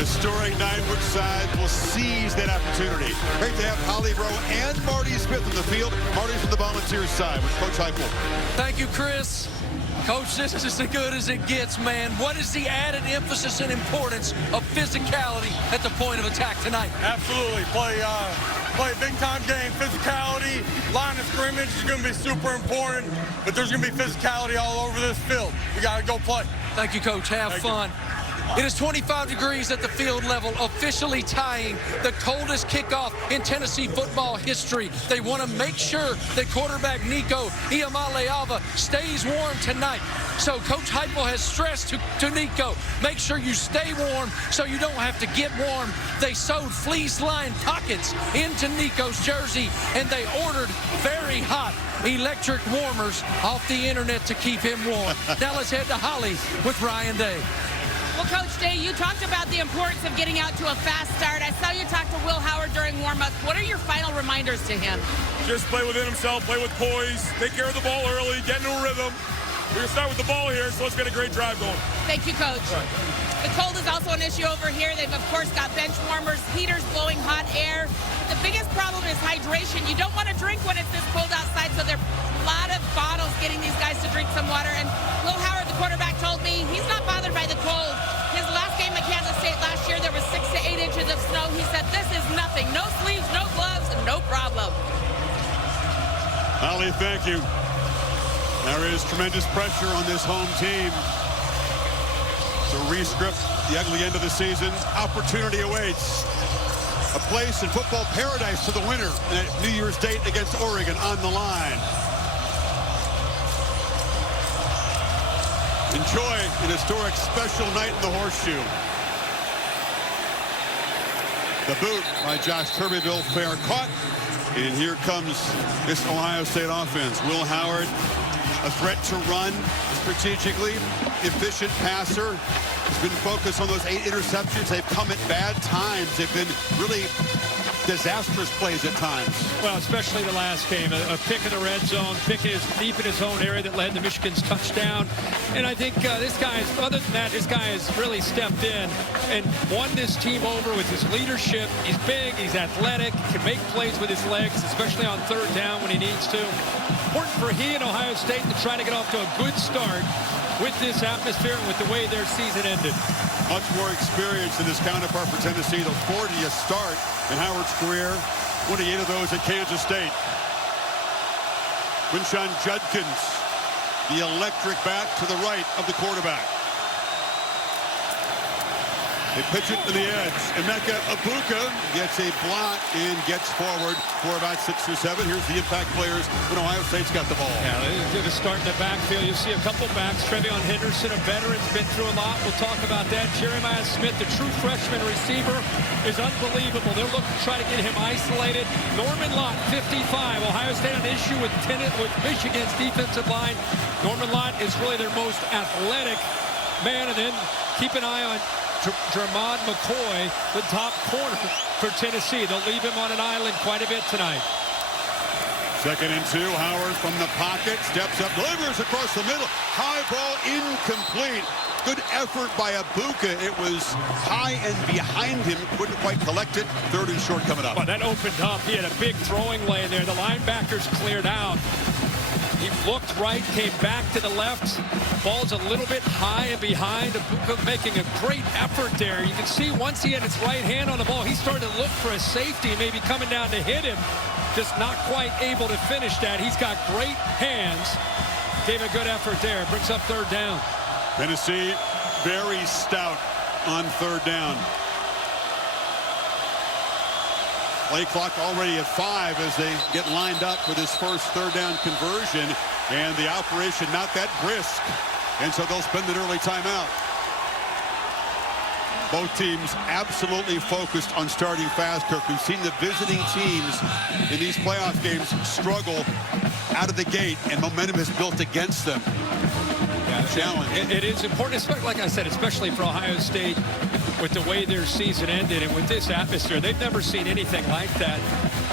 historic night. Which side will seize that opportunity? Great to have Holly Rowe and Marty Smith in the field. Marty's from the Volunteers side with Coach Heupel. Thank you, Chris. Coach, this is as good as it gets, man. What is the added emphasis and importance of physicality at the point of attack tonight? Absolutely. Play a big-time game. Physicality, line of scrimmage is going to be super important, but there's going to be physicality all over this field. We got to go play. Thank you, Coach. Have fun. It is 25 degrees at the field level, officially tying the coldest kickoff in Tennessee football history. They want to make sure that quarterback Nico Iamaleava stays warm tonight. So Coach Heupel has stressed to Nico, make sure you stay warm so you don't have to get warm. They sewed fleece-lined pockets into Nico's jersey, and they ordered very hot electric warmers off the internet to keep him warm. Now let's head to Holly with Ryan Day. Well, Coach Day, you talked about the importance of getting out to a fast start. I saw you talk to Will Howard during warm-ups. What are your final reminders to him? Just play within himself, play with poise, take care of the ball early, get into a rhythm. We're going to start with the ball here, so let's get a great drive going. Thank you, Coach. Right. The cold is also an issue over here. They've, of course, got bench warmers, heaters blowing hot air. The biggest problem is hydration. You don't want to drink when it's this cold outside, so there are a lot of bottles getting these guys to drink some water. And Will Howard, the quarterback, told me he's not bothered by the cold. His last game at Kansas State last year, there was 6 to 8 inches of snow. He said, this is nothing. No sleeves, no gloves, no problem. Holly, thank you. There is tremendous pressure on this home team to re-script the ugly end of the season. Opportunity awaits. A place in football paradise for the winner at New Year's Date against Oregon on the line. Enjoy an historic special night in the Horseshoe. The boot by Josh Kirbyville, fair caught. And here comes this Ohio State offense. Will Howard, a threat to run strategically, efficient passer. He's been focused on those 8 interceptions. They've come at bad times. They've been really disastrous plays at times. Well, especially the last game, a pick in the red zone, picking deep in his own area that led to Michigan's touchdown. And I think this guy, other than that, this guy has really stepped in and won this team over with his leadership. He's big, he's athletic, can make plays with his legs, especially on 3rd down when he needs to. Important for he and Ohio State to try to get off to a good start with this atmosphere and with the way their season ended. Much more experience than his counterpart for Tennessee. The 40th start in Howard's career, 28 of those at Kansas State. Quinshon Judkins, the electric bat to the right of the quarterback. They pitch it to the edge. Emeka Egbuka gets a block and gets forward for about 6 or 7. Here's the impact players when Ohio State's got the ball. Yeah, they're going to start in the backfield. You'll see a couple backs. Trevion Henderson, a veteran's been through a lot. We'll talk about that. Jeremiah Smith, the true freshman receiver, is unbelievable. They're looking to try to get him isolated. Norman Lott, 55. Ohio State on issue with Michigan's defensive line. Norman Lott is really their most athletic man. And then keep an eye on Jermod McCoy, the top corner for Tennessee. They'll leave him on an island quite a bit tonight. 2nd and 2. Howard from the pocket, steps up, delivers across the middle. High ball incomplete. Good effort by Egbuka. It was high and behind him. Couldn't quite collect it. 3rd and short coming up. Well, that opened up. He had a big throwing lane there. The linebackers cleared out. He looked right, came back to the left. Ball's a little bit high and behind. Egbuka making a great effort there. You can see once he had his right hand on the ball, he started to look for a safety, maybe coming down to hit him. Just not quite able to finish that. He's got great hands. Gave a good effort there. Brings up 3rd down. Tennessee very stout on 3rd down. Play clock already at 5 as they get lined up for this first 3rd down conversion. And the operation not that brisk. And so they'll spend an early timeout. Both teams absolutely focused on starting fast, Kirk. We've seen the visiting teams in these playoff games struggle out of the gate, and momentum is built against them. Yeah, challenge. It is important, especially, like I said, especially for Ohio State, with the way their season ended and with this atmosphere. They've never seen anything like that.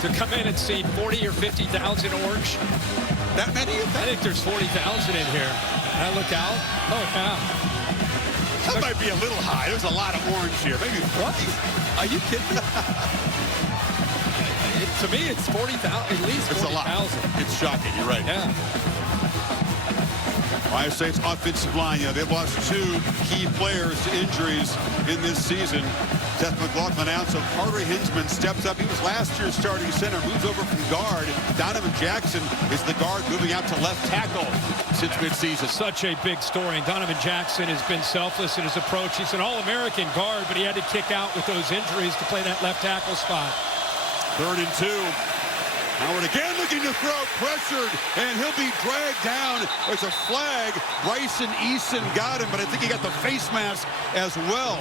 To come in and see 40 or 50,000 Orange. That many? I think there's 40,000 in here. I look out. Oh, yeah. That might be a little high. There's a lot of orange here. Maybe 40. Are you kidding me? To me, it's 40,000, at least 40,000. It's a lot. It's shocking. You're right. Yeah. Ohio State's offensive line, they've lost 2 key players to injuries in this season. Seth McLaughlin out, so Carter Hinsman steps up. He was last year's starting center, moves over from guard. Donovan Jackson is the guard moving out to left tackle since midseason. Such a big story. And Donovan Jackson has been selfless in his approach. He's an All-American guard, but he had to kick out with those injuries to play that left tackle spot. 3rd and 2. Howard again looking to throw, pressured, and he'll be dragged down. There's a flag. Bryson Eason got him, but I think he got the face mask as well.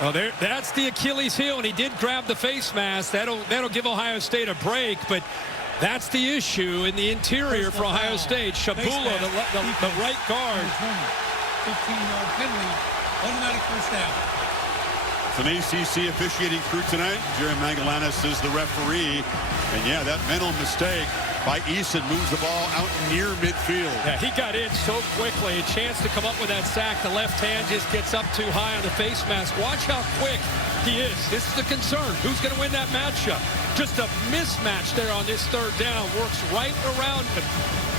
Well, that's the Achilles heel, and he did grab the face mask. That'll give Ohio State a break, but that's the issue in the interior for Ohio State. Shabula, the right guard. 15-yard penalty, automatic first down. It's an ACC officiating crew tonight. Jerry Magalanis is the referee. And yeah, that mental mistake by Eason moves the ball out near midfield. Yeah, he got in so quickly. A chance to come up with that sack. The left hand just gets up too high on the face mask. Watch how quick he is. This is the concern. Who's going to win that matchup? Just a mismatch there on this 3rd down. Works right around him.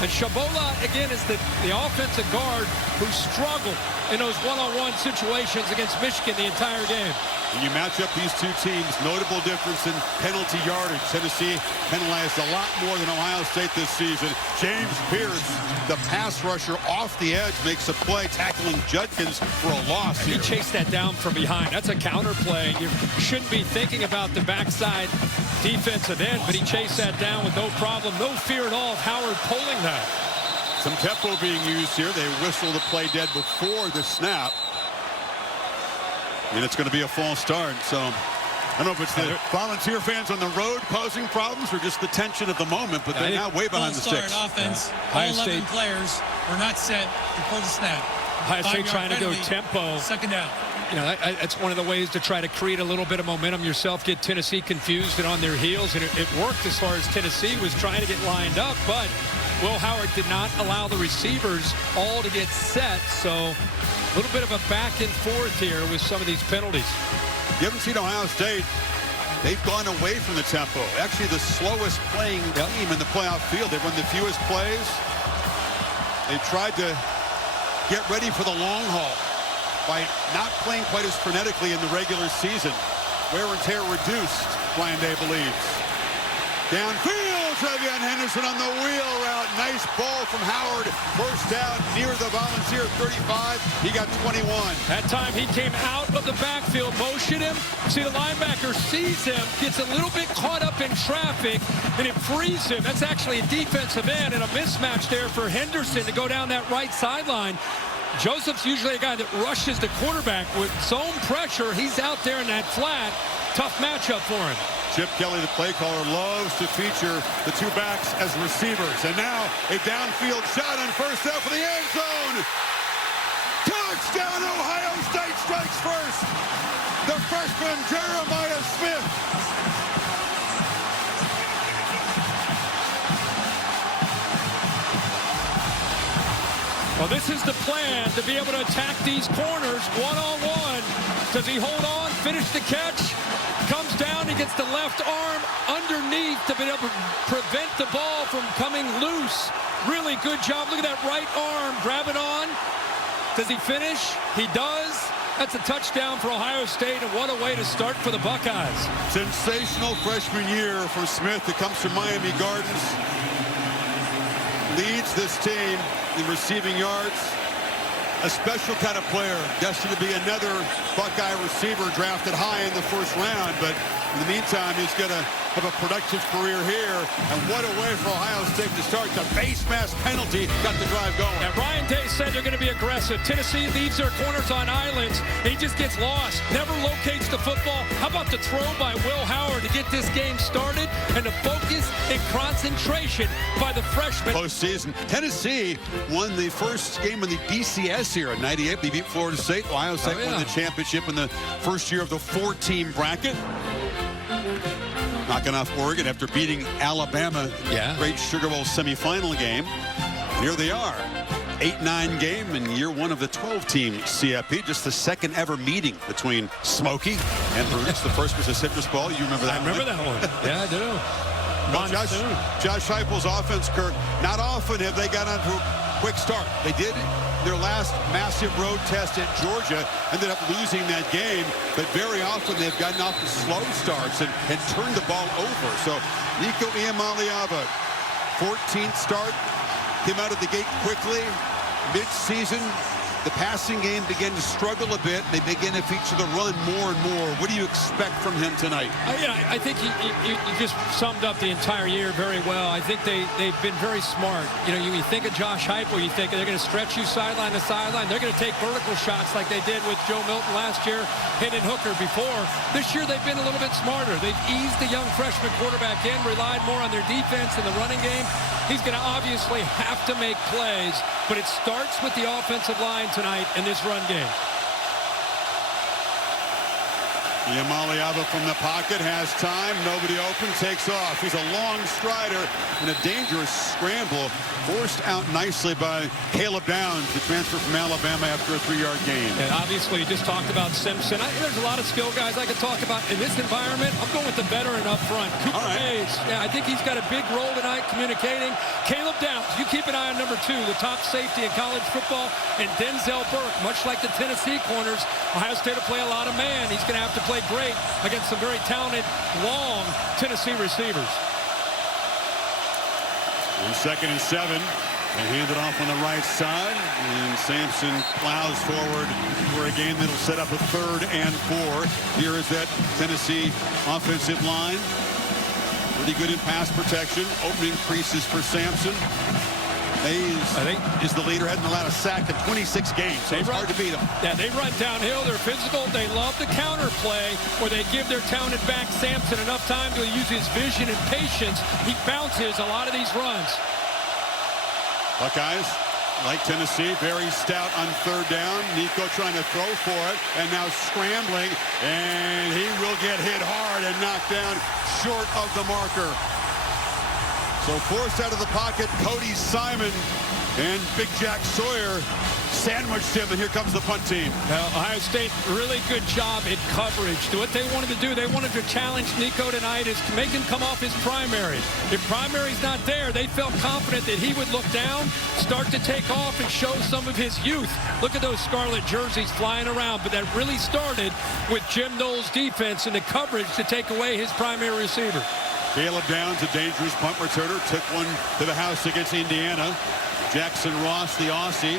And Shabula, again, is the offensive guard who struggled in those one-on-one situations against Michigan the entire game. When you match up these 2 teams, notable difference in penalty yardage. Tennessee penalized a lot more than Ohio State this season. James Pierce, the pass rusher off the edge, makes a play tackling Judkins for a loss here. He chased that down from behind. That's a counter play. You shouldn't be thinking about the backside defensive end, but he chased that down with no problem, no fear at all of Howard pulling that. Some tempo being used here. They whistle the play dead before the snap. And it's going to be a false start. So I don't know if it's the Volunteer fans on the road causing problems or just the tension of the moment, but they're now way behind the sticks. Offense. All 11 players were not set before the snap. Ohio State trying to go tempo. 2nd down. You know, that's one of the ways to try to create a little bit of momentum yourself, get Tennessee confused and on their heels, and it worked as far as Tennessee was trying to get lined up, but Will Howard did not allow the receivers all to get set, so a little bit of a back and forth here with some of these penalties. You haven't seen Ohio State. They've gone away from the tempo. Actually, the slowest playing team in the playoff field. They've run the fewest plays. They tried to get ready for the long haul by not playing quite as frenetically in the regular season. Wear and tear reduced, Brian Day believes. Downfield, Trevion Henderson on the wheel route. Nice ball from Howard. First down near the Volunteer 35. He got 21. That time he came out of the backfield, motioned him. See, the linebacker sees him, gets a little bit caught up in traffic, and it frees him. That's actually a defensive end and a mismatch there for Henderson to go down that right sideline. Joseph's usually a guy that rushes the quarterback with zone pressure. He's out there in that flat. Tough matchup for him. Chip Kelly, the play caller, loves to feature the 2 backs as receivers. And now a downfield shot on first down for the end zone. Touchdown, Ohio State strikes first. The freshman, Jeremiah Smith. Well, this is the plan, to be able to attack these corners one-on-one. Does he hold on, finish the catch? Comes down, he gets the left arm underneath to be able to prevent the ball from coming loose. Really good job. Look at that right arm, grab it on. Does he finish? He does. That's a touchdown for Ohio State, and what a way to start for the Buckeyes. Sensational freshman year for Smith. It comes from Miami Gardens. Leads this team in receiving yards. A special kind of player, destined to be another Buckeye receiver drafted high in the first round, but in the meantime, he's going to have a productive career here. And what a way for Ohio State to start. The face mask penalty got the drive going. And Ryan Day said they're going to be aggressive. Tennessee leaves their corners on islands. He just gets lost, never locates the football. How about the throw by Will Howard to get this game started, and the focus and concentration by the freshman. Postseason. Tennessee won the first game in the BCS here in '98. They beat Florida State. Ohio State won the championship in the first year of the 4-team bracket. Knocking off Oregon after beating Alabama in the great Sugar Bowl semifinal game. And here they are. 8-9 game in year 1 of the 12-team CFP. Just the second ever meeting between Smokey and Brutus. The first was a citrus ball. You remember that? I remember that one. Yeah, I do. Josh Heupel's offense, Kirk, not often have they got onto a quick start. They did their last massive road test at Georgia, ended up losing that game, but very often they've gotten off to slow starts and turned the ball over. So Nico Iamaleava, 14th start, came out of the gate quickly. Mid-season, the passing game began to struggle a bit. They began to feature the run more and more. What do you expect from him tonight? I think he just summed up the entire year very well. I think they've been very smart. You know, you think of Josh Heupel, you think they're going to stretch you sideline to sideline. They're going to take vertical shots like they did with Joe Milton last year, Hendon Hooker before. This year they've been a little bit smarter. They've eased the young freshman quarterback in, relied more on their defense and the running game. He's going to obviously have to make plays, but it starts with the offensive line tonight in this run game. Iamaleava from the pocket has time. Nobody open, takes off. He's a long strider in a dangerous scramble. Forced out nicely by Caleb Downs, the transfer from Alabama after a 3-yard gain. And obviously, you just talked about Simpson. There's a lot of skill guys I could talk about in this environment. I'm going with the veteran up front. Cooper Hayes. Yeah, I think he's got a big role tonight communicating. Caleb Downs, you keep an eye on number 2, the top safety in college football. And Denzel Burke, much like the Tennessee corners, Ohio State will play a lot of man. He's going to have to play great against some very talented, long Tennessee receivers. 2nd and 7. They hand it off on the right side, and Sampson plows forward for a game that'll set up a 3rd and 4. Here is that Tennessee offensive line. Pretty good in pass protection. Opening creases for Sampson. Hayes is the leader, hadn't allowed a sack in 26 games, so it's hard to beat them. Yeah, they run downhill. They're physical. They love the counter play where they give their talented back Sampson enough time to use his vision and patience. He bounces a lot of these runs. Buckeyes, like Tennessee, very stout on 3rd down. Nico trying to throw for it, and now scrambling, and he will get hit hard and knocked down short of the marker. So forced out of the pocket, Cody Simon and Big Jack Sawyer sandwiched him, and here comes the punt team. Well, Ohio State, really good job in coverage. What they wanted to do, they wanted to challenge Nico tonight is to make him come off his primary. If primary's not there, they felt confident that he would look down, start to take off, and show some of his youth. Look at those scarlet jerseys flying around, but that really started with Jim Knowles' defense and the coverage to take away his primary receiver. Caleb Downs, a dangerous punt returner, took one to the house against Indiana. Jackson Ross, the Aussie.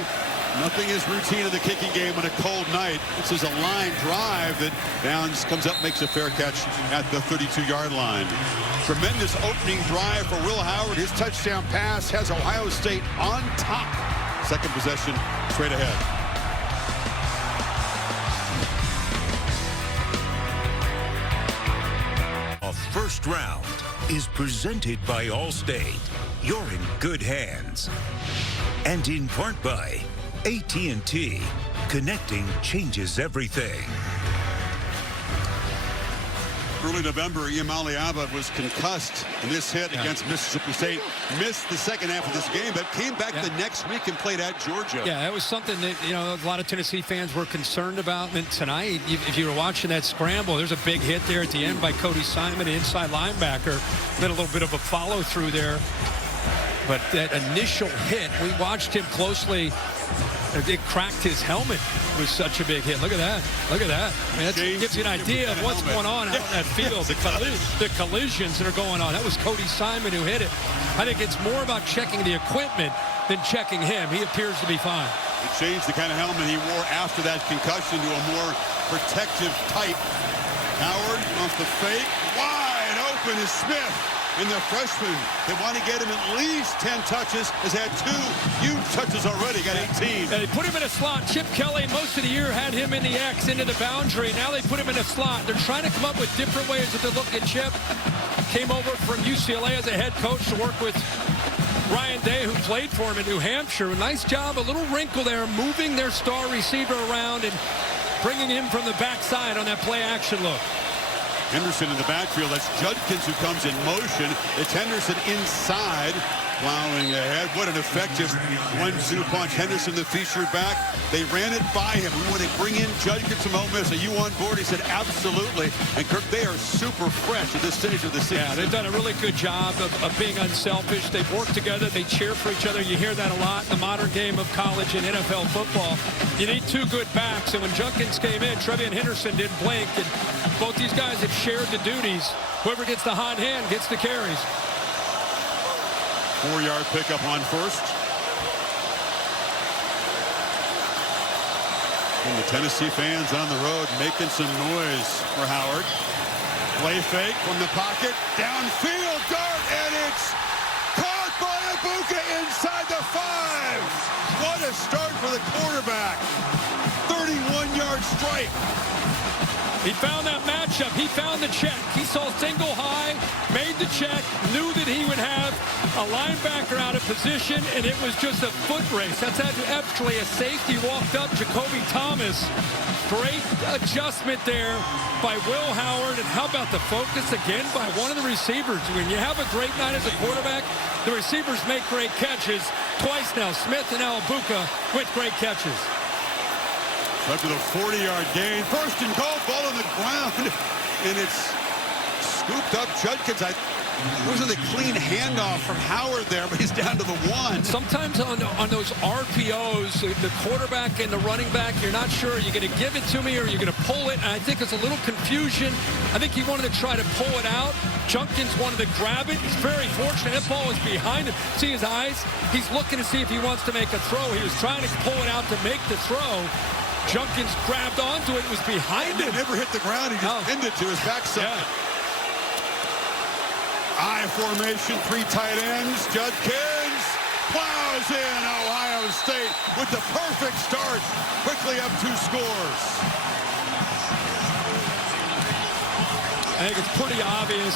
Nothing is routine in the kicking game on a cold night. This is a line drive that Downs comes up, makes a fair catch at the 32-yard line. Tremendous opening drive for Will Howard. His touchdown pass has Ohio State on top. Second possession straight ahead. First Round is presented by Allstate. You're in good hands. And in part by AT&T. Connecting changes everything. Early November, Iamaleava was concussed in this hit against Mississippi State. Missed the second half of this game, but came back the next week and played at Georgia. Yeah, that was something that, you know, a lot of Tennessee fans were concerned about. And tonight, if you were watching that scramble, there's a big hit there at the end by Cody Simon, the inside linebacker. Then a little bit of a follow-through there. But that initial hit, we watched him closely. It cracked his helmet. It was such a big hit. Look at that. Look at that. I mean, that gives you an idea of what's going on out in that field. The collisions that are going on. That was Cody Simon who hit it. I think it's more about checking the equipment than checking him. He appears to be fine. It changed the kind of helmet he wore after that concussion to a more protective type. Howard off the fake. Wide open is Smith. And the freshman, they want to get him at least 10 touches, has had 2 huge touches already, got 18. They put him in a slot. Chip Kelly, most of the year, had him in the X into the boundary. Now they put him in a slot. They're trying to come up with different ways that they're looking at Chip. Came over from UCLA as a head coach to work with Ryan Day, who played for him in New Hampshire. A nice job, a little wrinkle there, moving their star receiver around and bringing him from the backside on that play action look. Henderson in the backfield. That's Judkins who comes in motion. It's Henderson inside. plowing ahead. What an effective 1-2 punch. Henderson, the featured back. They ran it by him. We want to bring in Judkins from Ole Miss. Are you on board? He said, absolutely. And Kirk, they are super fresh at this stage of the season. Yeah, they've done a really good job of being unselfish. They've worked together. They cheer for each other. You hear that a lot in the modern game of college and NFL football. You need two good backs. And when Judkins came in, Trevion Henderson didn't blink. And both these guys have shared the duties. Whoever gets the hot hand gets the carries. 4-yard pickup on first. And the Tennessee fans on the road making some noise for Howard. Play fake from the pocket. Downfield dart, and it's caught by Ibuka inside the 5. What a start for the quarterback. 31-yard strike. He found that matchup. He found the check. He saw single high, made the check, knew that he would have a linebacker out of position, and it was just a foot race. That's actually a safety walked up, Jacoby Thomas. Great adjustment there by Will Howard. And how about the focus again by one of the receivers? When you have a great night as a quarterback, the receivers make great catches. Twice now, Smith and now Ibuka with great catches. Up to the 40-yard gain. First and goal, ball on the ground. And it's scooped up. Judkins, it wasn't a clean handoff from Howard there, but he's down to the 1. Sometimes on those RPOs, the quarterback and the running back, you're not sure. You're going to give it to me or you're going to pull it. And I think it's a little confusion. I think he wanted to try to pull it out. Judkins wanted to grab it. He's very fortunate. That ball was behind him. See his eyes? He's looking to see if he wants to make a throw. He was trying to pull it out to make the throw. Judkins grabbed onto it. It was behind him. It never hit the ground. He just pinned it to his backside. Yeah. I formation, 3 tight ends. Judkins plows in. Ohio State with the perfect start. Quickly up 2 scores. I think it's pretty obvious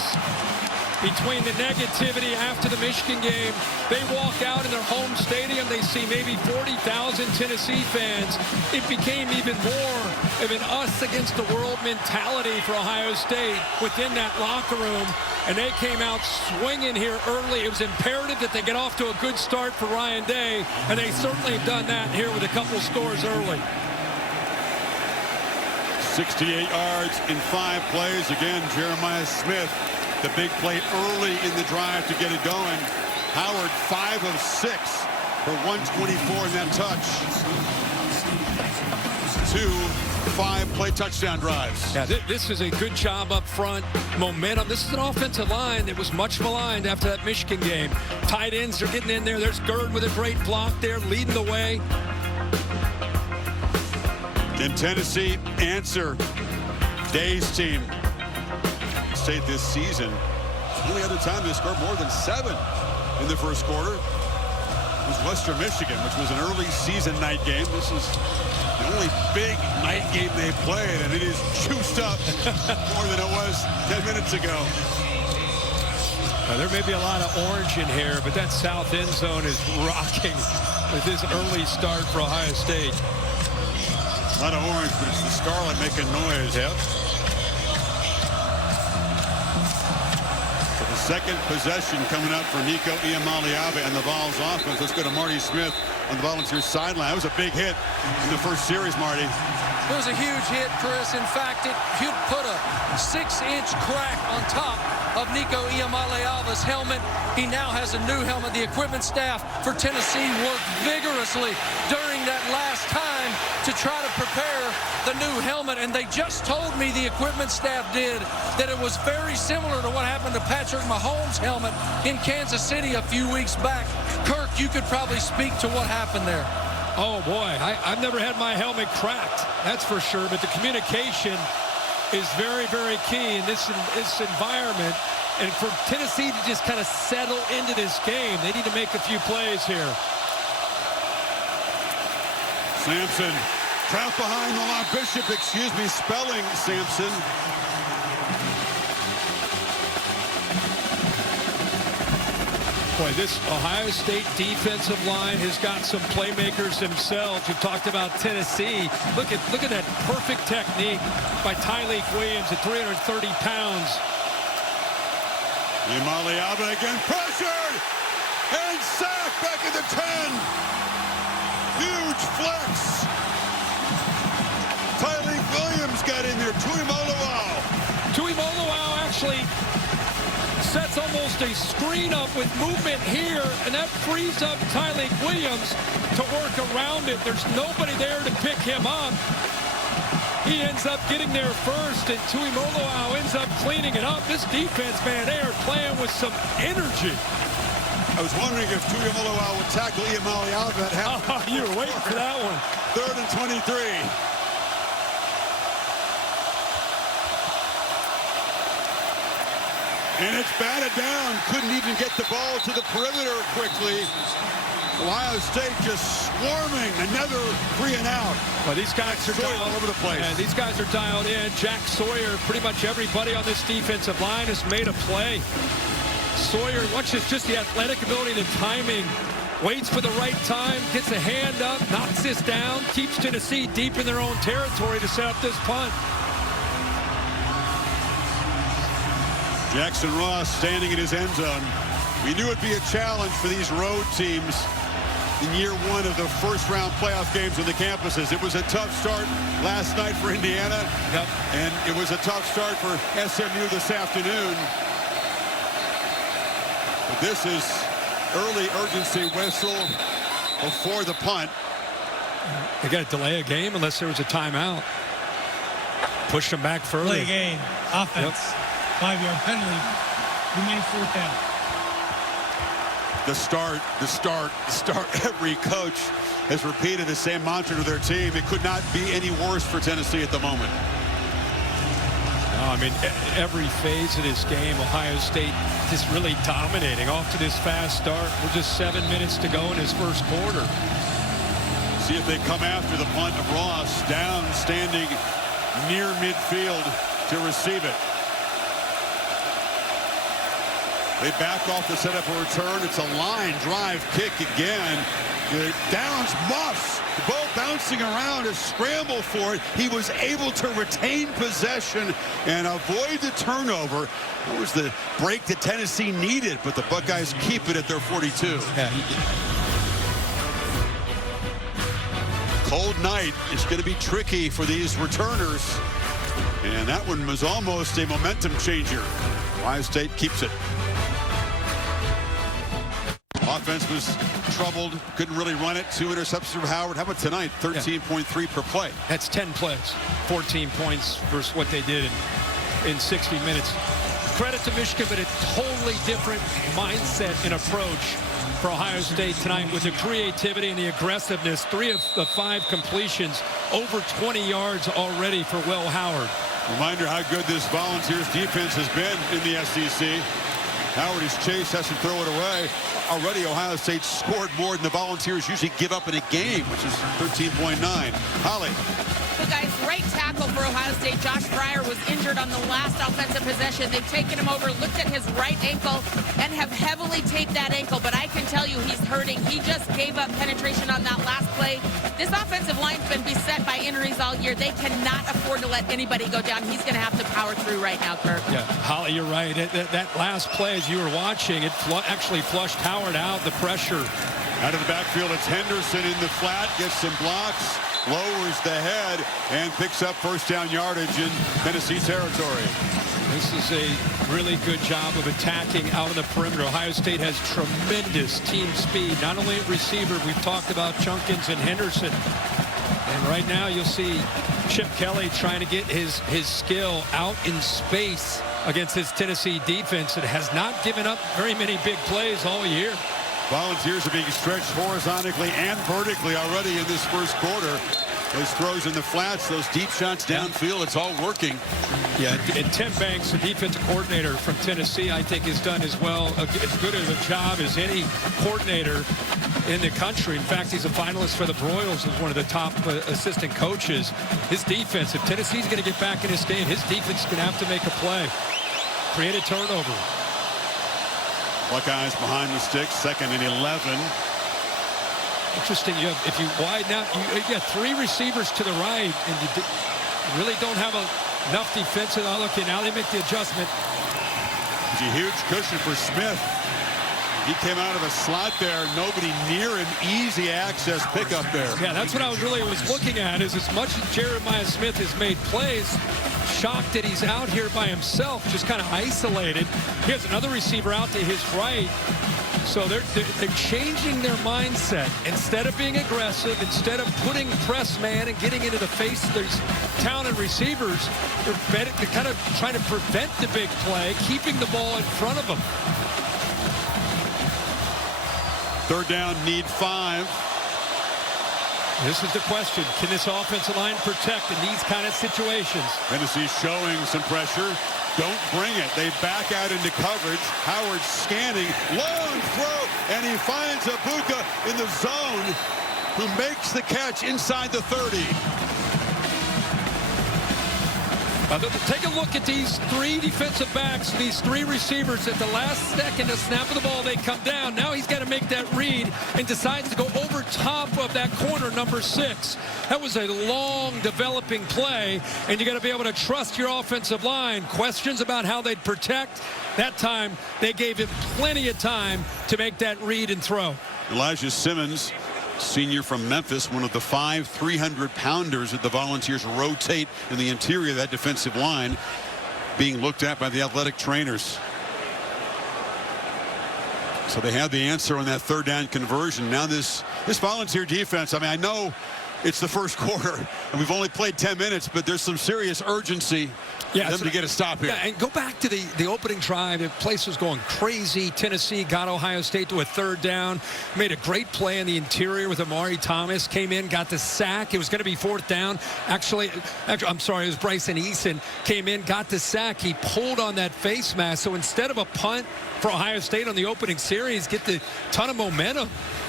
between the negativity after the Michigan game. They walk out in their home stadium. They see maybe 40,000 Tennessee fans. It became even more of an us against the world mentality for Ohio State within that locker room. And they came out swinging here early. It was imperative that they get off to a good start for Ryan Day. And they certainly have done that here with a couple scores early. 68 yards in 5 plays. Again, Jeremiah Smith. The big play early in the drive to get it going. Howard 5 of 6 for 124 in that touch. 2 5-play touchdown drives. Yeah, this is a good job up front. Momentum. This is an offensive line that was much maligned after that Michigan game. Tight ends are getting in there. There's Gerd with a great block there, leading the way. Can Tennessee answer Day's team? State this season, the only other time they scored more than 7 in the first quarter was Western Michigan, which was an early season night game. This is the only big night game they played, and it is juiced up more than it was 10 minutes ago. There may be a lot of orange in here, but that south end zone is rocking with this early start for Ohio State. A lot of orange, but it's the scarlet making noise. Yep. Second possession coming up for Nico Iamaleava and the Vols offense. Let's go to Marty Smith on the Volunteers sideline. That was a big hit in the first series, Marty. It was a huge hit, Chris. In fact, you'd put a 6-inch crack on top of Nico Iamaleava's helmet. He now has a new helmet. The equipment staff for Tennessee worked vigorously during that last time to try to prepare the new helmet, and they just told me, the equipment staff did, that it was very similar to what happened to Patrick Mahomes' helmet in Kansas City a few weeks back. Kirk, you could probably speak to what happened there. Oh, boy, I've never had my helmet cracked, that's for sure, but the communication is very, very key in this environment. And for Tennessee to just kind of settle into this game, they need to make a few plays here. Sampson trapped behind the line. Bishop, spelling Sampson. Boy, this Ohio State defensive line has got some playmakers themselves. We've talked about Tennessee. Look at that perfect technique by Tyleik Williams at 330 pounds. Iamaleava again, pressured! And sack back at the 10. Huge flex. Tyreek Williams got in there. Tuimoloau actually sets almost a screen up with movement here, and that frees up Tyreek Williams to work around it. There's nobody there to pick him up. He ends up getting there first, and Tuimoloau ends up cleaning it up. This defense, man, they are playing with some energy. I was wondering if Tuimoloau would tackle Iamale out of that half. Oh, you were waiting for that one. 3rd and 23. And it's batted down. Couldn't even get the ball to the perimeter quickly. Ohio State just swarming. Another 3 and out. Well, these guys are dialed all over the place. These guys are dialed in. Jack Sawyer, pretty much everybody on this defensive line has made a play. Sawyer, watches just the athletic ability, the timing. Waits for the right time, gets a hand up, knocks this down, keeps Tennessee deep in their own territory to set up this punt. Jackson Ross standing in his end zone. We knew it'd be a challenge for these road teams in year 1 of the first-round playoff games on the campuses. It was a tough start last night for Indiana, and it was a tough start for SMU this afternoon. But this is early urgency whistle before the punt. They got to delay a game unless there was a timeout. Push them back further. Play game. Offense. 5-yard penalty. Remain 4th down. The start. Every coach has repeated the same mantra to their team. It could not be any worse for Tennessee at the moment. No, I mean, every phase of this game, Ohio State just really dominating off to this fast start. We're just 7 minutes to go in this first quarter. See if they come after the punt of Ross, down, standing near midfield to receive it. They back off to set up a return. It's a line drive kick again. The Downs muffs. The ball bouncing around, a scramble for it. He was able to retain possession and avoid the turnover. That was the break that Tennessee needed, but the Buckeyes keep it at their 42. Yeah. Cold night is going to be tricky for these returners. And that one was almost a momentum changer. Ohio State keeps it. Offense was troubled, couldn't really run it. 2 interceptions for Howard. How about tonight? 13.3 per play. That's 10 plays, 14 points versus what they did in 60 minutes. Credit to Michigan, but a totally different mindset and approach for Ohio State tonight with the creativity and the aggressiveness. 3 of the 5 completions, over 20 yards already for Will Howard. Reminder how good this Volunteers defense has been in the SEC. Howard is chased, has to throw it away. Already Ohio State scored more than the Volunteers usually give up in a game, which is 13.9. Holly. Well, guys, right tackle for Ohio State. Josh Fryer was injured on the last offensive possession. They've taken him over, looked at his right ankle, and have heavily taped that ankle. But I can tell you he's hurting. He just gave up penetration on that last play. This offensive line's been beset by injuries all year. They cannot afford to let anybody go down. He's going to have to power through right now, Kirk. Yeah, Holly, you're right. That last play, as you were watching, it actually flushed Howard out, the pressure. Out of the backfield, it's Henderson in the flat, gets some blocks, lowers the head, and picks up first down yardage in Tennessee territory. This is a really good job of attacking out of the perimeter. Ohio State has tremendous team speed, not only at receiver. We've talked about Chunkins and Henderson. And right now you'll see Chip Kelly trying to get his skill out in space against this Tennessee defense that has not given up very many big plays all year. Volunteers are being stretched horizontally and vertically already in this first quarter. Those throws in the flats, those deep shots downfield, it's all working. Yeah, and Tim Banks, the defensive coordinator from Tennessee, I think has done as good of a job as any coordinator in the country. In fact, he's a finalist for the Broyles as one of the top assistant coaches. His defense, if Tennessee's going to get back in this game, his defense is going to have to make a play. Create a turnover. Buckeyes behind the sticks, 2nd and 11. Interesting, if you widen out, you got 3 receivers to the right, and you really don't have enough defensive. Oh, okay, now they make the adjustment. It's a huge cushion for Smith. He came out of a slot there. Nobody near him. Easy access pickup there. Yeah, that's what I was looking at, is as much as Jeremiah Smith has made plays, shocked that he's out here by himself, just kind of isolated. He has another receiver out to his right. So they're changing their mindset. Instead of being aggressive, instead of putting press man and getting into the face of these talented receivers, they're kind of trying to prevent the big play, keeping the ball in front of them. Third down, need 5. This is the question. Can this offensive line protect in these kind of situations? Tennessee showing some pressure. Don't bring it. They back out into coverage. Howard scanning. Long throw. And he finds Abuka in the zone, who makes the catch inside the 30. Take a look at these 3 defensive backs, these 3 receivers. At the last second, the snap of the ball, they come down. Now he's got to make that read and decides to go over top of that corner, number 6. That was a long developing play, and you got to be able to trust your offensive line. Questions about how they'd protect. That time, they gave him plenty of time to make that read and throw. Elijah Simmons, senior from Memphis, one of the 5 300-pounders that the Volunteers rotate in the interior of that defensive line, being looked at by the athletic trainers. So they have the answer on that third down conversion. Now this Volunteer defense, I mean, I know it's the first quarter and we've only played 10 minutes, but there's some serious urgency for them to get a stop here. Yeah, and go back to the opening drive. The place was going crazy. Tennessee got Ohio State to a third down. Made a great play in the interior with Amari Thomas. Came in, got the sack. It was going to be fourth down. Actually, I'm sorry, it was Bryson Eason. Came in, got the sack. He pulled on that face mask. So instead of a punt for Ohio State on the opening series, get the ton of momentum.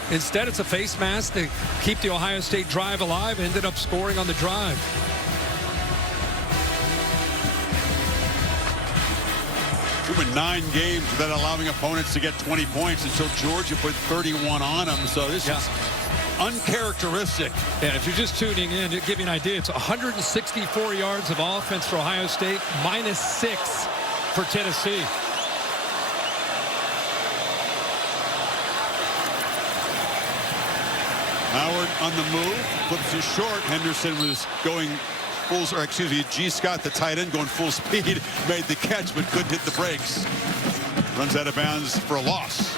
Instead, it's a face mask to keep the Ohio State drive alive. Ended up scoring on the drive. We went 9 games without allowing opponents to get 20 points until Georgia put 31 on them. So this is uncharacteristic. And if you're just tuning in, to give you an idea, it's 164 yards of offense for Ohio State, -6 for Tennessee. Howard on the move, flips it short. Henderson was going full, or excuse me, G. Scott, the tight end, going full speed, made the catch but couldn't hit the brakes. Runs out of bounds for a loss.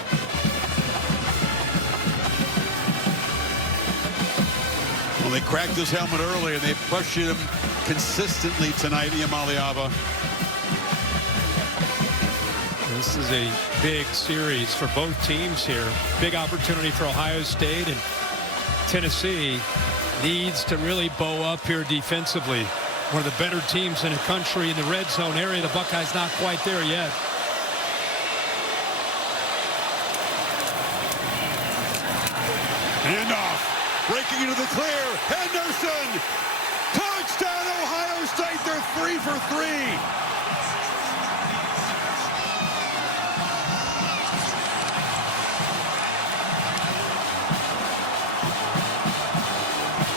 Well, they cracked his helmet early and they pressured him consistently tonight, Iamaleava. This is a big series for both teams here. Big opportunity for Ohio State, and Tennessee needs to really bow up here defensively. One of the better teams in the country in the red zone area. The Buckeyes not quite there yet. Handoff. Breaking into the clear. Henderson. Touchdown, Ohio State. They're 3 for 3.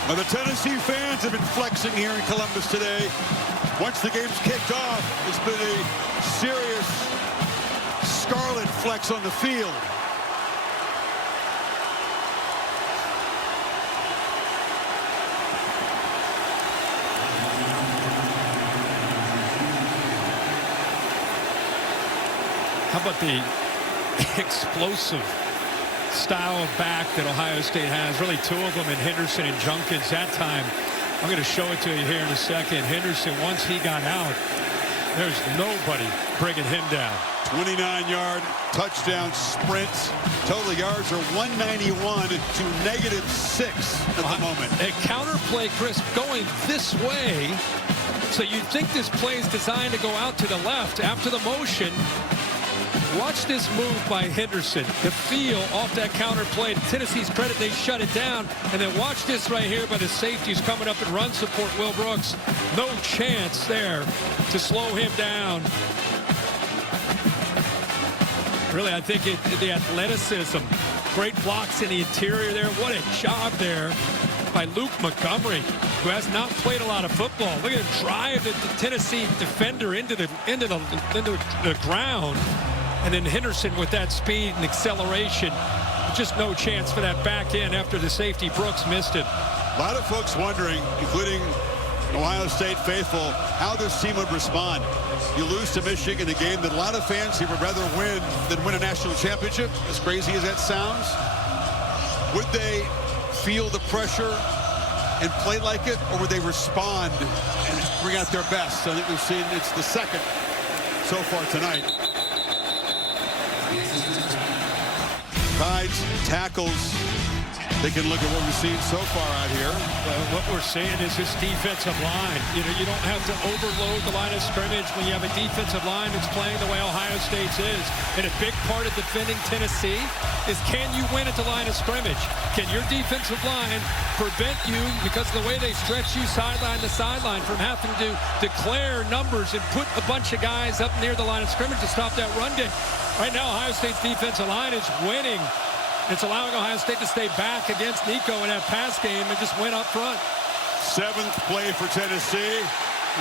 Well, the Tennessee fans have been flexing here in Columbus today. Once the game's kicked off, it's been a serious scarlet flex on the field. How about the explosive style of back that Ohio State has? Really 2 of them in Henderson and Junkins. That time, I'm going to show it to you here in a second. Henderson, once he got out, there's nobody bringing him down. 29-yard touchdown sprint. Total yards are 191 to -6 at the moment. A counter play, Chris, going this way. So you'd think this play is designed to go out to the left after the motion. Watch this move by Henderson. The feel off that counter play. To Tennessee's credit, they shut it down. And then watch this right here by the safeties coming up and run support Will Brooks. No chance there to slow him down. Really, I think the athleticism. Great blocks in the interior there. What a job there by Luke Montgomery, who has not played a lot of football. Look at him drive the Tennessee defender into the ground. And then Henderson with that speed and acceleration. Just no chance for that back end after the safety Brooks missed it. A lot of folks wondering, including Ohio State faithful, how this team would respond. You lose to Michigan, a game that a lot of fans here would rather win than win a national championship, as crazy as that sounds. Would they feel the pressure and play like it, or would they respond and bring out their best? I think we've seen it's the second so far tonight. Tides, tackles. They can look at what we've seen so far out here. What we're seeing is this defensive line. You know, you don't have to overload the line of scrimmage when you have a defensive line that's playing the way Ohio State's is. And a big part of defending Tennessee is, can you win at the line of scrimmage? Can your defensive line prevent you, because of the way they stretch you sideline to sideline, from having to declare numbers and put a bunch of guys up near the line of scrimmage to stop that run game? Right now, Ohio State's defensive line is winning. It's allowing Ohio State to stay back against Nico in that pass game and just win up front. Seventh play for Tennessee.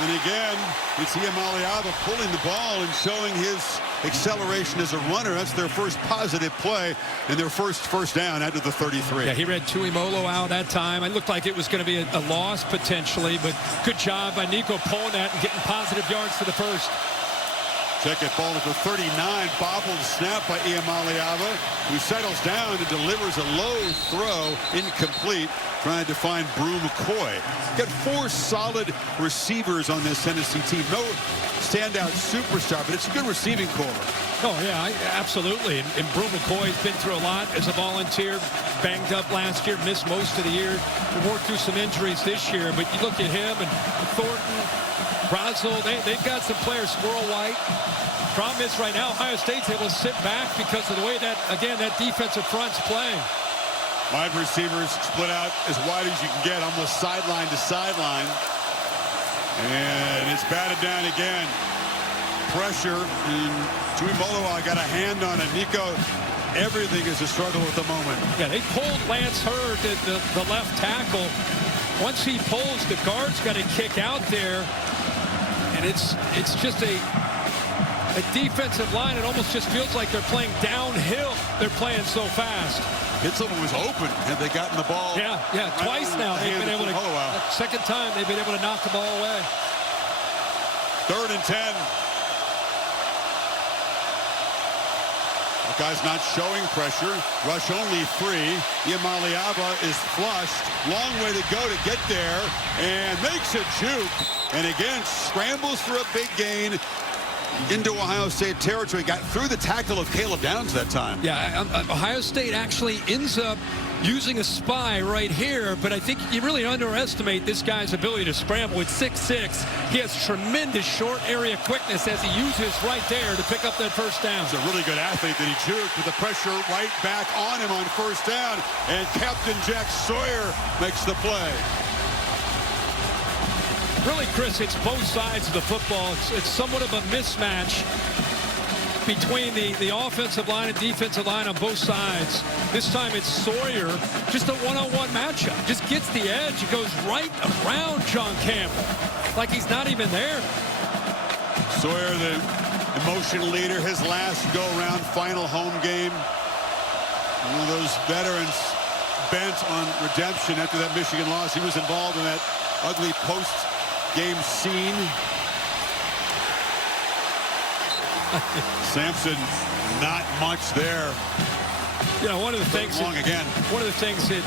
And again, it's Iamaleava pulling the ball and showing his acceleration as a runner. That's their first positive play and their first down out of the 33. Yeah, he read Tuimoloau out that time. It looked like it was going to be a loss potentially, but good job by Nico pulling that and getting positive yards for the first. Check it, ball at the 39, bobbled snap by Iamaleava, who settles down and delivers a low throw, incomplete, trying to find Brew McCoy. Got four solid receivers on this Tennessee team. No standout superstar, but it's a good receiving corps. Oh, yeah, absolutely. And Brew McCoy's been through a lot as a volunteer, banged up last year, missed most of the year, worked through some injuries this year. But you look at him and Thornton, Brazel, they've got some players, Squirrel White. Problem is right now, Ohio State's able to sit back because of the way that, again, that defensive front's playing. Wide receivers split out as wide as you can get, almost sideline to sideline. And it's batted down again. Pressure, and Tuimoloau got a hand on it. Nico, everything is a struggle at the moment. Yeah, they pulled Lance Hurd, the left tackle. Once he pulls, the guard's got to kick out there. And it's just a defensive line. It almost just feels like they're playing downhill. They're playing so fast. Hitzelman was open. Had they gotten the ball? Yeah, twice now they've been able to. Second time they've been able to knock the ball away. 3rd and 10. Buckeyes not showing pressure. Rush only 3. Iamaleava is flushed. Long way to go to get there. And makes a juke. And again, scrambles for a big gain into Ohio State territory. Got through the tackle of Caleb Downs that time. Yeah, Ohio State actually ends up using a spy right here, but I think you really underestimate this guy's ability to scramble. At 6'6", he has tremendous short area quickness as he uses right there to pick up that first down. He's a really good athlete that he juked with the pressure right back on him on first down, and Captain Jack Sawyer makes the play. Really, Chris, it's both sides of the football. It's somewhat of a mismatch between the offensive line and defensive line on both sides. This time it's Sawyer, just a one-on-one matchup. Just gets the edge. He goes right around John Campbell like he's not even there. Sawyer, the emotional leader, his last go-around final home game. One of those veterans bent on redemption after that Michigan loss. He was involved in that ugly post-game scene. Sampson, not much there. Yeah, one of the things that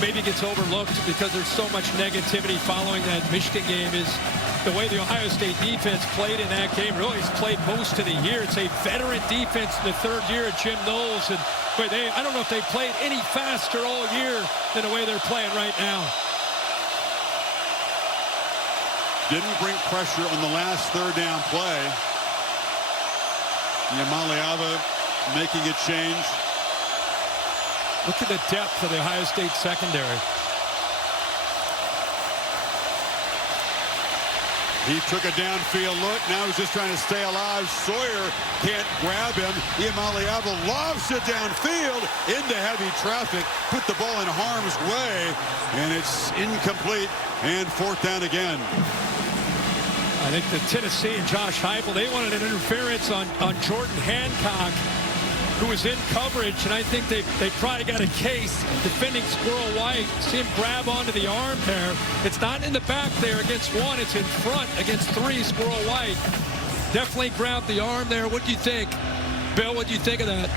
maybe gets overlooked because there's so much negativity following that Michigan game is the way the Ohio State defense played in that game. Really, it's played most of the year. It's a veteran defense in the 3rd year of Jim Knowles, and I don't know if they played any faster all year than the way they're playing right now. Didn't bring pressure on the last 3rd down play. Iamaleava making a change. Look at the depth of the Ohio State secondary. He took a downfield look. Now he's just trying to stay alive. Sawyer can't grab him. Iamaleava lofts it downfield into heavy traffic. Put the ball in harm's way. And it's incomplete. And 4th down again. I think the Tennessee and Josh Heupel, they wanted an interference on Jordan Hancock, who was in coverage, and I think they probably got a case defending Squirrel White. See him grab onto the arm there. It's not in the back there against one. It's in front against three, Squirrel White. Definitely grabbed the arm there. What do you think? Bill, what do you think of that?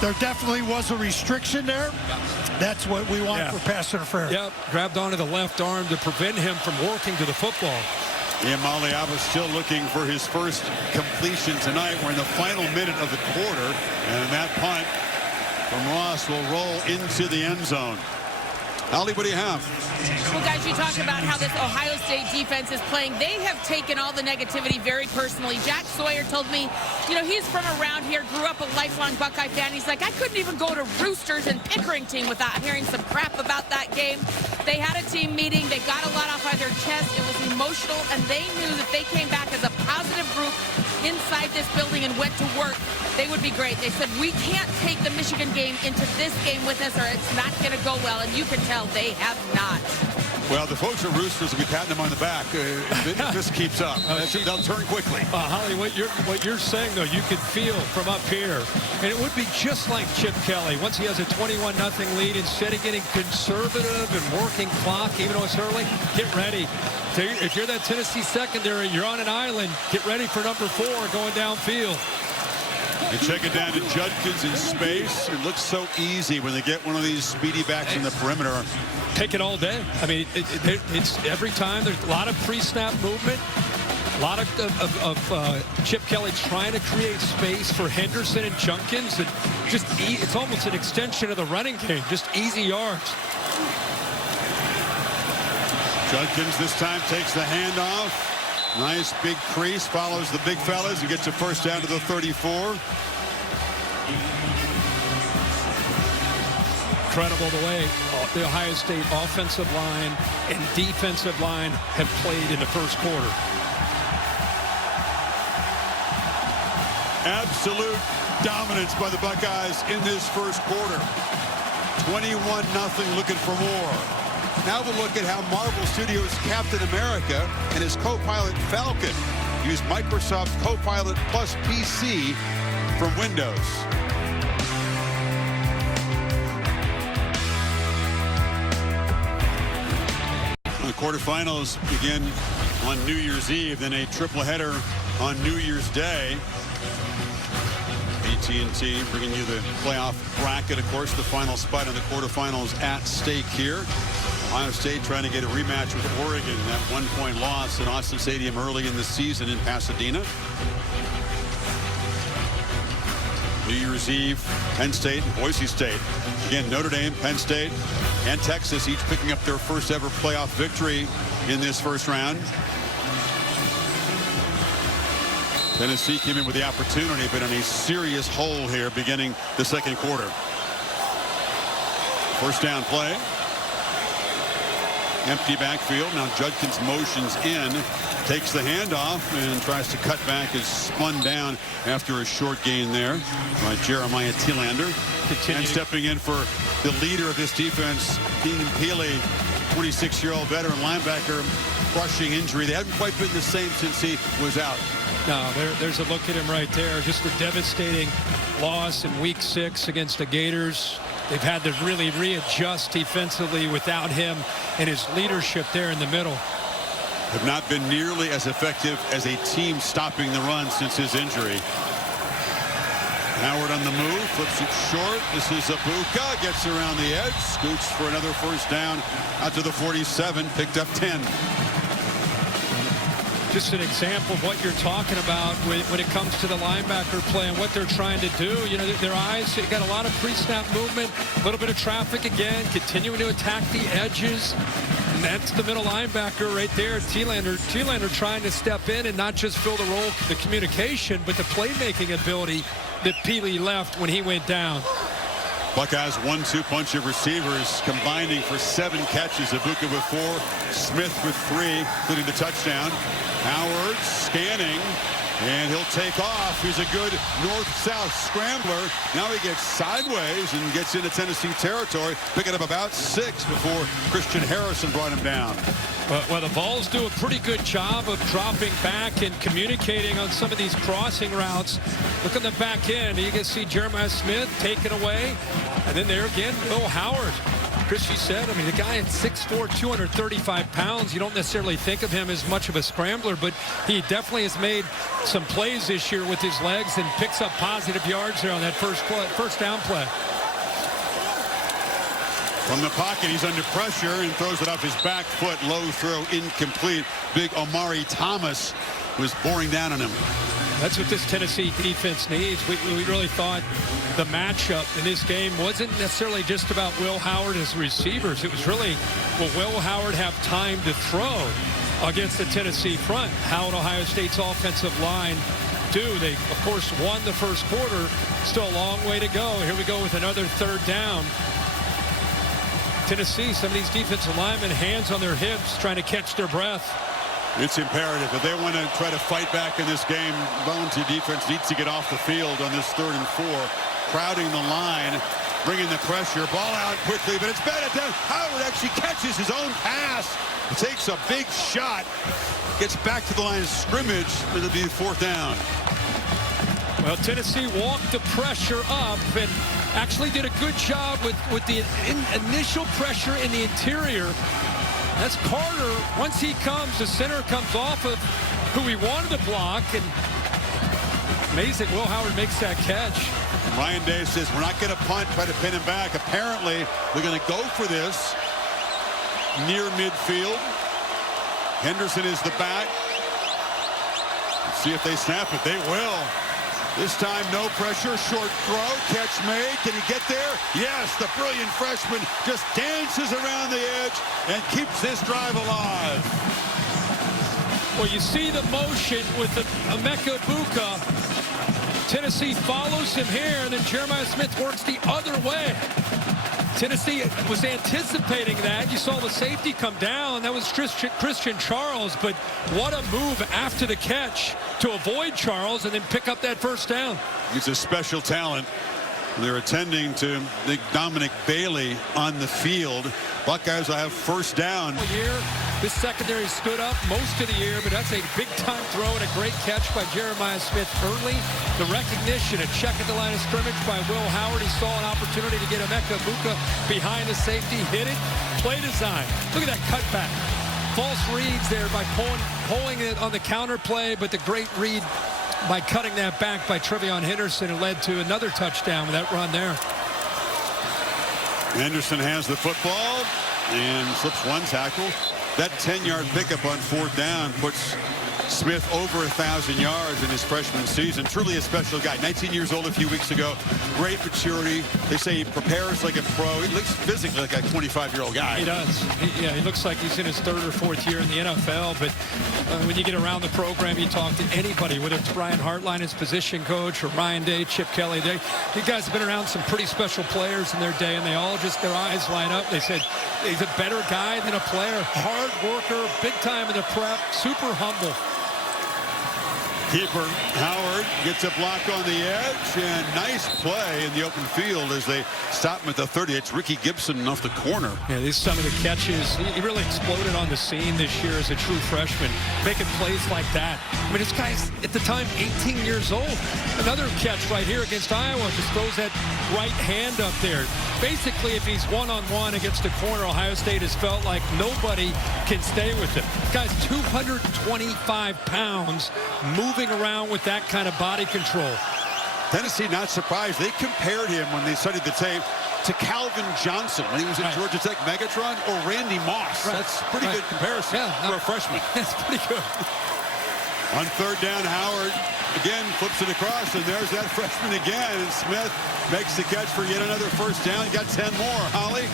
There definitely was a restriction there. That's what we want for pass interference. Yep, grabbed onto the left arm to prevent him from working to the football. Maliaba still looking for his first completion tonight. We're in the final minute of the quarter, and that punt from Ross will roll into the end zone. Holly, what do you have? Well, guys, you talk about how this Ohio State defense is playing. They have taken all the negativity very personally. Jack Sawyer told me, you know, he's from around here, grew up a lifelong Buckeye fan. He's like, I couldn't even go to Roosters and Pickerington without hearing some crap about that game. They had a team meeting. They got a lot off of their chest. It was emotional, and they knew that they came back as a positive group inside this building and went to work, they would be great. They said, we can't take the Michigan game into this game with us or it's not going to go well, and you can tell they have not. Well, the folks at Roosters will be patting them on the back if this keeps up. They'll turn quickly. Holly, what you're saying, though, you could feel from up here, and it would be just like Chip Kelly. Once he has a 21-0 lead, instead of getting conservative and working clock, even though it's early, get ready. So if you're that Tennessee secondary, you're on an island. Get ready for number 4 going downfield. And check it down to Judkins in space. It looks so easy when they get one of these speedy backs in the perimeter. Take it all day. I mean, it's every time. There's a lot of pre-snap movement. A lot of Chip Kelly trying to create space for Henderson and Judkins. And just it's almost an extension of the running game. Just easy yards. Judkins this time takes the handoff. Nice big crease, follows the big fellas and gets a first down to the 34. Incredible the way the Ohio State offensive line and defensive line have played in the first quarter. Absolute dominance by the Buckeyes in this first quarter. 21-0, looking for more. Now we'll look at how Marvel Studios' Captain America and his co-pilot Falcon use Microsoft Copilot Plus PC from Windows. The quarterfinals begin on New Year's Eve, then a triple header on New Year's Day. AT&T bringing you the playoff bracket. Of course, the final spot in the quarterfinals at stake here. Ohio State trying to get a rematch with Oregon. That one-point loss in Austin Stadium early in the season in Pasadena. New Year's Eve, Penn State and Boise State. Again, Notre Dame, Penn State, and Texas each picking up their first ever playoff victory in this first round. Tennessee came in with the opportunity, but in a serious hole here beginning the second quarter. First down play. Empty backfield. Now Judkins motions in, takes the handoff, and tries to cut back. Is spun down after a short gain there by Jeremiah Thielander. And stepping in for the leader of this defense, Keenan Peely, 26-year-old veteran linebacker, crushing injury. They haven't quite been the same since he was out. No, there's a look at him right there. Just a devastating loss in week 6 against the Gators. They've had to really readjust defensively without him and his leadership there in the middle. Have not been nearly as effective as a team stopping the run since his injury. Howard on the move, flips it short. This is Abuka, gets around the edge, scoots for another first down out to the 47, picked up 10. Just an example of what you're talking about when it comes to the linebacker play and what they're trying to do. You know, their eyes, they got a lot of pre-snap movement, a little bit of traffic again, continuing to attack the edges. And that's the middle linebacker right there, Thielander trying to step in and not just fill the role, the communication, but the playmaking ability that Peely left when he went down. Buckeyes 1-2 punch of receivers combining for 7 catches. Abuka with 4, Smith with 3, including the touchdown. Howard scanning, And he'll take off. He's a good north-south scrambler. Now he gets sideways and gets into Tennessee territory, picking up about 6 before Christian Harrison brought him down. Well, the Vols do a pretty good job of dropping back and communicating on some of these crossing routes. Look at the back end. You can see Jeremiah Smith taken away. And then there again, Will Howard. Christy said, I mean, the guy at 6'4", 235 pounds, you don't necessarily think of him as much of a scrambler, but he definitely has made some plays this year with his legs and picks up positive yards there on that first down play. From the pocket, he's under pressure and throws it off his back foot. Low throw, incomplete. Big Omari Thomas was boring down on him. That's what this Tennessee defense needs. We really thought the matchup in this game wasn't necessarily just about Will Howard as receivers. It was really, will Will Howard have time to throw against the Tennessee front? How would Ohio State's offensive line do? They, of course, won the first quarter. Still a long way to go. Here we go with another third down. Tennessee, some of these defensive linemen, hands on their hips, trying to catch their breath. It's imperative. If they want to try to fight back in this game, Volunteer defense needs to get off the field on this 3rd and 4. Crowding the line, bringing the pressure. Ball out quickly, but it's batted down. Howard actually catches his own pass. Takes a big shot. Gets back to the line of scrimmage. It'll be 4th down. Well, Tennessee walked the pressure up and actually did a good job with the initial pressure in the interior. That's Carter. Once he comes, the center comes off of who he wanted to block, and amazing Will Howard makes that catch. Ryan Day says, we're not going to punt, try to pin him back. Apparently, they're going to go for this near midfield. Henderson is the back. Let's see if they snap it. They will. This time, no pressure, short throw, catch made. Can he get there? Yes, the brilliant freshman just dances around the edge and keeps this drive alive. Well, you see the motion with the Emeka Egbuka. Tennessee follows him here, and then Jeremiah Smith works the other way. Tennessee was anticipating that. You saw the safety come down. That was Christian Charles, but what a move after the catch to avoid Charles and then pick up that first down. He's a special talent. They're attending to Big Dominic Bailey on the field. Buckeyes will have first down. This secondary stood up most of the year, but that's a big-time throw and a great catch by Jeremiah Smith early. The recognition, a check at the line of scrimmage by Will Howard. He saw an opportunity to get Emeka Egbuka behind the safety, hit it. Play design. Look at that cutback. False reads there by pulling it on the counter play, but the great read by cutting that back by Trevion Henderson, and led to another touchdown with that run there. Henderson has the football and slips one tackle. That 10-yard pickup on 4th down puts Smith over 1,000 yards in his freshman season. Truly a special guy. 19 years old a few weeks ago. Great maturity. They say he prepares like a pro. He looks physically like a 25-year-old guy. He does. He looks like he's in his 3rd or 4th year in the NFL. But when you get around the program, you talk to anybody, whether it's Brian Hartline, his position coach, or Ryan Day, Chip Kelly. These guys have been around some pretty special players in their day, and they all just, their eyes line up. They said he's a better guy than a player. Hard worker, big time in the prep, super humble. Keeper Howard gets a block on the edge, and nice play in the open field as they stop him at the 30. It's Ricky Gibson off the corner. Yeah, these some of the catches. He really exploded on the scene this year as a true freshman, making plays like that. I mean, this guy's at the time 18 years old. Another catch right here against Iowa, just throws that right hand up there. Basically, if he's one-on-one against a corner, Ohio State has felt like nobody can stay with him. This guy's 225 pounds, moving around with that kind of body control. Tennessee not surprised. They compared him when they studied the tape to Calvin Johnson when he was at Georgia Tech Megatron, or Randy Moss. That's a pretty good comparison for a freshman. That's pretty good. On 3rd down, Howard again flips it across, and there's that freshman again. And Smith makes the catch for yet another first down. Got 10 more. Holly?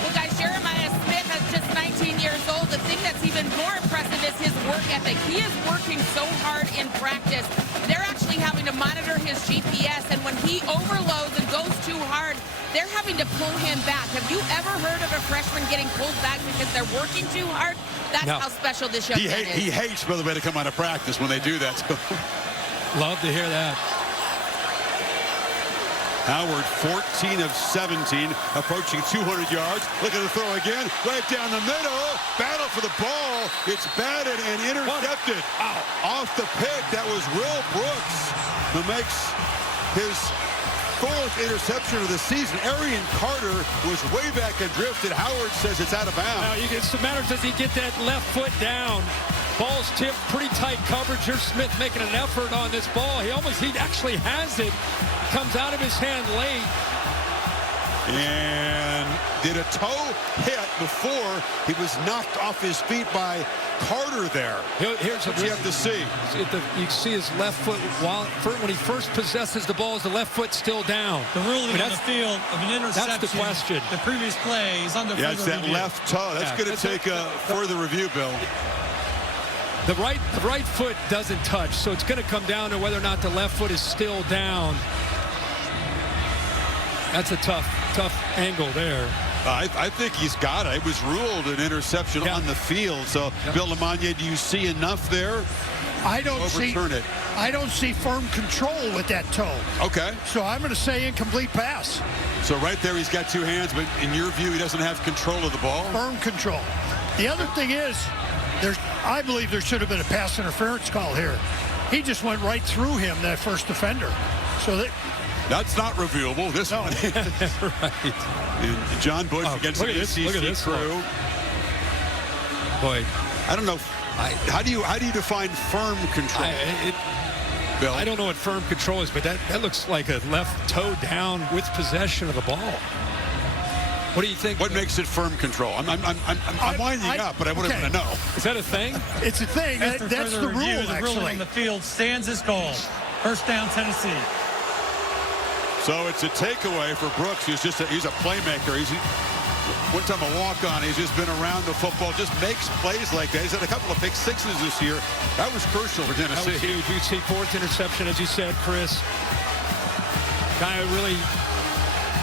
Well, guys, Jeremiah Smith is just 19 years old. The thing that's even more impressive is his work ethic. He is working so hard in practice. They're actually having to monitor his GPS, and when he overloads and goes too hard, they're having to pull him back. Have you ever heard of a freshman getting pulled back because they're working too hard? That's how special this young man is. He hates, by the way, to come out of practice when they do that. Love to hear that. Howard, 14 of 17, approaching 200 yards. Look at the throw again, right down the middle. Battle for the ball. It's batted and intercepted. Off the pick, that was Will Brooks, who makes his 4th interception of the season. Arian Carter was way back and drifted. Howard says it's out of bounds. Now, it's the matter, does he get that left foot down? Ball's tipped, pretty tight coverage. Here's Smith making an effort on this ball. He actually has it. Comes out of his hand late. And did a toe hit before he was knocked off his feet by Carter there. Here's what you have to see. You see his left foot when he first possesses the ball, is the left foot still down? The ruling on the field of an interception. That's the question. The previous play is under further review. Yeah, it's that left toe. That's going to take a further review, Bill. The right foot doesn't touch, so it's going to come down to whether or not the left foot is still down. That's a tough angle there. I think he's got it. It was ruled an interception on the field. So, Bill Lamagna, do you see enough there? I don't overturn it. I don't see firm control with that toe. Okay. So I'm going to say incomplete pass. So right there, he's got 2 hands, but in your view, he doesn't have control of the ball? Firm control. The other thing is, I believe there should have been a pass interference call here. He just went right through him, that first defender. So that's not reviewable. This one. Right. And John Bush against the SEC crew. Boy, I don't know. How do you define firm control? Bill? I don't know what firm control is, but that looks like a left toe down with possession of the ball. What do you think? What makes it firm control? I'm winding up, but I wouldn't want to know. Is that a thing? It's a thing. That's the rule, The ruling on the field stands as called. First down, Tennessee. So it's a takeaway for Brooks. He's a playmaker. He's one time a walk-on. He's just been around the football, just makes plays like that. He's had a couple of pick sixes this year. That was crucial for Tennessee. That was huge. You see 4th interception, as you said, Chris. Guy really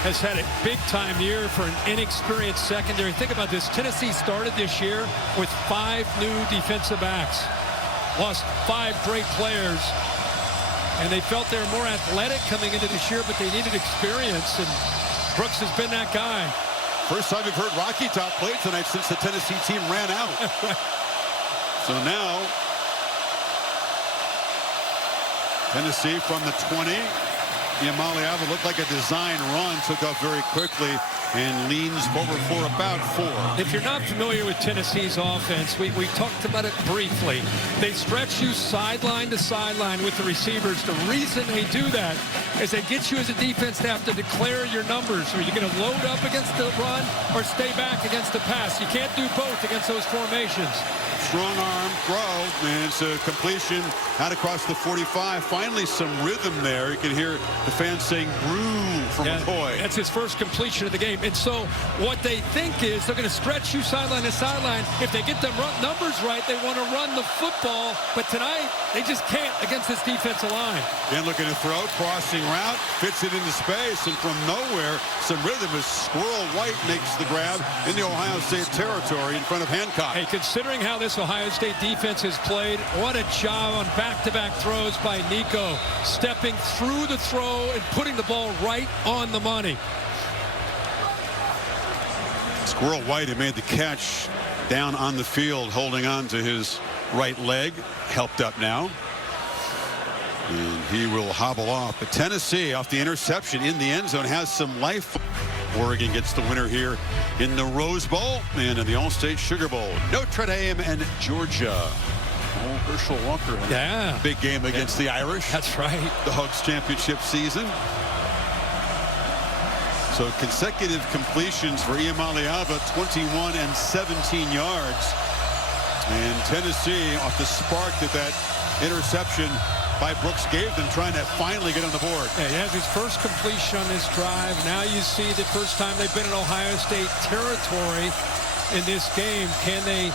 has had a big-time year for an inexperienced secondary. Think about this. Tennessee started this year with 5 new defensive backs. Lost 5 great players. And they felt they were more athletic coming into this year, but they needed experience. And Brooks has been that guy. First time we've heard Rocky Top play tonight since the Tennessee team ran out. So now, Tennessee from the 20. Iamaleava looked like a design run, took off very quickly, and leans forward for about 4. If you're not familiar with Tennessee's offense, we talked about it briefly. They stretch you sideline to sideline with the receivers. The reason they do that is they get you as a defense to have to declare your numbers. Are you going to load up against the run or stay back against the pass? You can't do both against those formations. Strong arm throw, and it's a completion out across the 45. Finally some rhythm there. You can hear the fans saying "brew" from McCoy. That's his first completion of the game. And so what they think is they're going to stretch you sideline to sideline. If they get them numbers right, they want to run the football. But tonight, they just can't against this defensive line. And look at the throw, crossing route, fits it into space, and from nowhere, some rhythm as Squirrel White makes the grab in the Ohio State territory in front of Hancock. Hey, considering how this Ohio State defense has played, what a job on back-to-back throws by Nico, stepping through the throw and putting the ball right on the money. Squirrel White had made the catch down on the field, holding on to his right leg, helped up now. And he will hobble off. But Tennessee, off the interception in the end zone, has some life. Oregon gets the winner here in the Rose Bowl and in the All-State Sugar Bowl. Notre Dame and Georgia. Oh, Herschel Walker had a big game against the Irish. That's right. The Hugs championship season. So consecutive completions for Iamaleava, 21 and 17 yards. And Tennessee, off the spark that interception by Brooks gave them, trying to finally get on the board. Yeah, he has his first completion on this drive. Now you see the first time they've been in Ohio State territory in this game. Can they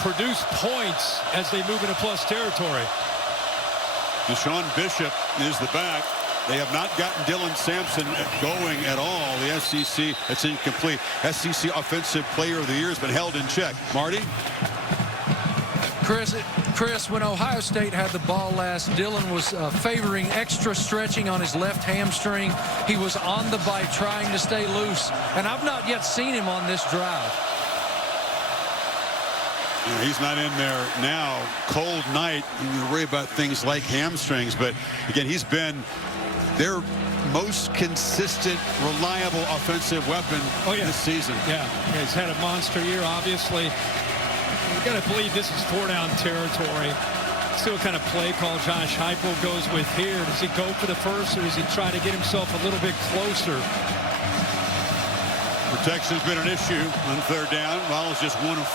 produce points as they move into plus territory? Deshaun Bishop is the back. They have not gotten Dylan Sampson going at all. The SEC, it's incomplete. SEC Offensive Player of the Year has been held in check. Marty? Chris, when Ohio State had the ball last, Dillon was favoring extra stretching on his left hamstring. He was on the bite trying to stay loose, and I've not yet seen him on this drive. Yeah, he's not in there now. Cold night. You worry about things like hamstrings, but again, he's been their most consistent, reliable offensive weapon this season. Yeah, he's had a monster year, obviously. You got to believe this is 4-down territory. See what kind of play call Josh Heupel goes with here. Does he go for the first, or does he try to get himself a little bit closer? Protection's been an issue on 3rd down. Rollins just 1 of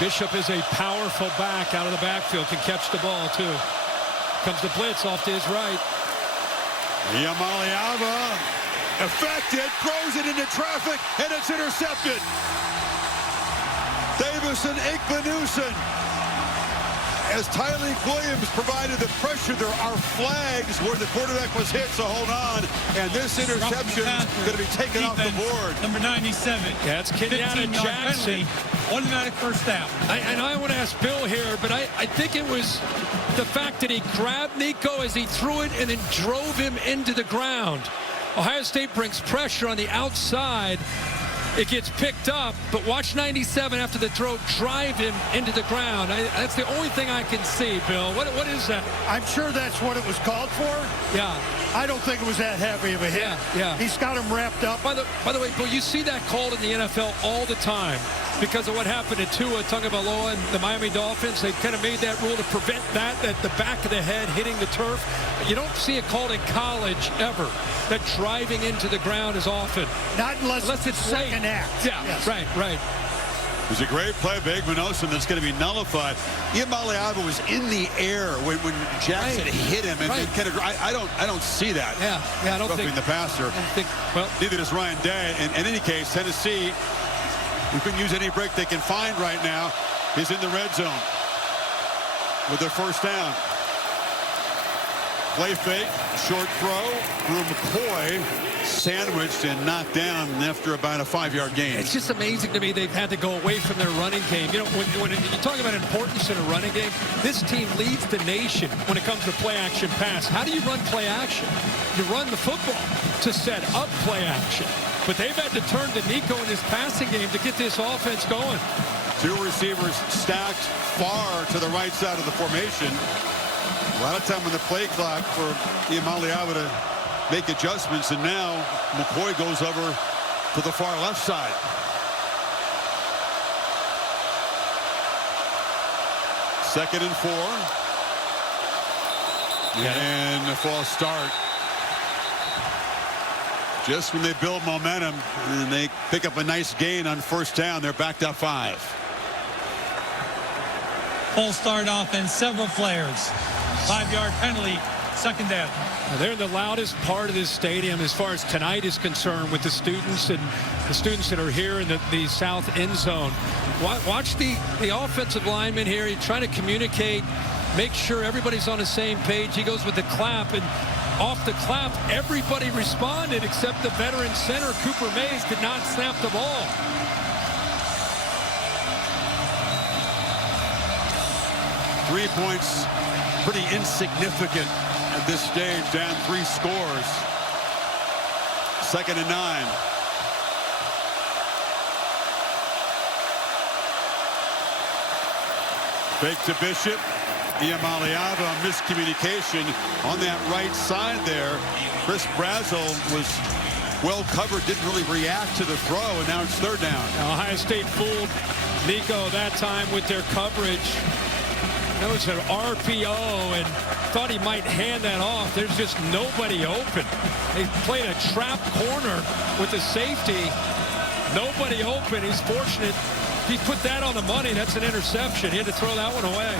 4. Bishop is a powerful back out of the backfield, can catch the ball too. Comes the blitz off to his right. Iamaleava affected, throws it into traffic, and it's intercepted. Davison Inkbenusen. As Tyleek Williams provided the pressure, there are flags where the quarterback was hit, so hold on. And this interception is going to be taken off the board. Number 97. Yeah, it's Kenyatta Jackson. Automatic first down. And I want to ask Bill here, but I think it was the fact that he grabbed Nico as he threw it and then drove him into the ground. Ohio State brings pressure on the outside. It gets picked up, but watch 97 after the throw drive him into the ground. That's the only thing I can see, Bill. What is that? I'm sure that's what it was called for. Yeah. I don't think it was that heavy of a hit. Yeah. He's got him wrapped up. By the way, Bill, you see that called in the NFL all the time because of what happened to Tua Tagovailoa and the Miami Dolphins. They kind of made that rule to prevent that at the back of the head hitting the turf. You don't see it called in college ever, that driving into the ground is often. Not unless it's second act. Yeah, yes. Right. It was a great play by Inkbenusen that's going to be nullified. Iamaleava was in the air when Jackson hit him, and kind of, I don't see that. Yeah, I don't think the passer. Well, neither does Ryan Day. And in any case, Tennessee, who can use any break they can find right now, is in the red zone with their first down. Play fake, short throw, through McCoy, sandwiched and knocked down after about a 5-yard gain. It's just amazing to me they've had to go away from their running game. You know, when you talk about importance in a running game, this team leads the nation when it comes to play action pass. How do you run play action? You run the football to set up play action. But they've had to turn to Nico in his passing game to get this offense going. 2 receivers stacked far to the right side of the formation. A lot of time on the play clock for Iamaleava to make adjustments, and now McCoy goes over to the far left side. Second and 4. And a false start. Just when they build momentum and they pick up a nice gain on first down, they're backed up 5. Full start offense, several flares. 5-yard penalty, second down. Now they're in the loudest part of this stadium as far as tonight is concerned with the students and the students that are here in the south end zone. Watch the offensive lineman here. He's trying to communicate, make sure everybody's on the same page. He goes with the clap, and off the clap, everybody responded except the veteran center, Cooper Mays, did not snap the ball. Three points, pretty insignificant at this stage, down 3 scores. Second and 9. Fake to Bishop. Iamaleava, miscommunication on that right side there. Chris Brazel was well covered, didn't really react to the throw, and now it's third down. Now, Ohio State fooled Nico that time with their coverage. That was an RPO, and thought he might hand that off. There's just nobody open. They played a trap corner with the safety. Nobody open. He's fortunate. He put that on the money. That's an interception. He had to throw that one away.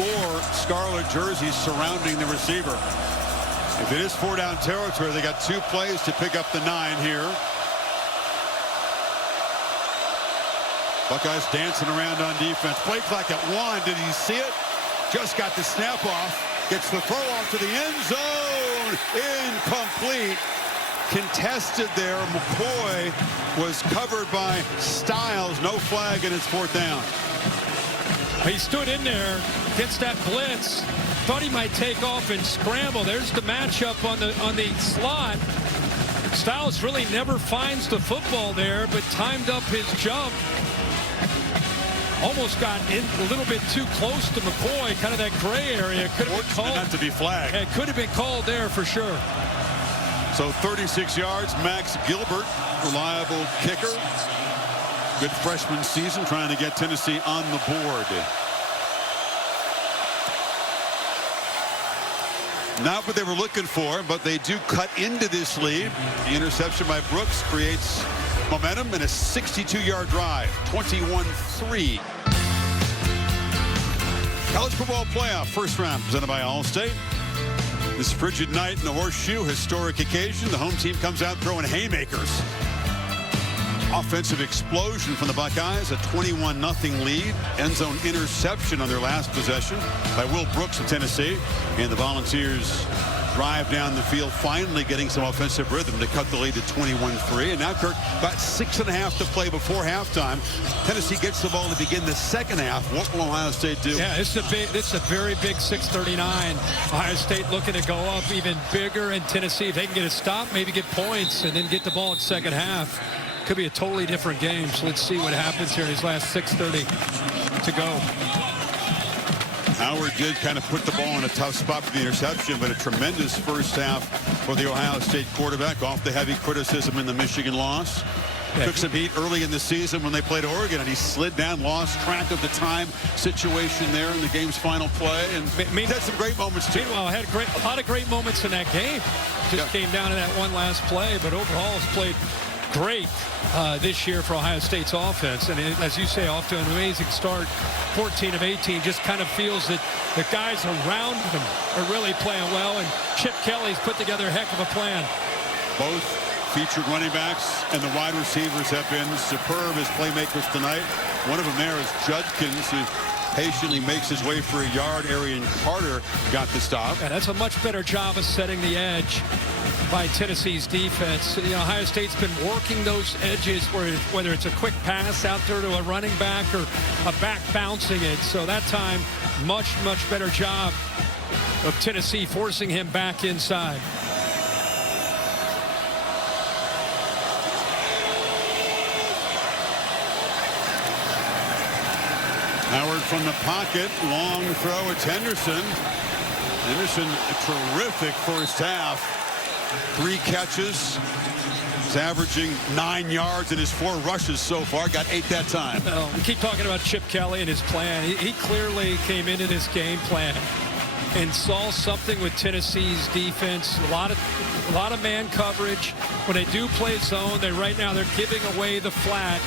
4 scarlet jerseys surrounding the receiver. If it is 4-down territory, they got 2 plays to pick up the 9 here. Buckeyes dancing around on defense. Play clock at 1. Did he see it? Just got the snap off. Gets the throw off to the end zone. Incomplete. contested there. McCoy was covered by Styles. No flag, and it's 4th down. He stood in there against that blitz. Thought he might take off and scramble. There's the matchup on the slot. Styles really never finds the football there, but timed up his jump. Almost got in a little bit too close to McCoy, kind of that gray area. Could have been called. Not to be flagged. It could have been called there for sure. So 36 yards, Max Gilbert, reliable kicker. Good freshman season, trying to get Tennessee on the board. Not what they were looking for, but they do cut into this lead. The interception by Brooks creates momentum and a 62-yard drive, 21-3. College football playoff, first round, presented by Allstate. This frigid night in the Horseshoe, historic occasion. The home team comes out throwing haymakers. Offensive explosion from the Buckeyes, a 21-0 lead. End zone interception on their last possession by Will Brooks of Tennessee. And the Volunteers drive down the field, finally getting some offensive rhythm to cut the lead to 21-3. And now, Kirk, about 6.5 to play before halftime. Tennessee gets the ball to begin the second half. What will Ohio State do? Yeah, it's a very big 6:39. Ohio State looking to go up even bigger, and Tennessee, if they can get a stop, maybe get points, and then get the ball in second half. Could be a totally different game. So let's see what happens here in these last 6:30 to go. Howard did kind of put the ball in a tough spot for the interception, but a tremendous first half for the Ohio State quarterback, off the heavy criticism in the Michigan loss. Yeah. Took some heat early in the season when they played Oregon, and he slid down, lost track of the time situation there in the game's final play, and he had some great moments too. Meanwhile, had a lot of great moments in that game. Just came down to that one last play, but overall has played great this year for Ohio State's offense. And as you say, off to an amazing start. 14 of 18, just kind of feels that the guys around him are really playing well, and Chip Kelly's put together a heck of a plan. Both featured running backs and the wide receivers have been superb as playmakers tonight. One of them there is Judkins, who patiently makes his way for a yard. Arian Carter got the stop. Yeah, that's a much better job of setting the edge by Tennessee's defense. You know, Ohio State's been working those edges, whether it's a quick pass out there to a running back or a back bouncing it. So that time, much better job of Tennessee forcing him back inside. Howard from the pocket, long throw. It's Henderson. Henderson, a terrific first half. 3 catches. He's averaging 9 yards in his 4 rushes so far. Got 8 that time. We keep talking about Chip Kelly and his plan. He clearly came into this game plan and saw something with Tennessee's defense. A lot of man coverage. When they do play zone, right now they're giving away the flat,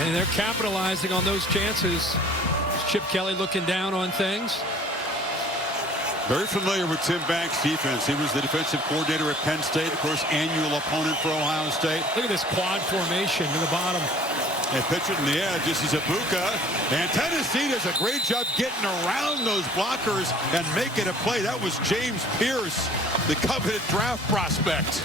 and they're capitalizing on those chances. Chip Kelly looking down on things. Very familiar with Tim Banks' defense. He was the defensive coordinator at Penn State, of course, annual opponent for Ohio State. Look at this quad formation in the bottom. They pitch it in the edge. This is Ibuka. And Tennessee does a great job getting around those blockers and making a play. That was James Pierce, the coveted draft prospect.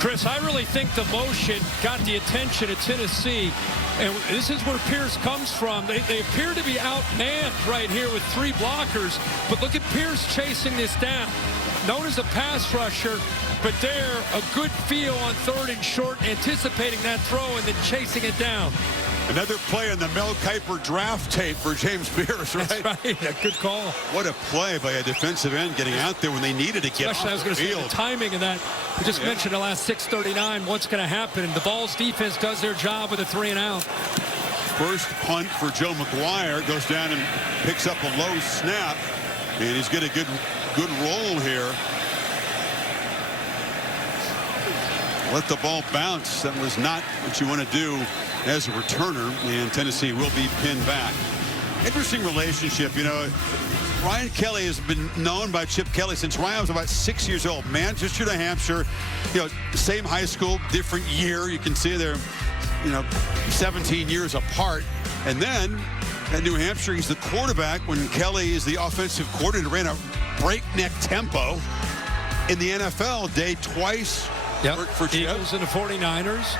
Chris, I really think the motion got the attention of Tennessee. And this is where Pierce comes from. They appear to be outmanned right here with 3 blockers. But look at Pierce chasing this down. Known as a pass rusher, but there, a good feel on 3rd and short, anticipating that throw and then chasing it down. Another play on the Mel Kiper draft tape for James Pierce, right? That's right. A good call. What a play by a defensive end getting out there when they needed to get Especially, off the field. Say, the timing of that. We just mentioned the last 6:39. What's going to happen? And the Vols defense does their job with a 3-and-out. First punt for Joe McGuire, goes down and picks up a low snap, and he's got a good roll here. Let the ball bounce. That was not what you want to do as a returner, and Tennessee will be pinned back. Interesting relationship, you know. Ryan Kelly has been known by Chip Kelly since Ryan was about 6 years old. Manchester, New Hampshire, you know, same high school, different year. You can see they're, you know, 17 years apart. And then at New Hampshire, he's the quarterback when Kelly is the offensive coordinator. Ran a breakneck tempo in the NFL. Day twice Yep. for Chip. Eagles and the 49ers.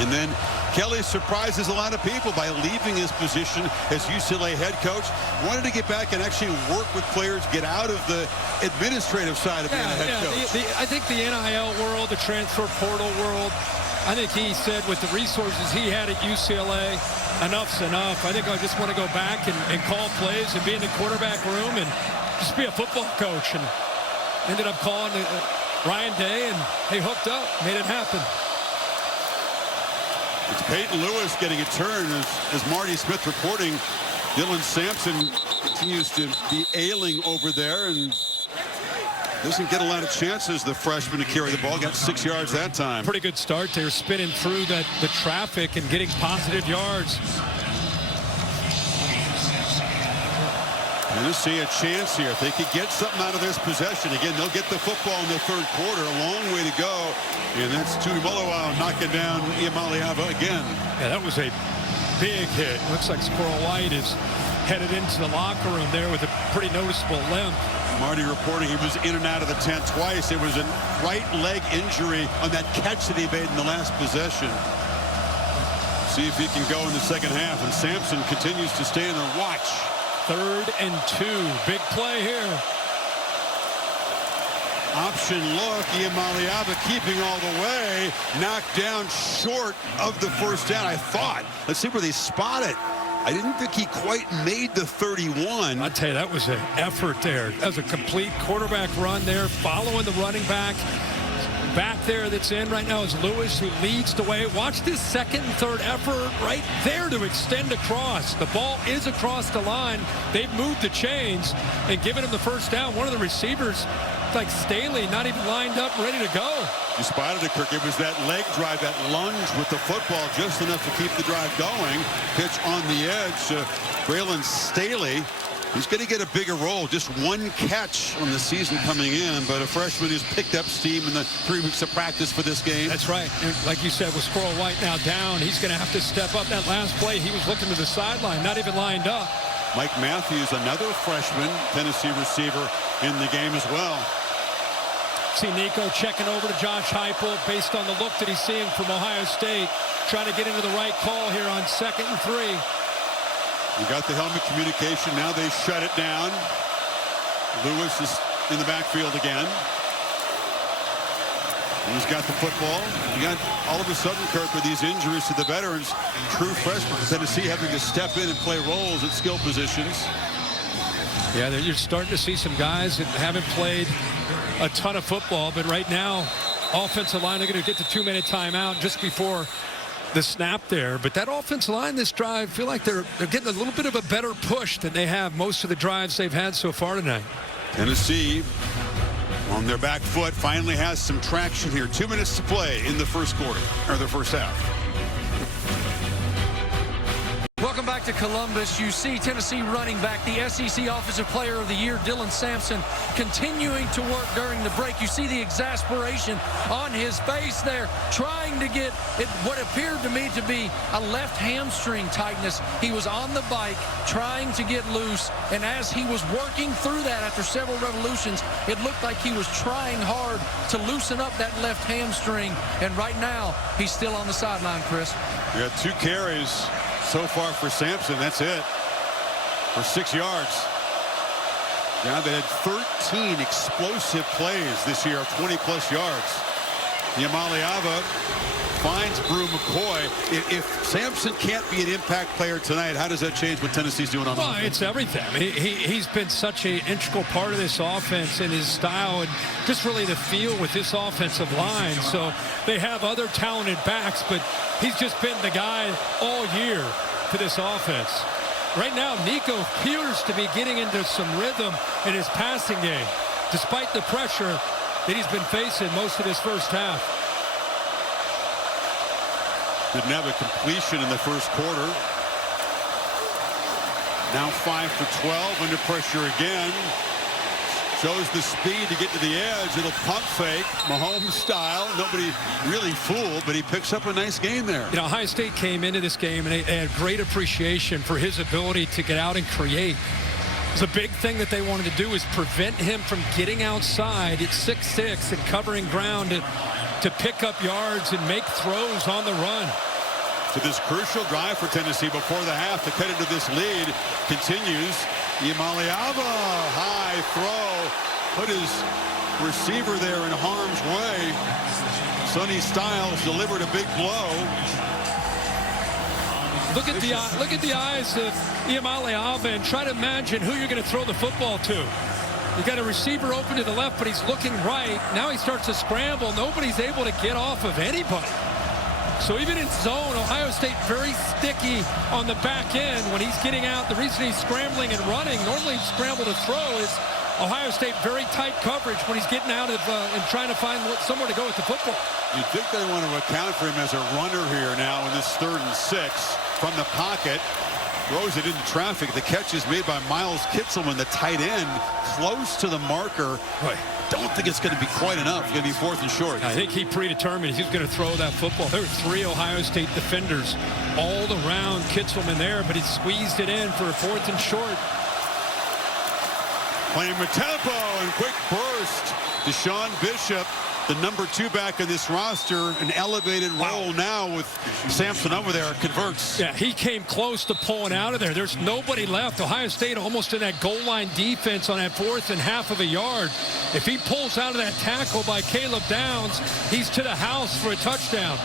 And then Kelly surprises a lot of people by leaving his position as UCLA head coach. Wanted to get back and actually work with players, get out of the administrative side of being a head coach. I think the NIL world, the transfer portal world, I think he said with the resources he had at UCLA, enough's enough. I think I just want to go back and call plays and be in the quarterback room and just be a football coach. And ended up calling Ryan Day, and they hooked up, made it happen. It's Peyton Lewis getting a turn as Marty Smith reporting. Dylan Sampson continues to be ailing over there and doesn't get a lot of chances, the freshman, to carry the ball. Got 6 yards that time. Pretty good start there, spinning through the traffic and getting positive yards. Tennessee a chance here. If they could get something out of this possession, again, they'll get the football in the third quarter. A long way to go. And that's Tuimoloau knocking down Iamaleava again. Yeah, that was a big hit. Looks like Squirrel White is headed into the locker room there with a pretty noticeable limp. Marty reporting he was in and out of the tent twice. It was a right leg injury on that catch that he made in the last possession. See if he can go in the second half. And Sampson continues to stand and watch. 3rd and 2. Big play here. Option look. Iamaleava keeping all the way. Knocked down short of the first down, I thought. Let's see where they spot it. I didn't think he quite made the 31. I'll tell you, that was an effort there. That was a complete quarterback run there, following the running back. Back there that's in right now is Lewis, who leads the way. Watch this second and third effort right there to extend across. The ball is across the line. They've moved the chains and given him the first down. One of the receivers, like Staley, not even lined up, ready to go. You spotted it, Kirk. It was that leg drive, that lunge with the football, just enough to keep the drive going. Pitch on the edge. Braylon Staley. He's going to get a bigger role. Just one catch on the season coming in, but a freshman who's picked up steam in the 3 weeks of practice for this game. That's right. And like you said, with Squirrel White now down, he's going to have to step up. That last play, he was looking to the sideline, not even lined up. Mike Matthews, another freshman, Tennessee receiver in the game as well. See Nico checking over to Josh Heupel based on the look that he's seeing from Ohio State, trying to get into the right call here on 2nd and 3. You got the helmet communication. Now they shut it down. Lewis is in the backfield again. He's got the football. You got all of a sudden, Kirk, with these injuries to the veterans, true freshmen, Tennessee having to step in and play roles at skill positions. Yeah, you're starting to see some guys that haven't played a ton of football, but right now, offensive line are going to get the 2-minute timeout just before the snap there. But that offensive line this drive, feel like they're getting a little bit of a better push than they have most of the drives they've had so far tonight. Tennessee on their back foot finally has some traction here. 2 minutes to play in the first quarter, or the first half. Welcome back to Columbus. You see Tennessee running back, the SEC Offensive Player of the Year, Dylan Sampson, continuing to work during the break. You see the exasperation on his face there, trying to get it, what appeared to me to be a left hamstring tightness. He was on the bike trying to get loose, and as he was working through that after several revolutions, it looked like he was trying hard to loosen up that left hamstring, and right now he's still on the sideline, Chris. We got 2 carries so far for Sampson. That's it for 6 yards. Now they had 13 explosive plays this year, 20-plus yards. Iamaleava finds Brew McCoy. If Sampson can't be an impact player tonight, how does that change what Tennessee's doing on offense? Well, it's everything. He's been such an integral part of this offense and his style and just really the feel with this offensive line. So they have other talented backs, but he's just been the guy all year for this offense. Right now, Nico appears to be getting into some rhythm in his passing game, despite the pressure that he's been facing most of this first half. Didn't have a completion in the first quarter. Now 5 for 12, under pressure again. Shows the speed to get to the edge. It'll pump fake, Mahomes style. Nobody really fooled, but he picks up a nice gain there. You know, Ohio State came into this game and they had great appreciation for his ability to get out and create. The big thing that they wanted to do is prevent him from getting outside at 6'6" and covering ground to pick up yards and make throws on the run. So this crucial drive for Tennessee before the half to cut into this lead continues. Imaliava, high throw, put his receiver there in harm's way. Sonny Styles delivered a big blow. Look at the eyes of Imaliava and try to imagine who you're going to throw the football to. You got a receiver open to the left, but he's looking right. Now he starts to scramble. Nobody's able to get off of anybody. So even in zone, Ohio State very sticky on the back end when he's getting out. The reason he's scrambling and running, normally scramble to throw, is Ohio State very tight coverage when he's getting out of and trying to find somewhere to go with the football. You'd think they want to account for him as a runner here now in this 3rd and 6 from the pocket. Throws it into traffic. The catch is made by Miles Kitselman, the tight end, close to the marker. Right. Don't think it's going to be quite enough. It's going to be 4th and short. I think he predetermined he's going to throw that football. There were 3 Ohio State defenders all around Kitselman there, but he squeezed it in for a 4th and short. Playing with tempo and quick burst. Deshaun Bishop, the number 2 back in this roster, an elevated role now with Sampson over there, converts. Yeah, he came close to pulling out of there. There's nobody left. Ohio State almost in that goal line defense on that 4th and half of a yard. If he pulls out of that tackle by Caleb Downs, he's to the house for a touchdown.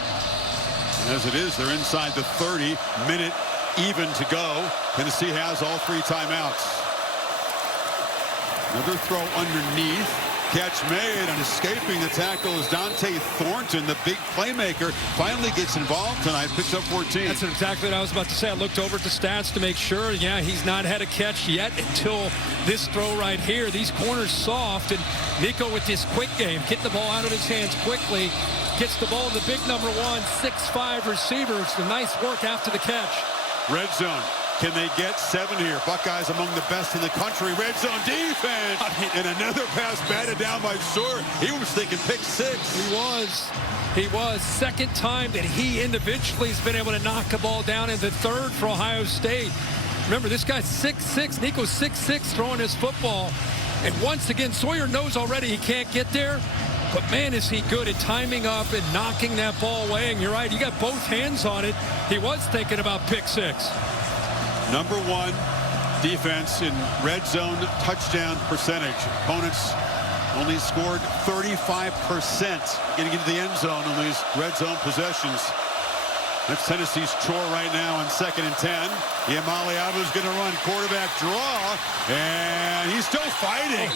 And as it is, they're inside the 30, minute even to go. Tennessee has all 3 timeouts. Another throw underneath. Catch made, and escaping the tackle is Dante Thornton, the big playmaker. Finally gets involved tonight, picks up 14. That's exactly what I was about to say. I looked over at the stats to make sure. Yeah, he's not had a catch yet until this throw right here. These corners soft, and Nico with this quick game, getting the ball out of his hands quickly, gets the ball to the big number 1, 6'5" receiver. It's the nice work after the catch. Red zone. Can they get 7 here? Buckeyes among the best in the country. Red zone defense. And another pass batted down by Seward. He was thinking pick 6. He was. Second time that he individually has been able to knock a ball down, in the 3rd for Ohio State. Remember, this guy's 6'6". Nico's 6'6", throwing his football. And once again, Sawyer knows already he can't get there. But, man, is he good at timing up and knocking that ball away. And you're right, you got both hands on it. He was thinking about pick 6. Number 1 defense in red zone touchdown percentage. Opponents only scored 35% getting into the end zone on these red zone possessions. That's Tennessee's chore right now on 2nd and 10. Imaliava is going to run quarterback draw, and he's still fighting.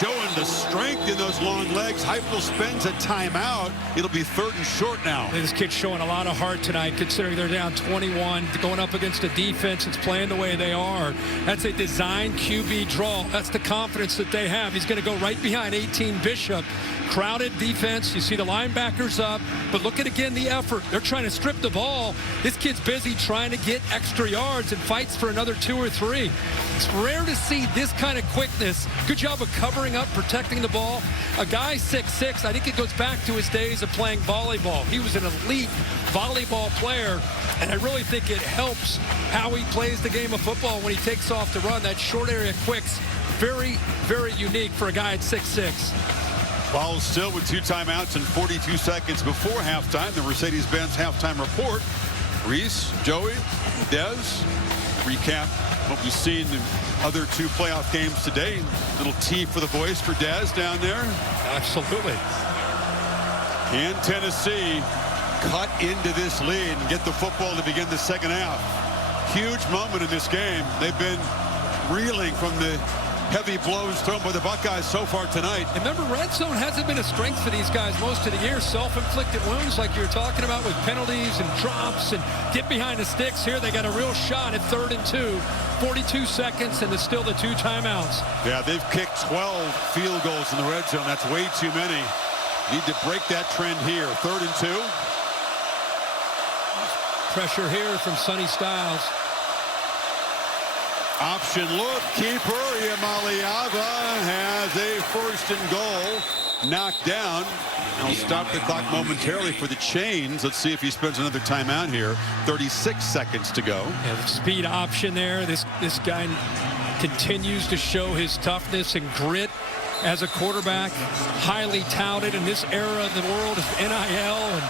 Showing the strength in those long legs. Heupel spends a timeout. It'll be 3rd and short now. This kid's showing a lot of heart tonight, considering they're down 21, going up against a defense that's playing the way they are. That's a design QB draw. That's the confidence that they have. He's going to go right behind 18 Bishop. Crowded defense. You see the linebackers up, but look at again the effort. They're trying to strip the ball. This kid's busy trying to get extra yards and fights for another 2 or 3. It's rare to see this kind of quickness. Good job of covering up, protecting the ball. A guy 6'6", I think it goes back to his days of playing volleyball. He was an elite volleyball player, and I really think it helps how he plays the game of football when he takes off to run. That short area quicks, very, very unique for a guy at 6'6". Ball still with 2 timeouts and 42 seconds before halftime. The Mercedes-Benz halftime report. Reese, Joey, Des, recap what we've seen in other 2 playoff games today. Little T for the voice for Des down there. Absolutely. And Tennessee cut into this lead and get the football to begin the 2nd half. Huge moment in this game. They've been reeling from the heavy blows thrown by the Buckeyes so far tonight. And remember, red zone hasn't been a strength for these guys most of the year. Self-inflicted wounds like you were talking about with penalties and drops and get behind the sticks. Here they got a real shot at 3rd and 2. 42 seconds, and there's still the 2 timeouts. Yeah, they've kicked 12 field goals in the red zone. That's way too many. Need to break that trend here. 3rd and 2. Pressure here from Sonny Styles. Option look, keeper Imaliava has a 1st and goal, knocked down. I'll stop the clock momentarily for the chains. Let's see if he spends another timeout here. 36 seconds to go. Yeah, the speed option there. This guy continues to show his toughness and grit as a quarterback, highly touted in this era of the world of NIL, and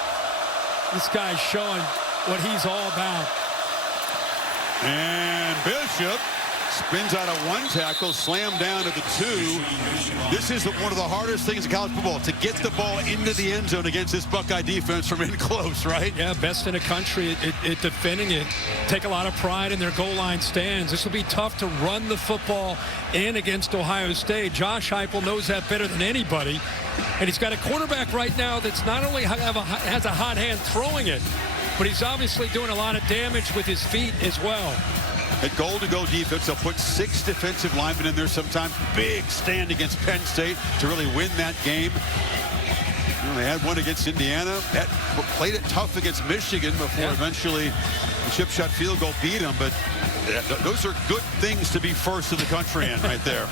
this guy's showing what he's all about. And Bishop spins out of one tackle, slammed down to the 2. This is one of the hardest things in college football, to get the ball into the end zone against this Buckeye defense from in close, right? Yeah, best in the country at defending it. Take a lot of pride in their goal line stands. This will be tough to run the football in against Ohio State. Josh Heupel knows that better than anybody. And he's got a quarterback right now that's not only has a hot hand throwing it, but he's obviously doing a lot of damage with his feet as well. At goal-to-go defense, they'll put 6 defensive linemen in there sometimes. Big stand against Penn State to really win that game. They had one against Indiana. Played it tough against Michigan before eventually the chip shot field goal beat them. But those are good things to be first in the country in right there.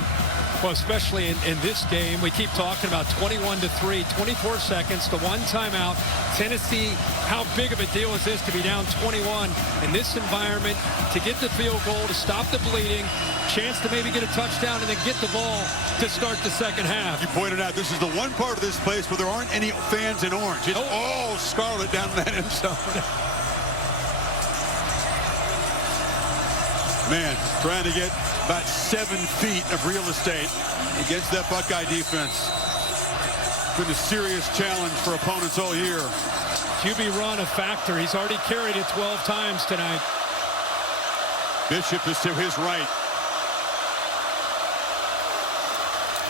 Well, especially in this game, we keep talking about 21-3, 24 seconds to 1 timeout. Tennessee, how big of a deal is this to be down 21 in this environment, to get the field goal, to stop the bleeding, chance to maybe get a touchdown and then get the ball to start the second half. You pointed out this is the one part of this place where there aren't any fans in orange. It's all scarlet down in that end zone. Man, trying to get about 7 feet of real estate against that Buckeye defense. Been a serious challenge for opponents all year. QB run a factor. He's already carried it 12 times tonight. Bishop is to his right.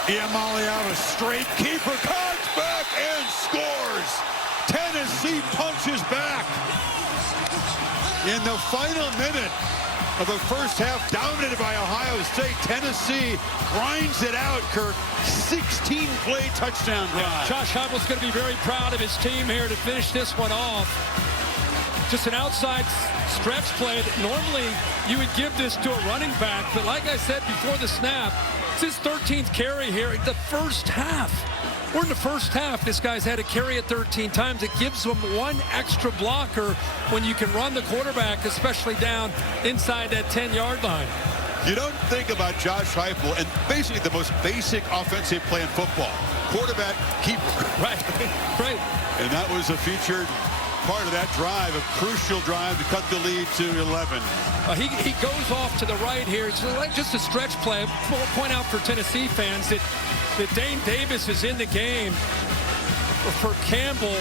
Iamaleava straight keeper, cuts back and scores. Tennessee punches back. In the final minute of the first half, dominated by Ohio State, Tennessee grinds it out, Kirk. 16-play touchdown drive. Josh Heupel's going to be very proud of his team here to finish this one off. Just an outside stretch play that normally you would give this to a running back, but like I said before the snap, it's his 13th carry here in the first half. We're in the first half. This guy's had to carry it 13 times. It gives him 1 extra blocker when you can run the quarterback, especially down inside that 10-yard line. You don't think about Josh Heupel and basically the most basic offensive play in football. Quarterback, keeper. Right, right. And that was a featured part of that drive, a crucial drive to cut the lead to 11. He goes off to the right here. It's like just a stretch play. We'll point out for Tennessee fans that Dane Davis is in the game for Campbell.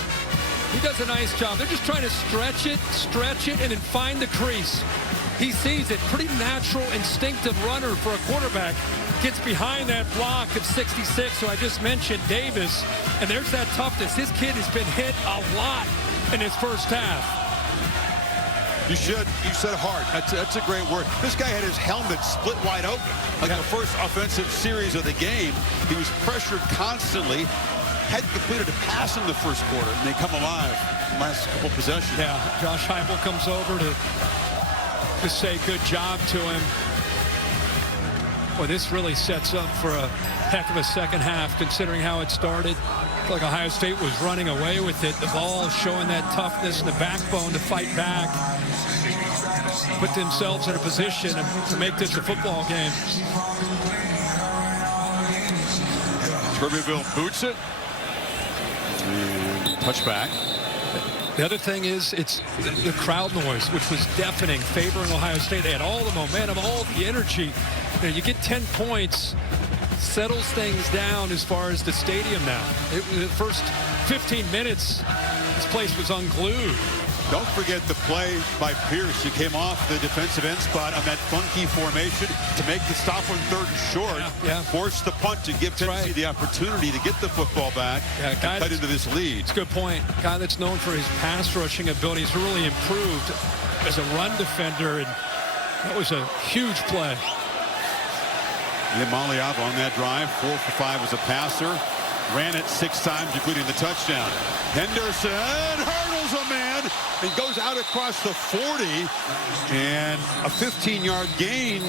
He does a nice job. They're just trying to stretch it, and then find the crease. He sees it. Pretty natural, instinctive runner for a quarterback. Gets behind that block of 66, who I just mentioned, Davis. And there's that toughness. This kid has been hit a lot in his first half. You said hard. That's a great word. This guy had his helmet split wide open. Like the first offensive series of the game, he was pressured constantly. Hadn't completed a pass in the first quarter, and they come alive in the last couple possessions. Yeah, Josh Heupel comes over to say good job to him. Well, this really sets up for a heck of a second half, considering how it started. Like Ohio State was running away with it. The ball showing that toughness and the backbone to fight back. Put themselves in a position to make this a football game. Tuberville boots it. And touchback. The other thing is it's the crowd noise, which was deafening, favoring Ohio State. They had all the momentum, all the energy. You get 10 points, settles things down as far as the stadium now. The first 15 minutes, this place was unglued. Don't forget the play by Pierce. He came off the defensive end spot on that funky formation to make the stop on 3rd and short. Force the punt to give Tennessee the opportunity to get the football back and cut into this lead. It's a good point. A guy that's known for his pass rushing abilities really improved as a run defender, and that was a huge play. Iamaleava on that drive, 4 for 5 as a passer. Ran it 6 times, including the touchdown. Henderson hurdles a man and goes out across the 40. And a 15-yard gain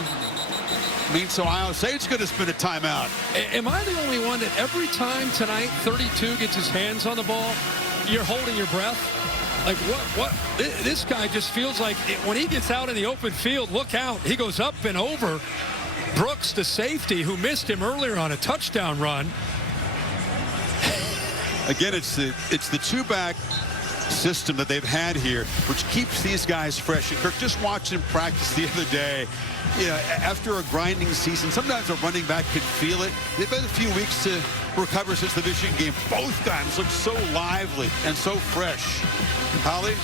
means Ohio State's going to spin a timeout. Am I the only one that every time tonight 32 gets his hands on the ball, you're holding your breath? Like, what? This guy just feels like when he gets out in the open field, look out. He goes up and over. Brooks, the safety, who missed him earlier on a touchdown run. Again, it's the two-back system that they've had here, which keeps these guys fresh. And Kirk, just watching him practice the other day, you know, after a grinding season, sometimes a running back can feel it. They've had a few weeks to recover since the Michigan game. Both times look so lively and so fresh. Holly?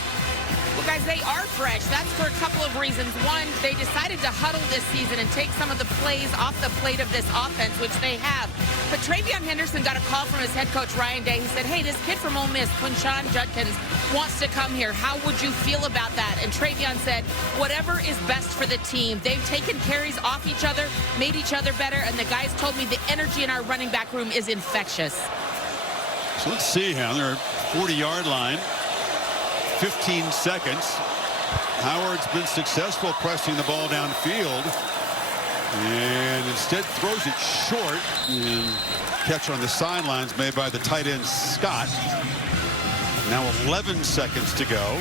Well, guys, they are fresh. That's for a couple of reasons. One, they decided to huddle this season and take some of the plays off the plate of this offense, which they have. But Travion Henderson got a call from his head coach, Ryan Day. He said, hey, this kid from Ole Miss, Quinshon Judkins, wants to come here. How would you feel about that? And Travion said, whatever is best for the team. They've taken carries off each other, made each other better, and the guys told me the energy in our running back room is infectious. So let's see how they're 40-yard line. 15 seconds. Howard's been successful pressing the ball downfield and instead throws it short, and catch on the sidelines made by the tight end Scott. Now 11 seconds to go.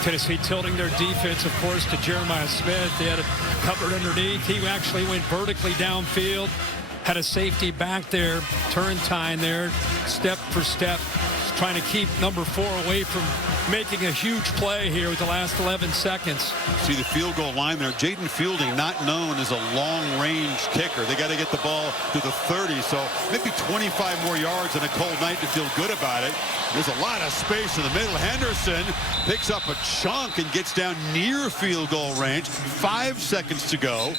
Tennessee tilting their defense, of course, to Jeremiah Smith. They had it covered underneath. He actually went vertically downfield. Had a safety back there, Turrentine there, step for step, trying to keep number 4 away from making a huge play here with the last 11 seconds. See the field goal line there. Jaden Fielding, not known as a long-range kicker. They got to get the ball to the 30, so maybe 25 more yards on a cold night to feel good about it. There's a lot of space in the middle. Henderson picks up a chunk and gets down near field goal range. 5 seconds to go.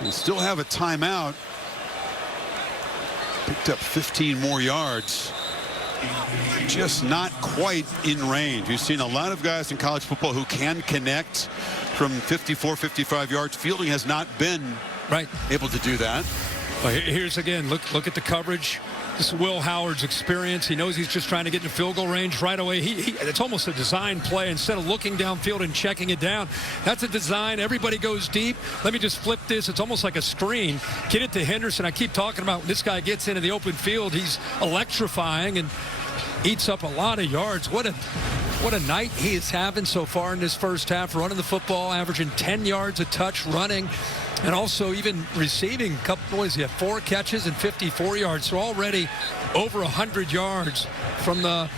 We still have a timeout. Picked up 15 more yards. Just not quite in range. You've seen a lot of guys in college football who can connect from 54, 55 yards. Fielding has not been able to do that. Well, here's again, look at the coverage. This is Will Howard's experience. He knows he's just trying to get in field goal range right away. It's almost a design play. Instead of looking downfield and checking it down, that's a design. Everybody goes deep. Let me just flip this. It's almost like a screen. Get it to Henderson. I keep talking about when this guy gets into the open field, he's electrifying and eats up a lot of yards. What a night he is having so far in this first half, running the football, averaging 10 yards a touch running, and also even receiving a couple boys. He had 4 catches and 54 yards, so already over 100 yards from the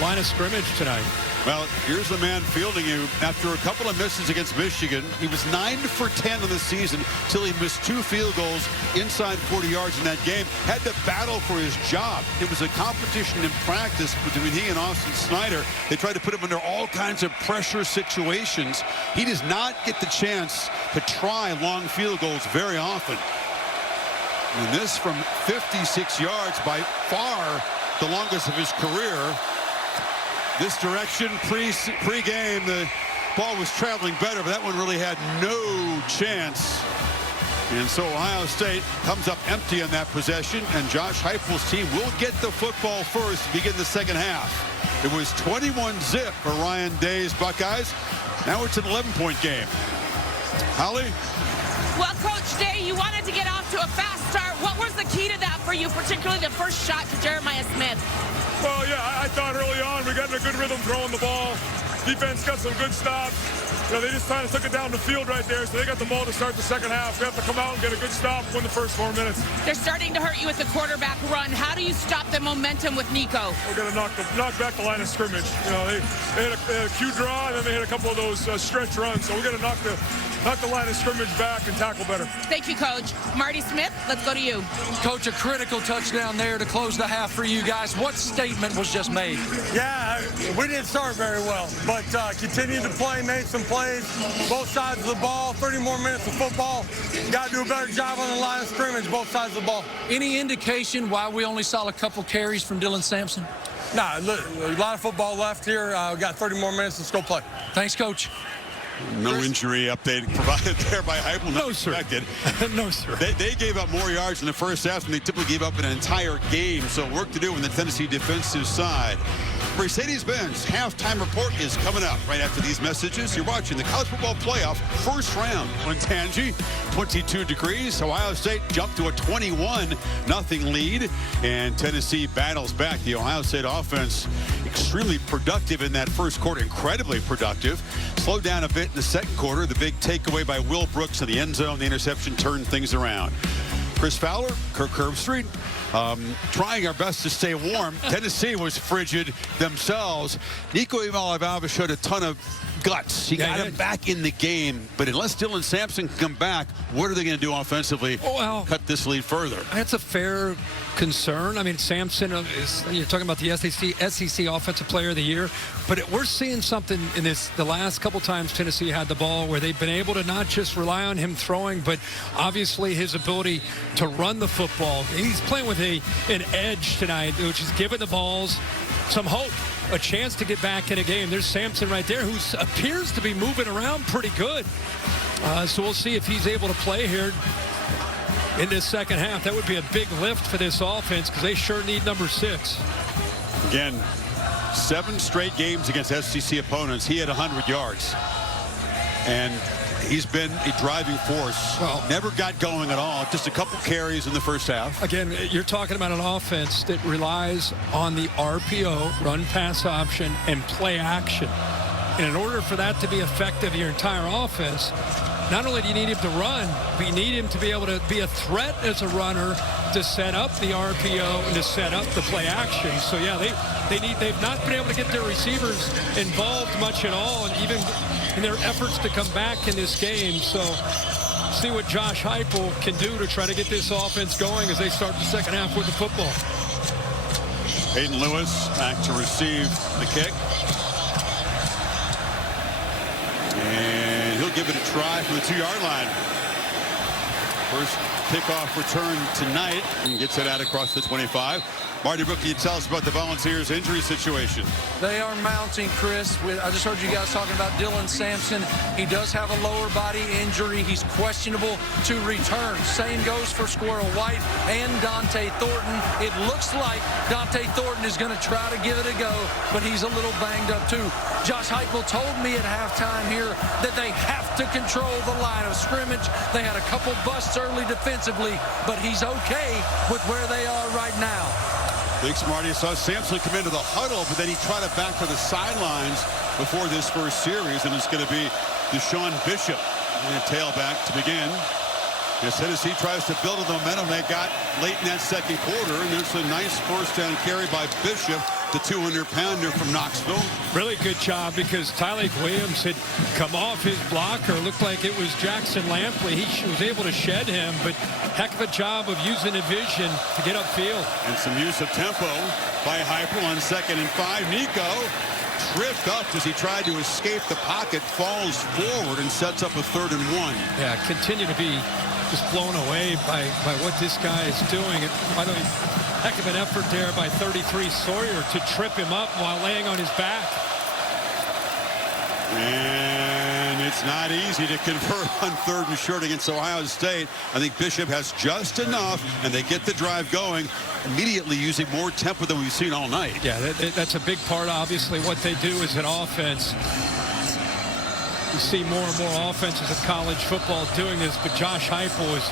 line of scrimmage tonight. Well, here's the man Fielding, who, after a couple of misses against Michigan, he was 9 for 10 in the season till he missed 2 field goals inside 40 yards in that game. Had to battle for his job. It was a competition in practice between he and Austin Snyder. They tried to put him under all kinds of pressure situations. He does not get the chance to try long field goals very often. And this from 56 yards, by far the longest of his career. This direction pre-game, the ball was traveling better, but that one really had no chance. And so Ohio State comes up empty on that possession, and Josh Heupel's team will get the football first to begin the second half. It was 21-0 for Ryan Day's Buckeyes. Now it's an 11-point game. Holly? Well, Coach Day, you wanted to get off to a fast start. What was the key to that for you, particularly the first shot to Jeremiah Smith? Well, yeah, I thought early on we got in a good rhythm throwing the ball. Defense got some good stops. You know, they just kind of took it down the field right there, so they got the ball to start the second half. We have to come out and get a good stop, win the first 4 minutes. They're starting to hurt you with the quarterback run. How do you stop the momentum with Nico? We're going to knock back the line of scrimmage. You know, they had a cue draw, and then they had a couple of those stretch runs. So we're going to knock the line of scrimmage back and tackle better. Thank you, Coach. Marty Smith, let's go to you. Coach, a critical touchdown there to close the half for you guys. What statement was just made? Yeah, we didn't start very well, but continued to play, made some plays, both sides of the ball, 30 more minutes of football. Got to do a better job on the line of scrimmage, both sides of the ball. Any indication why we only saw a couple carries from Dylan Sampson? Nah, a lot of football left here. We got 30 more minutes. Let's go play. Thanks, Coach. No injury update provided there by Heupel. No, sir. No, sir. They gave up more yards in the first half than they typically gave up in an entire game. So work to do on the Tennessee defensive side. Mercedes-Benz halftime report is coming up right after these messages. You're watching the college football playoff first round on Tangi. 22 degrees. Ohio State jumped to a 21-0 lead, and Tennessee battles back. The Ohio State offense extremely productive in that first quarter, incredibly productive. Slowed down a bit in the second quarter. The big takeaway by Will Brooks in the end zone. The interception turned things around. Chris Fowler, Kirk Herbstreit, trying our best to stay warm. Tennessee was frigid themselves. Nico Iamaleava showed a ton of guts. He got him back in the game. But unless Dylan Sampson can come back, what are they going to do offensively? Well, cut this lead further. That's a fair concern. I mean, Sampson is, you're talking about the SEC Offensive Player of the Year, but we're seeing something in the last couple times Tennessee had the ball where they've been able to not just rely on him throwing, but obviously his ability to run the football. He's playing with an edge tonight, which is giving the balls some hope, a chance to get back in a game. There's Sampson right there, who appears to be moving around pretty good. So we'll see if he's able to play here in this second half. That would be a big lift for this offense because they sure need number 6. Again, 7 straight games against SEC opponents. He had 100 yards. And he's been a driving force. Well, never got going at all. Just a couple carries in the first half. Again, you're talking about an offense that relies on the RPO, run pass option, and play action. And in order for that to be effective, your entire offense, not only do you need him to run, but you need him to be able to be a threat as a runner to set up the RPO and to set up the play action. So yeah, they've not been able to get their receivers involved much at all, and even in their efforts to come back in this game. So see what Josh Heupel can do to try to get this offense going as they start the second half with the football. Peyton Lewis back to receive the kick. And he'll give it a try from the 2-yard line. First kickoff return tonight, and gets it out across the 25. Marty Brooke, can you tell us about the Volunteers' injury situation? They are mounting, Chris. I just heard you guys talking about Dylan Sampson. He does have a lower body injury. He's questionable to return. Same goes for Squirrel White and Dante Thornton. It looks like Dante Thornton is going to try to give it a go, but he's a little banged up too. Josh Heupel told me at halftime here that they have to control the line of scrimmage. They had a couple busts early defensively, but he's okay with where they are right now. Thanks, Marty. I saw Sampson come into the huddle, but then he tried to back to the sidelines before this first series, and it's going to be Deshaun Bishop, and tailback to begin. As Tennessee tries to build on the momentum they got late in that second quarter, and there's a nice first down carry by Bishop, the 200-pounder from Knoxville. Really good job because Tyleik Williams had come off his blocker. Looked like it was Jackson Lampley. He was able to shed him, but heck of a job of using the vision to get upfield. And some use of tempo by Heupel on 2nd and 5. Nico tripped up as he tried to escape the pocket, falls forward, and sets up a 3rd and 1. Yeah, continue to be just blown away by what this guy is doing. By the way, heck of an effort there by 33 Sawyer to trip him up while laying on his back. And it's not easy to convert on 3rd and short against Ohio State. I think Bishop has just enough, and they get the drive going, immediately using more tempo than we've seen all night. Yeah, that's a big part, obviously, what they do as an offense. You see more and more offenses of college football doing this, but Josh Heupel is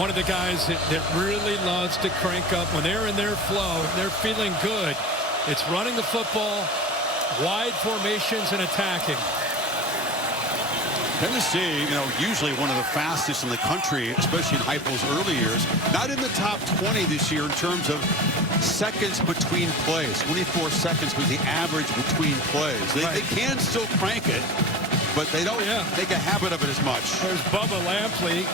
one of the guys that really loves to crank up when they're in their flow, they're feeling good. It's running the football, wide formations, and attacking. Tennessee, usually one of the fastest in the country, especially in Heupel's early years. Not in the top 20 this year in terms of seconds between plays. 24 seconds was the average between plays. They can still crank it, but they don't make a habit of it as much. There's Bubba Lampley.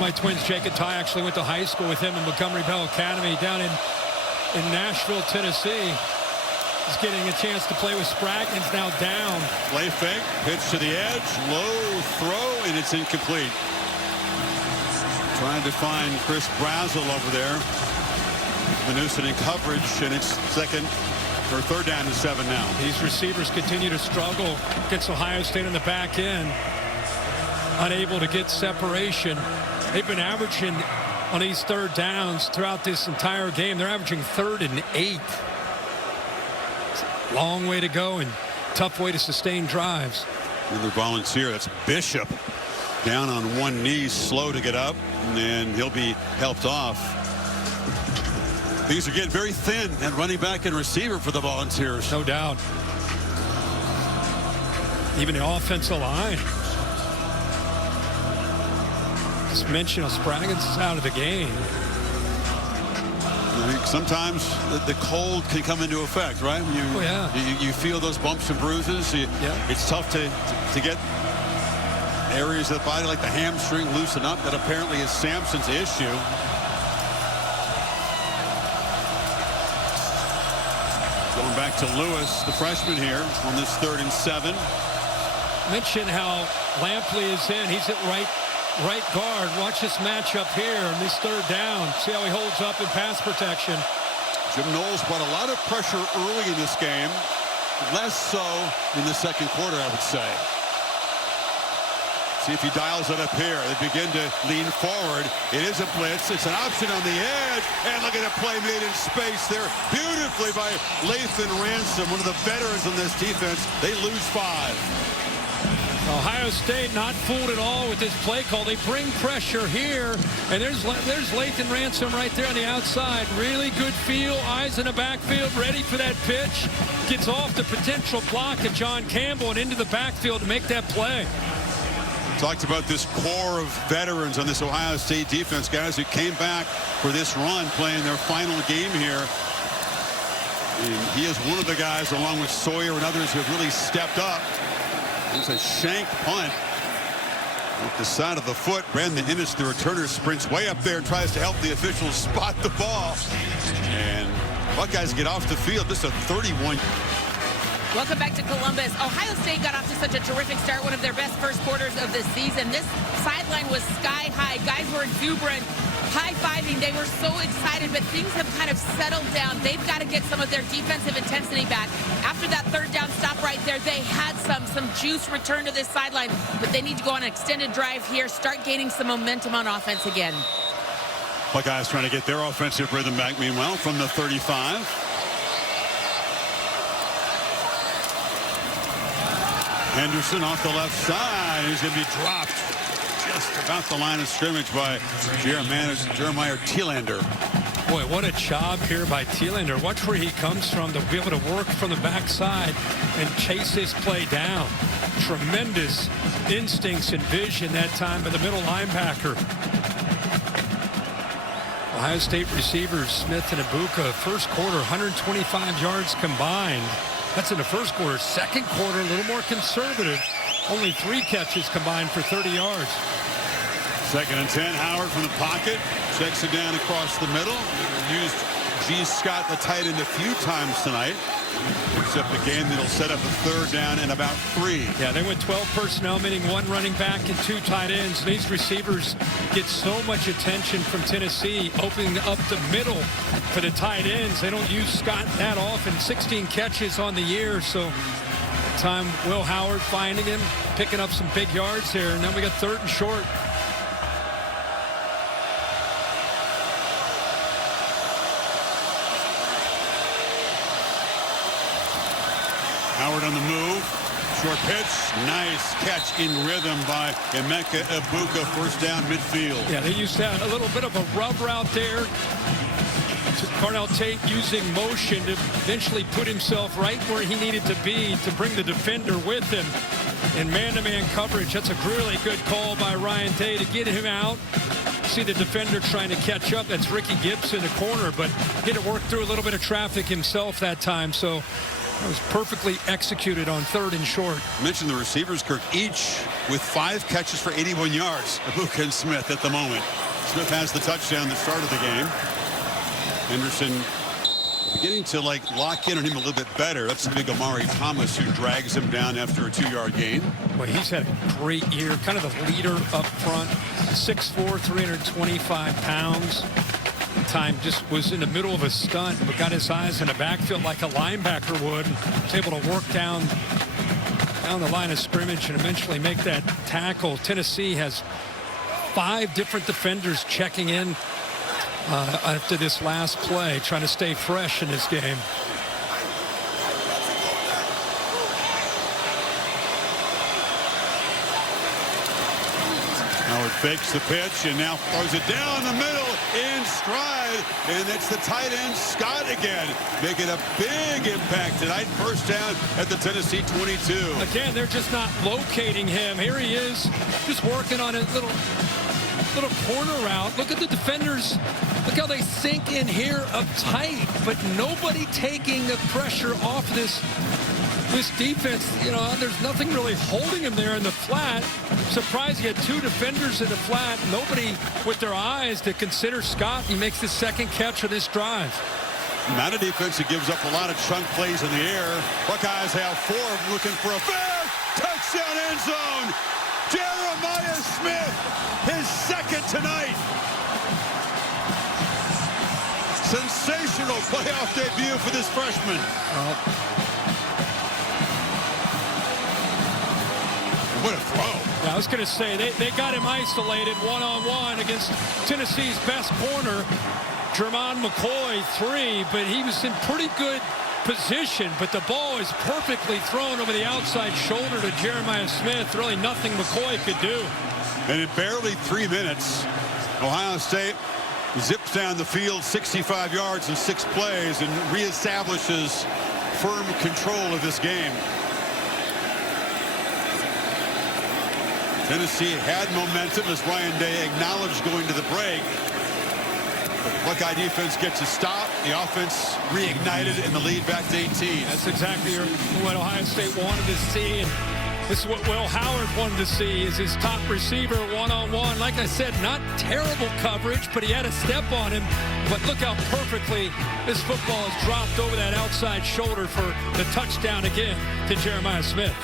My twins, Jake and Ty, actually went to high school with him in Montgomery Bell Academy down in Nashville, Tennessee. He's getting a chance to play with Spraggins, now down. Play fake, pitch to the edge, low throw, and it's incomplete. Trying to find Chris Brazel over there. Manuson in coverage, and it's 3rd down and 7 now. These receivers continue to struggle against Ohio State in the back end. Unable to get separation. They've been averaging on these 3rd downs throughout this entire game. They're averaging 3rd and 8. Long way to go and tough way to sustain drives. Another volunteer, that's Bishop, down on one knee, slow to get up, and he'll be helped off. These are getting very thin at running back and receiver for the Volunteers. No doubt. Even the offensive line. Just mention Spraggins is out of the game. Sometimes the cold can come into effect, right? When you feel those bumps and bruises. It's tough to get areas of the body like the hamstring loosen up. That apparently is Sampson's issue. Going back to Lewis, the freshman here on this 3rd and 7. Mention how Lampley is in. He's at right guard. Watch this matchup here on this 3rd down. See how he holds up in pass protection. Jim Knowles brought a lot of pressure early in this game. Less so in the 2nd quarter, I would say. See if he dials it up here. They begin to lean forward. It is a blitz. It's an option on the edge. And look at a play made in space there. Beautifully by Lathan Ransom, one of the veterans on this defense. They lose 5. Ohio State not fooled at all with this play call. They bring pressure here, and there's Lathan Ransom right there on the outside. Really good feel, eyes in the backfield, ready for that pitch. Gets off the potential block of John Campbell and into the backfield to make that play. Talked about this core of veterans on this Ohio State defense, guys who came back for this run, playing their final game here. And he is one of the guys, along with Sawyer and others, who have really stepped up. It's a shank punt with the side of the foot. Brandon Innes, the returner, sprints way up there and tries to help the officials spot the ball. And Buckeyes get off the field. Just a 31. Welcome back to Columbus. Ohio State got off to such a terrific start, one of their best first quarters of the season. This sideline was sky high. Guys were exuberant, high-fiving. They were so excited, but things have kind of settled down. They've got to get some of their defensive intensity back. After that 3rd down stop right there, they had some juice return to this sideline, but they need to go on an extended drive here, start gaining some momentum on offense again. Buckeyes trying to get their offensive rhythm back, meanwhile, from the 35. Henderson off the left side. He's going to be dropped just about the line of scrimmage by Jeremiah Thielander. Boy, what a job here by Thielander. Watch where he comes from to be able to work from the backside and chase this play down. Tremendous instincts and vision that time by the middle linebacker. Ohio State receivers Smith and Ibuka, first quarter, 125 yards combined. That's in the first quarter. 2nd quarter, a little more conservative. Only 3 catches combined for 30 yards. 2nd and 10. Howard from the pocket. Checks it down across the middle. Used G. Scott, the tight end, a few times tonight. Except again, it'll set up a 3rd down and about 3. Yeah, they went 12 personnel, meaning 1 running back and 2 tight ends. These receivers get so much attention from Tennessee, opening up the middle for the tight ends. They don't use Scott that often. 16 catches on the year, so time Will Howard finding him, picking up some big yards here, and then we got 3rd and short. Howard on the move. Short pitch. Nice catch in rhythm by Emeka Ibuka. First down midfield. Yeah, they used that a little bit of a rub route there. Carnell Tate using motion to eventually put himself right where he needed to be to bring the defender with him in man-to-man coverage. That's a really good call by Ryan Day to get him out. See the defender trying to catch up. That's Ricky Gibbs in the corner, but he had to work through a little bit of traffic himself that time. So it was perfectly executed on 3rd and short. I mentioned the receivers, Kirk, each with 5 catches for 81 yards. Ibuka and Smith at the moment. Smith has the touchdown at the start of the game. Henderson beginning to lock in on him a little bit better. That's the big Amari Thomas who drags him down after a 2-yard gain. Well, he's had a great year, kind of the leader up front. 6'4", 325 pounds. Time just was in the middle of a stunt, but got his eyes in the backfield like a linebacker would. Was able to work down the line of scrimmage and eventually make that tackle. Tennessee has 5 different defenders checking in after this last play, trying to stay fresh in this game. Howard fakes the pitch and now throws it down the middle in stride. And it's the tight end, Scott, again, making a big impact tonight. First down at the Tennessee 22. Again, they're just not locating him. Here he is, just working on a little corner route. Look at the defenders. Look how they sink in here up tight, but nobody taking the pressure off this defense. You know, there's nothing really holding him there in the flat. Surprised he had two defenders in the flat. Nobody with their eyes to consider Scott. He makes his second catch of this drive. Not a defense that gives up a lot of chunk plays in the air. Buckeyes have 4 looking for a fair touchdown end zone. Jeremiah Smith, his second tonight. Sensational playoff debut for this freshman. What a throw. Yeah, I was going to say, they got him isolated one-on-one against Tennessee's best corner, Jermon McCoy, 3, but he was in pretty good position, but the ball is perfectly thrown over the outside shoulder to Jeremiah Smith. Really nothing McCoy could do. And in barely 3 minutes, Ohio State zips down the field 65 yards in 6 plays and reestablishes firm control of this game. Tennessee had momentum, as Ryan Day acknowledged going to the break. But the Buckeye defense gets a stop. The offense reignited and the lead back to 18. That's exactly what Ohio State wanted to see. And this is what Will Howard wanted to see, is his top receiver one-on-one. Like I said, not terrible coverage, but he had a step on him. But look how perfectly this football is dropped over that outside shoulder for the touchdown again to Jeremiah Smith.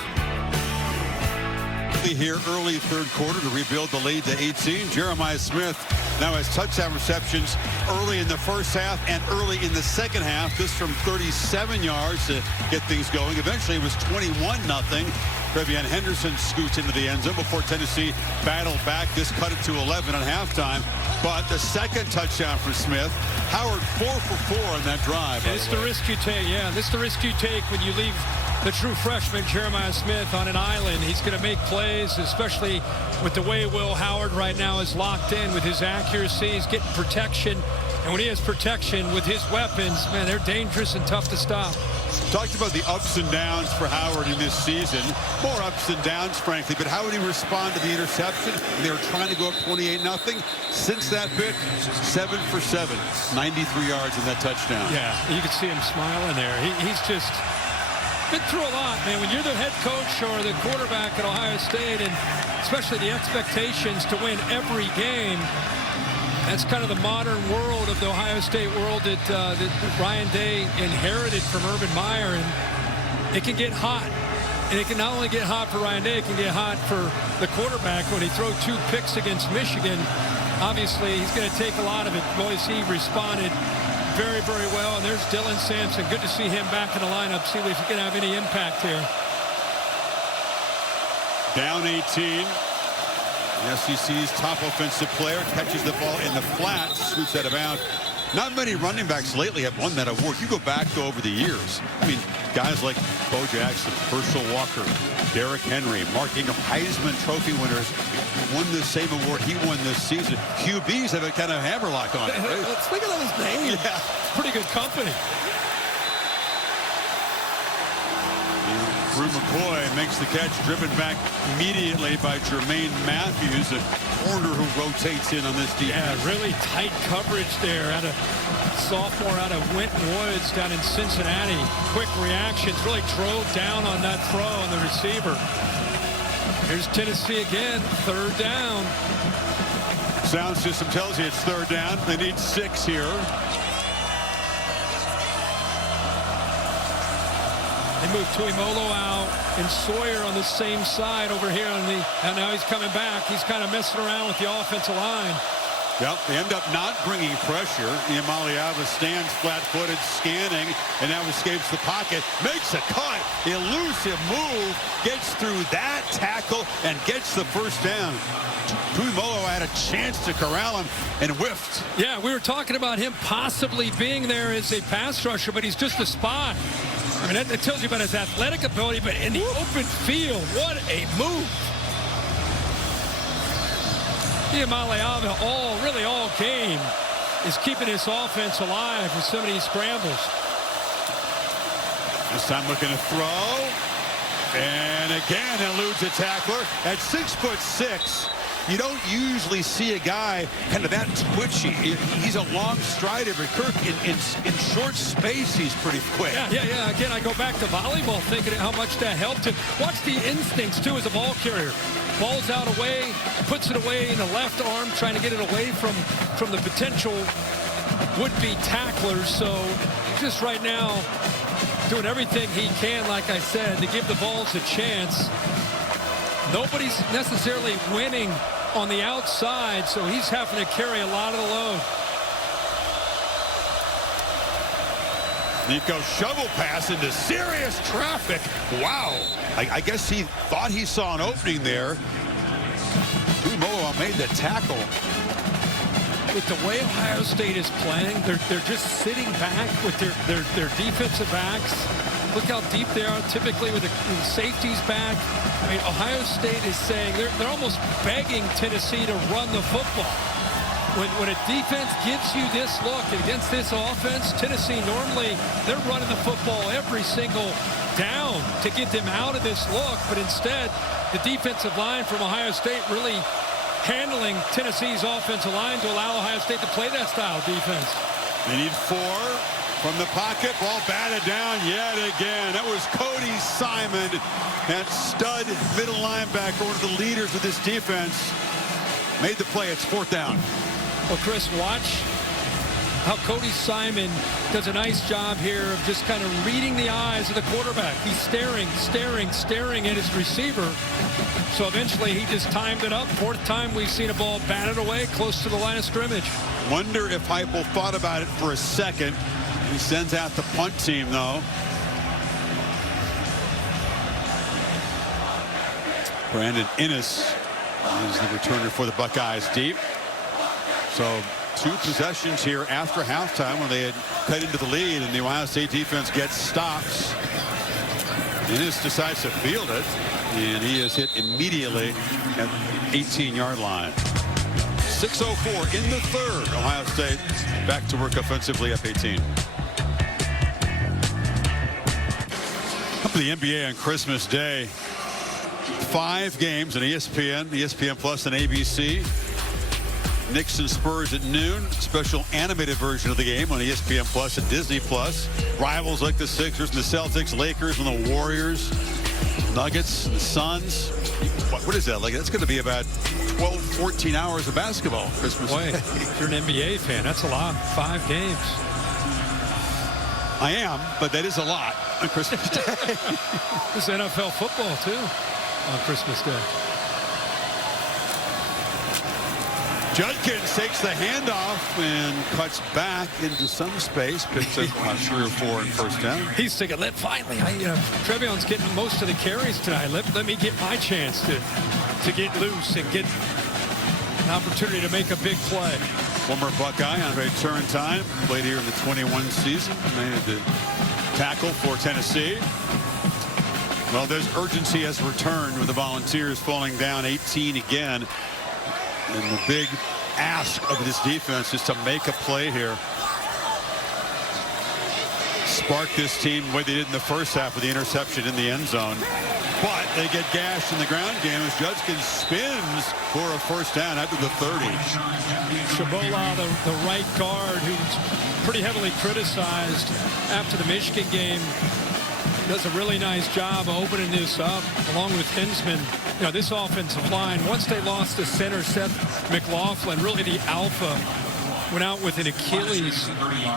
Here early third quarter to rebuild the lead to 18. Jeremiah Smith now has touchdown receptions early in the first half and early in the second half. This from 37 yards to get things going. Eventually it was 21-0. Trevion Henderson scoots into the end zone before Tennessee battled back. This cut it to 11 at halftime. But the second touchdown for Smith. Howard 4 for 4 on that drive. This is the risk you take. Yeah, this is the risk you take when you leave the true freshman Jeremiah Smith on an island. He's going to make plays, especially with the way Will Howard right now is locked in with his accuracy. He's getting protection. And when he has protection with his weapons, man, they're dangerous and tough to stop. Talked about the ups and downs for Howard in this season. More ups and downs, frankly, but how would he respond to the interception? They were trying to go up 28-0. Since that bit, 7 for 7, 93 yards in that touchdown. Yeah, you can see him smiling there. He's just been through a lot, man. When you're the head coach or the quarterback at Ohio State, and especially the expectations to win every game, that's kind of the modern world of the Ohio State world that Ryan Day inherited from Urban Meyer, and it can get hot. And it can not only get hot for Ryan Day, it can get hot for the quarterback when he throws 2 picks against Michigan. Obviously, he's going to take a lot of it. Boys, he responded very, very well. And there's Dylan Sampson. Good to see him back in the lineup. See if he can have any impact here. Down 18. The SEC's top offensive player catches the ball in the flat, scoots out of bounds. Not many running backs lately have won that award. You go back to over the years. I mean, guys like Bo Jackson, Herschel Walker, Derrick Henry, Mark Ingram, Heisman Trophy winners won the same award he won this season. QBs have a kind of hammerlock on it. Right? Let's think of his name. Yeah. Pretty good company. Drew McCoy makes the catch, driven back immediately by Jermaine Matthews, a corner who rotates in on this defense. Yeah, really tight coverage there. Out of sophomore out of Winton Woods down in Cincinnati. Quick reactions, really drove down on that throw on the receiver. Here's Tennessee again, 3rd down. Sound system tells you it's 3rd down. They need 6 here. They move Tuimolo out and Sawyer on the same side over here on the, and now he's coming back. He's kind of messing around with the offensive line. Yep, they end up not bringing pressure. Iamaleava stands flat-footed, scanning, and now escapes the pocket, makes a cut, elusive move, gets through that tackle, and gets the first down. Tuimolo had a chance to corral him and whiffed. Yeah, we were talking about him possibly being there as a pass rusher, but he's just a spy. I mean, that tells you about his athletic ability, but in the open field, what a move. Iamaleava really all game is keeping this offense alive with some of these scrambles. This time looking to throw. And again eludes a tackler. At 6'6", you don't usually see a guy kind of that twitchy. He's a long strider, but Kirk, in short space, he's pretty quick. Yeah. Again, I go back to volleyball, thinking how much that helped him. Watch the instincts, too, as a ball carrier. Ball's out away, puts it away in the left arm, trying to get it away from the potential would-be tacklers. So just right now, doing everything he can, like I said, to give the balls a chance. Nobody's necessarily winning on the outside, so he's having to carry a lot of the load. Nico shovel pass into serious traffic. Wow. I guess he thought he saw an opening there. Tuimoa made the tackle. With the way Ohio State is playing, they're just sitting back with their defensive backs. Look how deep they are typically with the safeties back. I mean, Ohio State is saying they're almost begging Tennessee to run the football. When a defense gives you this look against this offense, Tennessee normally they're running the football every single down to get them out of this look, but instead the defensive line from Ohio State really handling Tennessee's offensive line to allow Ohio State to play that style of defense. They need 4 from the pocket. Ball batted down yet again. That was Cody Simon, that stud middle linebacker, one of the leaders of this defense. Made the play. It's 4th down. Well, Chris, watch how Cody Simon does a nice job here of just kind of reading the eyes of the quarterback. He's staring at his receiver. So eventually he just timed it up. 4th time we've seen a ball batted away close to the line of scrimmage. Wonder if Heupel thought about it for a second. He sends out the punt team, though. Brandon Innes is the returner for the Buckeyes deep. So 2 possessions here after halftime when they had cut into the lead, and the Ohio State defense gets stops. Innes decides to field it, and he is hit immediately at 18-yard line. 6:04 in the 3rd. Ohio State back to work offensively up 18. Up to the NBA on Christmas Day. 5 games on ESPN Plus, and ABC. Knicks and Spurs at noon. Special animated version of the game on ESPN Plus and Disney Plus. Rivals like the Sixers and the Celtics, Lakers and the Warriors, Nuggets and the Suns. What is that? Like, that's going to be about 12, 14 hours of basketball Christmas Boy, Day. if you're an NBA fan, that's a lot. 5 games. I am, but that is a lot on Christmas Day. There's NFL football, too, on Christmas Day. Judkins takes the handoff and cuts back into some space. Picks up 3 or 4 in 1st down. He's thinking, finally, Trevion's getting most of the carries tonight. Let me get my chance to get loose and get an opportunity to make a big play. Former Buckeye Andre Turrentine played here in the 21 season. Made the tackle for Tennessee. Well, there's urgency has returned with the Volunteers falling down 18 again. And the big ask of this defense is to make a play here. Spark this team the way they did in the first half with the interception in the end zone. But they get gashed in the ground game as Judkins spins for a 1st down after the 30. Chabola, the right guard, who's pretty heavily criticized after the Michigan game, does a really nice job of opening this up along with Hinsman. You know, this offensive line, once they lost the center, Seth McLaughlin, really the alpha, went out with an Achilles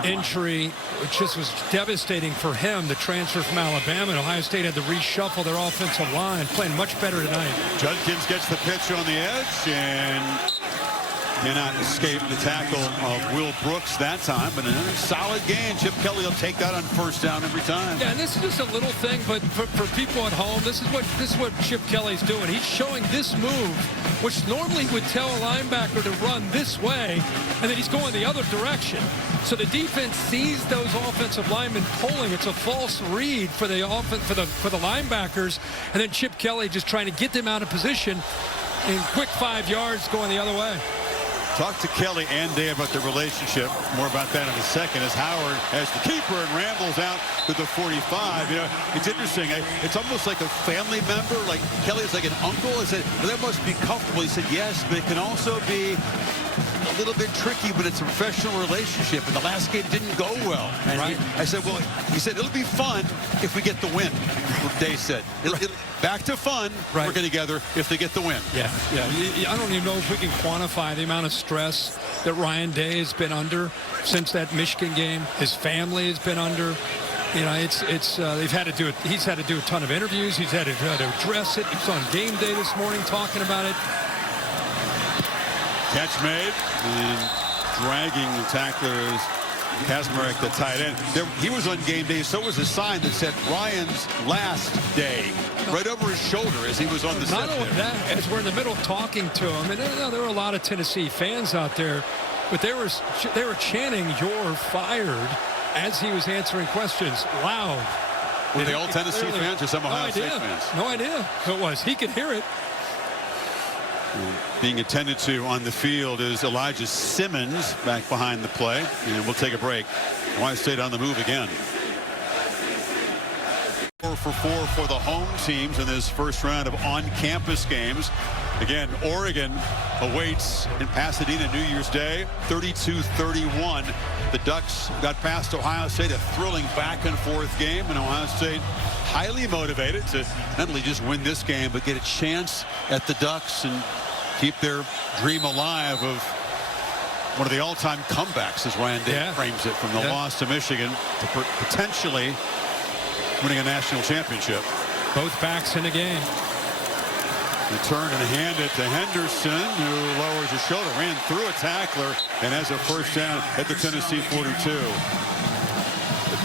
injury, which just was devastating for him. The transfer from Alabama, and Ohio State had to reshuffle their offensive line, playing much better tonight. Judkins gets the pitch on the edge and cannot escape the tackle of Will Brooks that time, but another solid game. Chip Kelly will take that on 1st down every time. Yeah, and this is just a little thing, but for people at home, this is what Chip Kelly's doing. He's showing this move, which normally would tell a linebacker to run this way, and then he's going the other direction. So the defense sees those offensive linemen pulling. It's a false read for the linebackers, and then Chip Kelly just trying to get them out of position. in quick 5 yards going the other way. Talk to Kelly and Day about the relationship. More about that in a second as Howard has the keeper and rambles out to the 45. You know, it's interesting. It's almost like a family member. Like Kelly's like an uncle. I said, well, that must be comfortable. He said, yes, but it can also be a little bit tricky, but it's a professional relationship. And the last game didn't go well. And right. I said, well, he said, it'll be fun if we get the win. Day said, back to fun. Right. Working together if they get the win. Yeah. I don't even know if we can quantify the amount of stress that Ryan Day has been under since that Michigan game. His family has been under. You know, they've had to do it. He's had to do a ton of interviews. He's had to try to address it. He was on game day this morning talking about it. Catch made and dragging the tackler is Kasmarek, the tight end. He was on game day, so was a sign that said Ryan's last day right over his shoulder as he was on the set. Not only that, as we're in the middle talking to him, and there were a lot of Tennessee fans out there, but they were chanting "You're fired" as he was answering questions loud. Were they all Tennessee fans or some Ohio State fans? No idea who it was. He could hear it. Being attended to on the field is Elijah Simmons back behind the play. And we'll take a break. Ohio State on the move again. 4 for 4 for the home teams in this first round of on-campus games. Again, Oregon awaits in Pasadena New Year's Day, 32-31. The Ducks got past Ohio State, a thrilling back-and-forth game, and Ohio State highly motivated to not only just win this game, but get a chance at the Ducks and keep their dream alive of one of the all-time comebacks, as Ryan Day frames it, from the loss to Michigan to potentially winning a national championship. Both backs in the game. Return and hand it to Henderson, who lowers his shoulder, ran through a tackler, and has a first down at the Tennessee 42.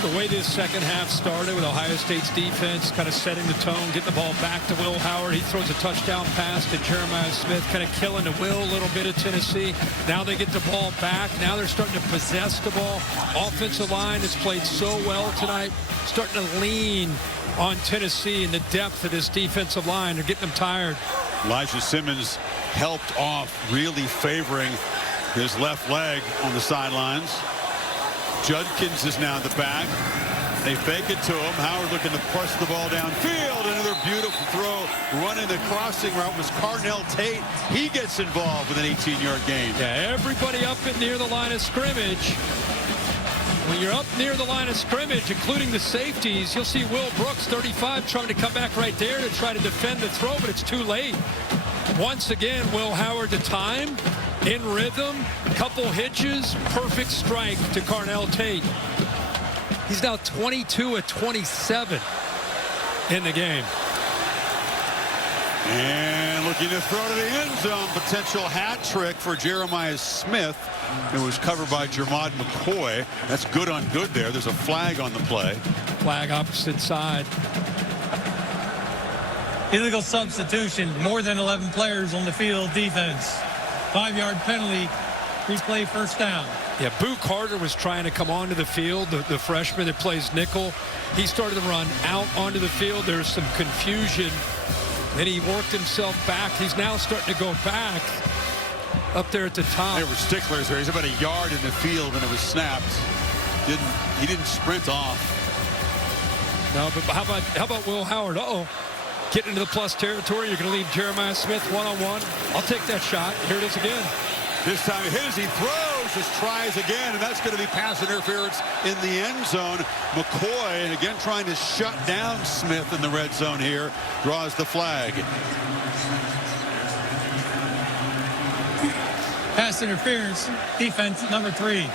The way this second half started with Ohio State's defense kind of setting the tone, getting the ball back to Will Howard. He throws a touchdown pass to Jeremiah Smith, kind of killing the will a little bit of Tennessee. Now they get the ball back. Now they're starting to possess the ball. Offensive line has played so well tonight, starting to lean on Tennessee and the depth of this defensive line. They're getting them tired. Elijah Simmons helped off, really favoring his left leg on the sidelines. Judkins is now in the back. They fake it to him. Howard looking to push the ball downfield. Another beautiful throw. Running the crossing route was Carnell Tate. He gets involved with an 18-yard gain. Yeah, everybody up and near the line of scrimmage. When you're up near the line of scrimmage, including the safeties, you'll see Will Brooks, 35, trying to come back right there to try to defend the throw, but it's too late. Once again, Will Howard to time, in rhythm, couple hitches, perfect strike to Carnell Tate. He's now 22 of 27 in the game. And looking to throw to the end zone. Potential hat trick for Jeremiah Smith. It was covered by Jermod McCoy. That's good on good there. There's a flag on the play. Flag opposite side. Illegal substitution. More than 11 players on the field. Defense. 5-yard penalty. Replay first down. Yeah, Boo Carter was trying to come onto the field, the freshman that plays nickel. He started to run out onto the field. There's some confusion. Then he worked himself back. He's now starting to go back up there at the top. There were sticklers there. He's about a yard in the field when it was snapped. He didn't sprint off. No, but how about Will Howard? Uh-oh. Getting into the plus territory. You're going to leave Jeremiah Smith one-on-one. I'll take that shot. Here it is again. This time it hits, he throws, just tries again, and that's going to be pass interference in the end zone. McCoy, again, trying to shut down Smith in the red zone here, draws the flag. Pass interference, defense number 3.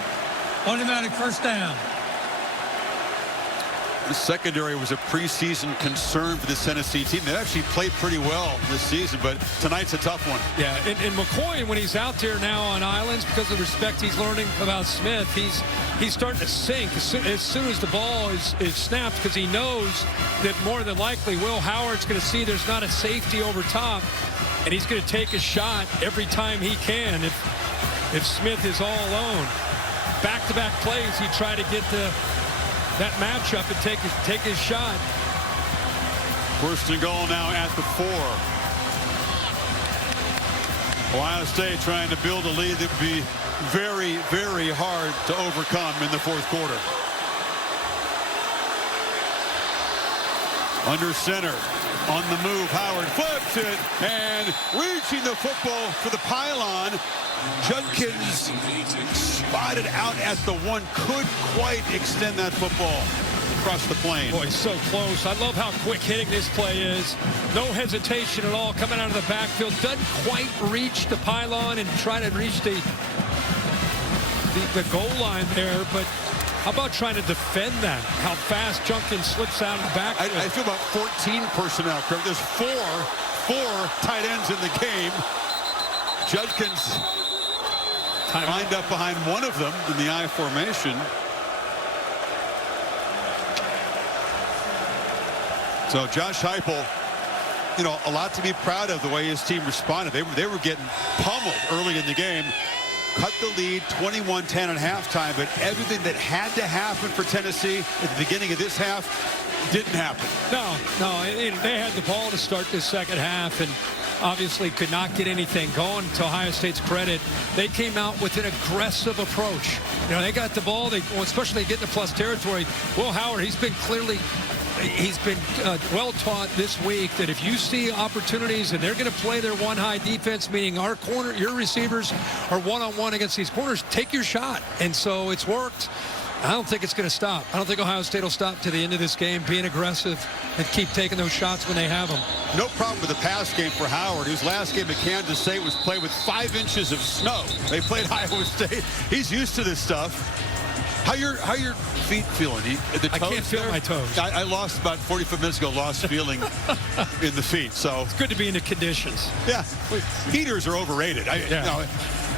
Automatic first down. The secondary was a preseason concern for this Tennessee team. They actually played pretty well this season, but tonight's a tough one. Yeah, and McCoy, when he's out there now on islands, because of the respect he's learning about Smith, he's starting to sink as soon as the ball is snapped, because he knows that more than likely Will Howard's going to see there's not a safety over top, and he's going to take a shot every time he can if Smith is all alone. Back-to-back plays, he tried to get that matchup and take his shot. First and goal now at the 4. Ohio State trying to build a lead that would be very, very hard to overcome in the fourth quarter. Under center, on the move, Howard flips it, and reaching the football for the pylon. Judkins spotted out at the one, couldn't quite extend that football across the plane. Boy, so close. I love how quick hitting this play is. No hesitation at all coming out of the backfield. Doesn't quite reach the pylon and try to reach the goal line there, but how about trying to defend that? How fast Judkins slips out of the backfield. I feel about 14 personnel. There's four tight ends in the game. Judkins lined up behind one of them in the I formation. So Josh Heupel, you know, a lot to be proud of the way his team responded. They were getting pummeled early in the game. Cut the lead 21-10 at halftime, but everything that had to happen for Tennessee at the beginning of this half didn't happen. No, they had the ball to start this second half and obviously could not get anything going. To Ohio State's credit, they came out with an aggressive approach. You know, they got the ball, especially getting the plus territory. Will Howard, he's been well taught this week that if you see opportunities and they're going to play their one high defense, meaning your receivers are one-on-one against these corners, take your shot. And so it's worked. I don't think it's going to stop. I don't think Ohio State will stop to the end of this game, being aggressive and keep taking those shots when they have them. No problem with the pass game for Howard, whose last game at Kansas State was played with 5 inches of snow. They played Iowa State. He's used to this stuff. How your feet feeling? The toes I can't feel my toes. I lost about 45 minutes ago, lost feeling in the feet. So it's good to be in the conditions. Yeah, heaters are overrated. You know,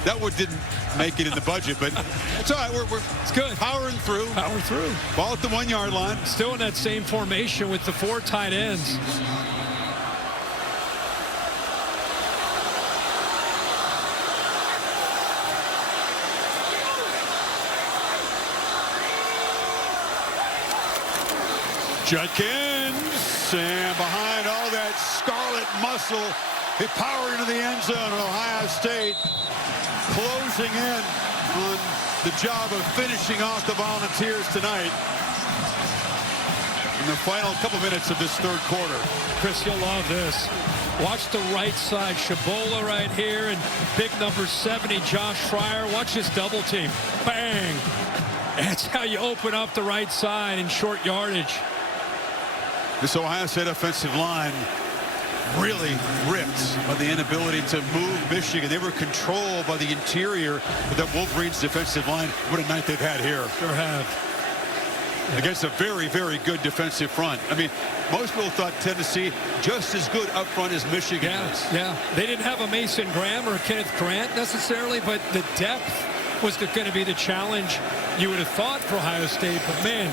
that one didn't make it in the budget, but it's all right. It's good. Powering through. Ball at the 1 yard line. Still in that same formation with the 4 tight ends. Judkins, and behind all that scarlet muscle, he powered into the end zone, and Ohio State closing in on the job of finishing off the Volunteers tonight in the final couple minutes of this third quarter. Chris, you'll love this. Watch the right side, Shabola right here, and big number 70, Josh Fryer. Watch this double team. Bang! That's how you open up the right side in short yardage. This Ohio State offensive line really ripped by the inability to move Michigan. They were controlled by the interior of that Wolverines defensive line. What a night they've had here. Sure have. Against a very, very good defensive front. I mean, most people thought Tennessee just as good up front as Michigan is. Yeah, they didn't have a Mason Graham or a Kenneth Grant necessarily, but the depth was going to be the challenge you would have thought for Ohio State. But, man,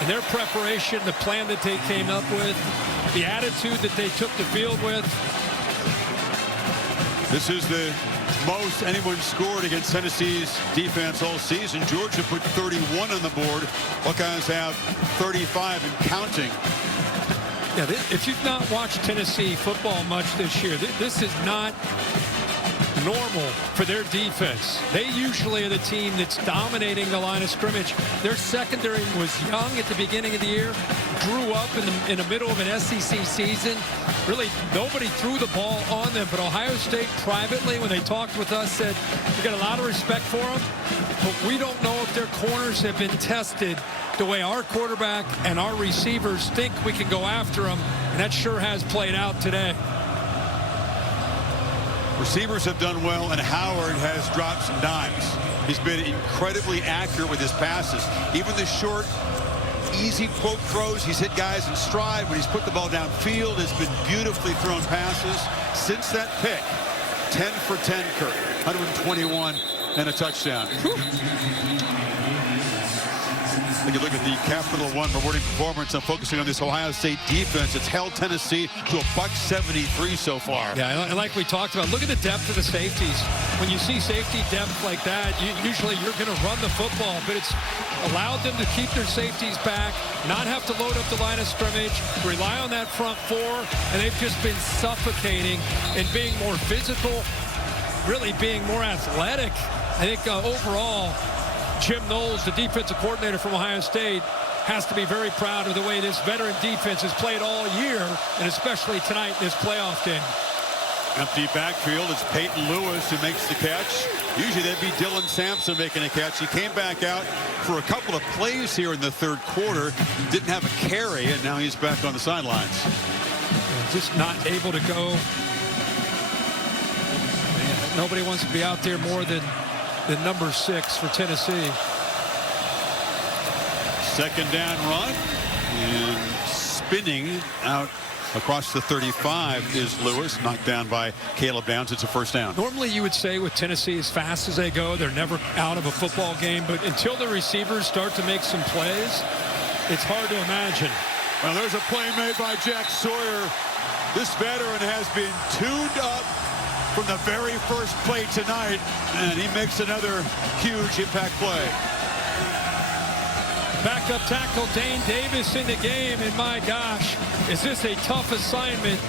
and their preparation, the plan that they came up with, the attitude that they took the field with. This is the most anyone scored against Tennessee's defense all season. Georgia put 31 on the board. Buckeyes have 35 and counting. Yeah, if you've not watched Tennessee football much this year, this is not normal for their defense. They usually are the team that's dominating the line of scrimmage. Their secondary was young at the beginning of the year, grew up in the middle of an SEC season. Really, nobody threw the ball on them, but Ohio State privately, when they talked with us, said, we got a lot of respect for them, but we don't know if their corners have been tested the way our quarterback and our receivers think we can go after them, and that sure has played out today. Receivers have done well, and Howard has dropped some dimes. He's been incredibly accurate with his passes. Even the short, easy quote throws, he's hit guys in stride. When he's put the ball downfield, it's been beautifully thrown passes. Since that pick, 10 for 10, Kirk, 121 and a touchdown. Take a look at the Capital One rewarding performance. I'm focusing on this Ohio State defense. It's held Tennessee to a $173 so far. Yeah, and like we talked about, look at the depth of the safeties. When you see safety depth like that, usually you're going to run the football, but it's allowed them to keep their safeties back, not have to load up the line of scrimmage, rely on that front four, and they've just been suffocating and being more physical really being more athletic. I think overall, Jim Knowles, the defensive coordinator from Ohio State, has to be very proud of the way this veteran defense has played all year, and especially tonight in this playoff game. Empty backfield. It's Peyton Lewis who makes the catch. Usually that'd be Dylan Sampson making a catch. He came back out for a couple of plays here in the third quarter. Didn't have a carry, and now he's back on the sidelines. Just not able to go. Man, nobody wants to be out there more than number 6 for Tennessee. Second down run, and spinning out across the 35 is Lewis, knocked down by Caleb Downs. It's a first down. Normally you would say with Tennessee, as fast as they go, they're never out of a football game, but until the receivers start to make some plays, it's hard to imagine. Well, there's a play made by Jack Sawyer. This veteran has been tuned up from the very first play tonight, and he makes another huge impact play. Backup tackle Dane Davis in the game, and my gosh, is this a tough assignment.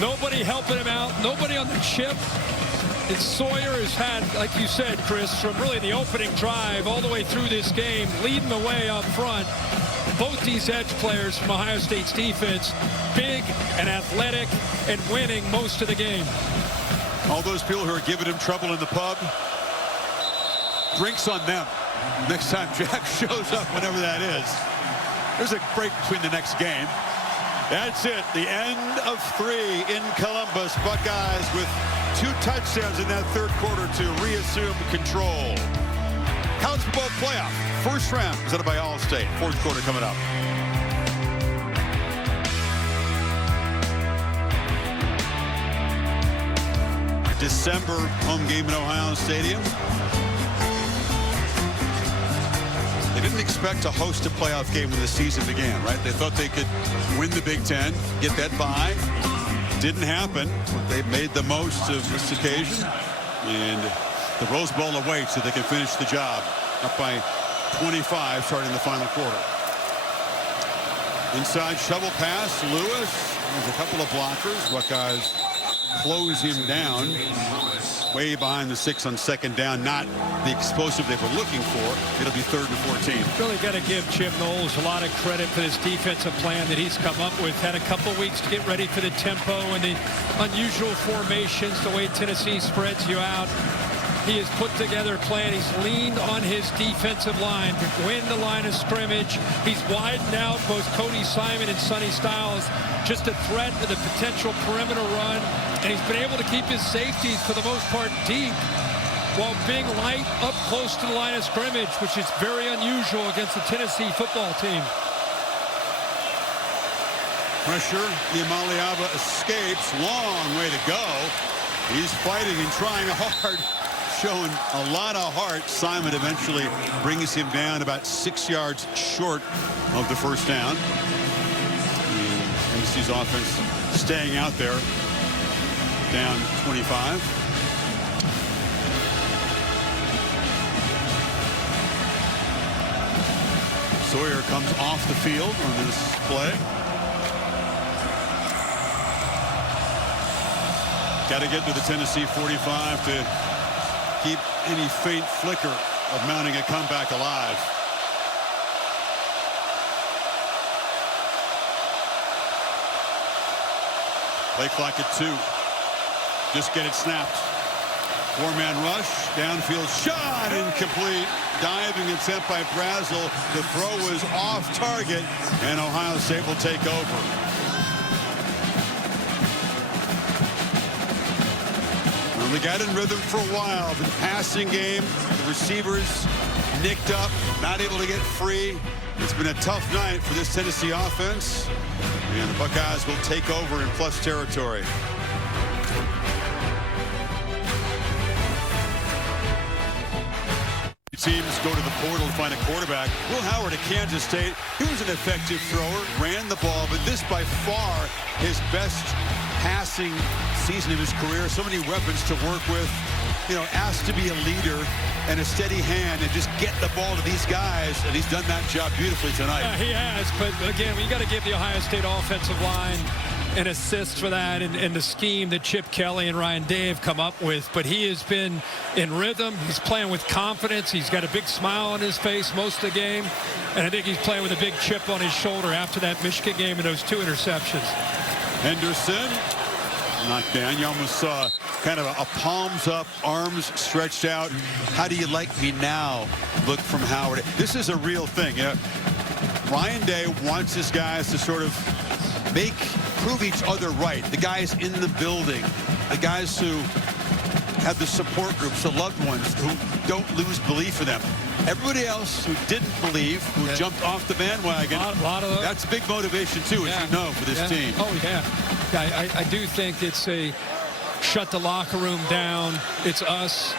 Nobody helping him out, nobody on the chip. And Sawyer has had, like you said, Chris, from really the opening drive all the way through this game, leading the way up front. Both these edge players from Ohio State's defense, big and athletic and winning most of the game. All those people who are giving him trouble in the pub, drinks on them. Next time Jack shows up, whenever that is. There's a break between the next game. That's it. The end of 3 in Columbus. Buckeyes with 2 touchdowns in that third quarter to reassume control. College football playoff. First round presented by Allstate. Fourth quarter coming up. December home game in Ohio Stadium. They didn't expect to host a playoff game when the season began, right? They thought they could win the Big Ten, get that bye. Didn't happen. They made the most of this occasion. And the Rose Bowl awaits so they can finish the job. Up by 25 starting the final quarter. Inside shovel pass, Lewis. There's a couple of blockers. Buckeyes close him down. Way behind the 6 on second down. Not the explosive they were looking for. It'll be 3rd and 14. Really got to give Jim Knowles a lot of credit for this defensive plan that he's come up with. Had a couple weeks to get ready for the tempo and the unusual formations, the way Tennessee spreads you out. He has put together a plan. He's leaned on his defensive line to win the line of scrimmage. He's widened out both Cody Simon and Sonny Styles, just a threat to the potential perimeter run. And he's been able to keep his safeties, for the most part, deep, while being light up close to the line of scrimmage, which is very unusual against the Tennessee football team. Pressure. Yamaliaba escapes. Long way to go. He's fighting and trying hard. Showing a lot of heart. Simon eventually brings him down about 6 yards short of the first down. And Tennessee's offense staying out there. Down 25. Sawyer comes off the field on this play. Got to get to the Tennessee 45 to keep any faint flicker of mounting a comeback alive. Play clock at 2. Just get it snapped. 4-man rush, downfield shot, incomplete. Diving attempt by Brazel. The throw was off target, and Ohio State will take over. Well, they got in rhythm for a while. The passing game, the receivers nicked up, not able to get free. It's been a tough night for this Tennessee offense, and the Buckeyes will take over in plus territory. Teams go to the portal to find a quarterback. Will Howard at Kansas State, he was an effective thrower, ran the ball, but this by far his best passing season of his career. So many weapons to work with. You know, asked to be a leader and a steady hand and just get the ball to these guys, and he's done that job beautifully tonight. Yeah, he has, but again, you got to give the Ohio State offensive line an assist for that and the scheme that Chip Kelly and Ryan Day come up with. But he has been in rhythm. He's playing with confidence. He's got a big smile on his face most of the game. And I think he's playing with a big chip on his shoulder after that Michigan game and those 2 interceptions. Henderson knocked down. You almost saw kind of a palms up, arms stretched out. How do you like me now? Look from Howard. This is a real thing. Ryan Day wants his guys to sort of prove each other right. The guys in the building, the guys who have the support groups, the loved ones who don't lose belief in them. Everybody else who didn't believe, who jumped off the bandwagon, a lot of those. That's big motivation too, as you know, for this team. Oh, yeah. I do think it's a shut the locker room down. It's us,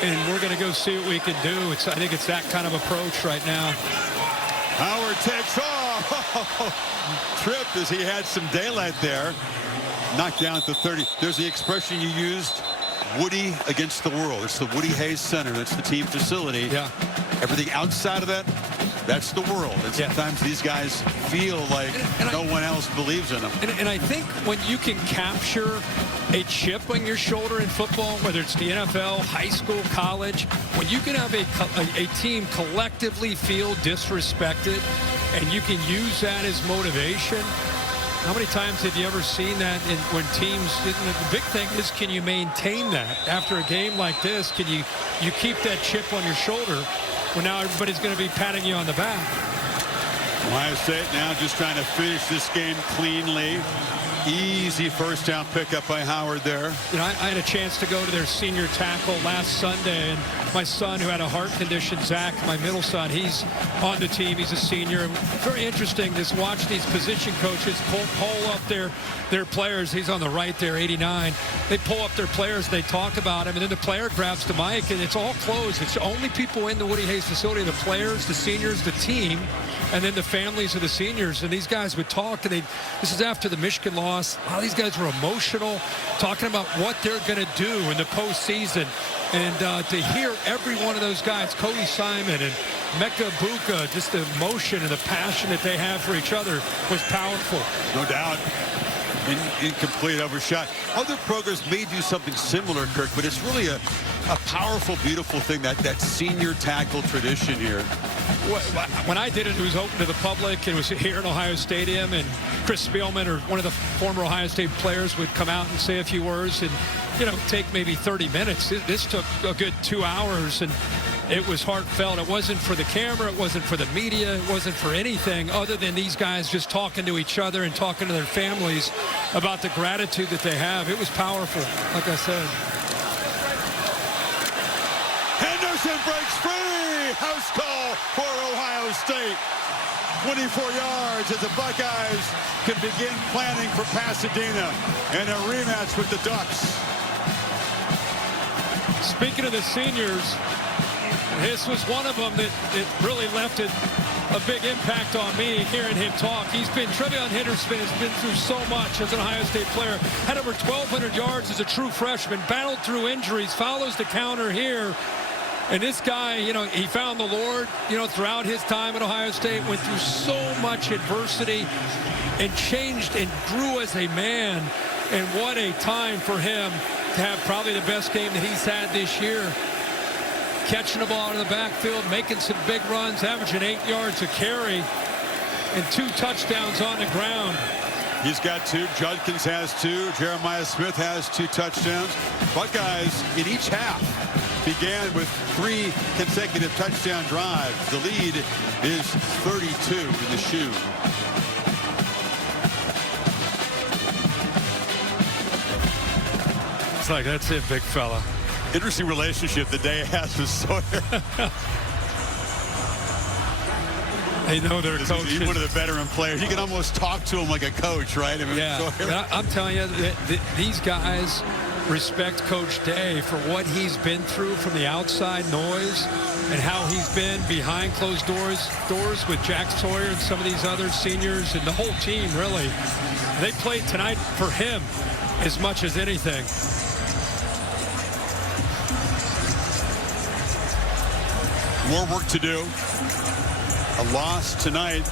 and we're going to go see what we can do. I think it's that kind of approach right now. Howard takes off. Tripped as he had some daylight there. Knocked down at the 30. There's the expression you used, Woody against the world. It's the Woody Hayes Center. That's the team facility. Yeah. Everything outside of that, that's the world. And sometimes these guys feel like no one else believes in them. And I think when you can capture a chip on your shoulder in football, whether it's the NFL, high school, college, when you can have a team collectively feel disrespected and you can use that as motivation. How many times have you ever seen that when teams, the big thing is, can you maintain that after a game like this? Can you keep that chip on your shoulder when now everybody's going to be patting you on the back? Ohio State now just trying to finish this game cleanly. Easy first down pickup by Howard there. You know, I had a chance to go to their senior tackle last Sunday, and my son, who had a heart condition, Zach, my middle son, he's on the team. He's a senior. And very interesting to watch these position coaches pull up their players. He's on the right there, 89. They pull up their players, they talk about him, and then the player grabs the mic, and it's all closed. It's only people in the Woody Hayes facility, the players, the seniors, the team, and then the families of the seniors. And these guys would talk, and this is after the Michigan loss. A lot of these guys were emotional, talking about what they're going to do in the postseason. And to hear every one of those guys, Cody Simon and Mecca Buka, just the emotion and the passion that they have for each other was powerful. No doubt. Incomplete, overshot. Other programs may do something similar, Kirk, but it's really a powerful, beautiful thing, that senior tackle tradition here. When I did it, it was open to the public. It was here in Ohio Stadium, and Chris Spielman, or one of the former Ohio State players, would come out and say a few words and, you know, take maybe 30 minutes. This took a good 2 hours, and it was heartfelt. It wasn't for the camera. It wasn't for the media. It wasn't for anything other than these guys just talking to each other and talking to their families about the gratitude that they have. It was powerful, like I said. Henderson breaks free. House call for Ohio State. 24 yards as the Buckeyes can begin planning for Pasadena and a rematch with the Ducks. Speaking of the seniors, this was one of them that really left a big impact on me hearing him talk. Trevion Henderson has been through so much as an Ohio State player. Had over 1,200 yards as a true freshman, battled through injuries, follows the counter here. And this guy, you know, he found the Lord, you know, throughout his time at Ohio State, went through so much adversity and changed and grew as a man. And what a time for him to have probably the best game that he's had this year. Catching the ball in the backfield, making some big runs, averaging 8 yards a carry, and 2 touchdowns on the ground. He's got 2. Judkins has 2. Jeremiah Smith has 2 touchdowns. Buckeyes in each half began with 3 consecutive touchdown drives. The lead is 32 in the shoe. It's like, that's it, big fella. Interesting relationship the Day has with Sawyer. They know their coach. He's one of the veteran players. You can almost talk to him like a coach, right? I mean, yeah. I'm telling you, these guys respect Coach Day for what he's been through from the outside noise and how he's been behind closed doors with Jack Sawyer and some of these other seniors and the whole team, really. They played tonight for him as much as anything. More work to do. A loss tonight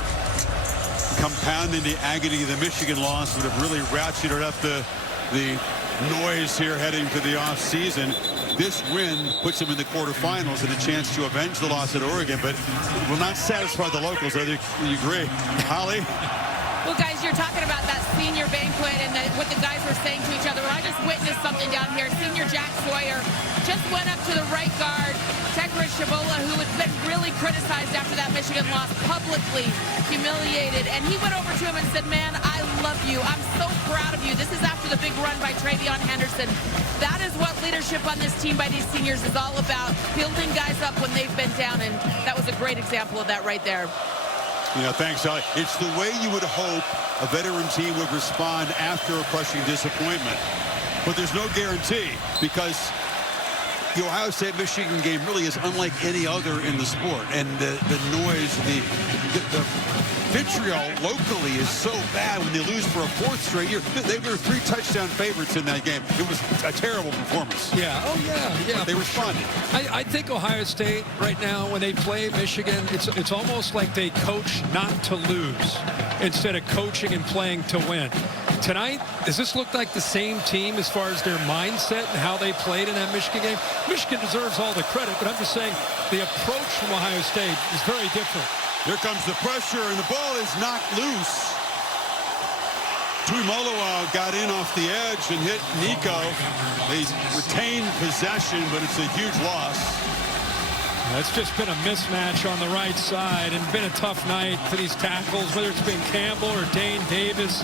compounding the agony of the Michigan loss would have really ratcheted up the noise here heading to the offseason. This win puts them in the quarterfinals and a chance to avenge the loss at Oregon, but will not satisfy the locals. I think you agree. Holly? Well, guys, you're talking about that senior banquet and what the guys were saying to each other. Well, I just witnessed something down here. Senior Jack Sawyer just went up to the right guard, Tegra Shabola, who had been really criticized after that Michigan loss, publicly humiliated. And he went over to him and said, man, I love you. I'm so proud of you. This is after the big run by Travion Henderson. That is what leadership on this team by these seniors is all about, building guys up when they've been down. And that was a great example of that right there. Yeah, thanks, Holly. It's the way you would hope a veteran team would respond after a crushing disappointment. But there's no guarantee, because the Ohio State-Michigan game really is unlike any other in the sport. And the noise, the vitriol locally is so bad when they lose for a fourth straight year. They were 3 touchdown favorites in that game. It was a terrible performance. Yeah, oh yeah. But they responded. I think Ohio State right now, when they play Michigan, it's almost like they coach not to lose instead of coaching and playing to win. Tonight, does this look like the same team as far as their mindset and how they played in that Michigan game? Michigan deserves all the credit, but I'm just saying the approach from Ohio State is very different. Here comes the pressure, and the ball is knocked loose. Tuimoloau got in off the edge and hit Nico. They retained possession, but it's a huge loss. It's just been a mismatch on the right side and been a tough night for these tackles, whether it's been Campbell or Dane Davis.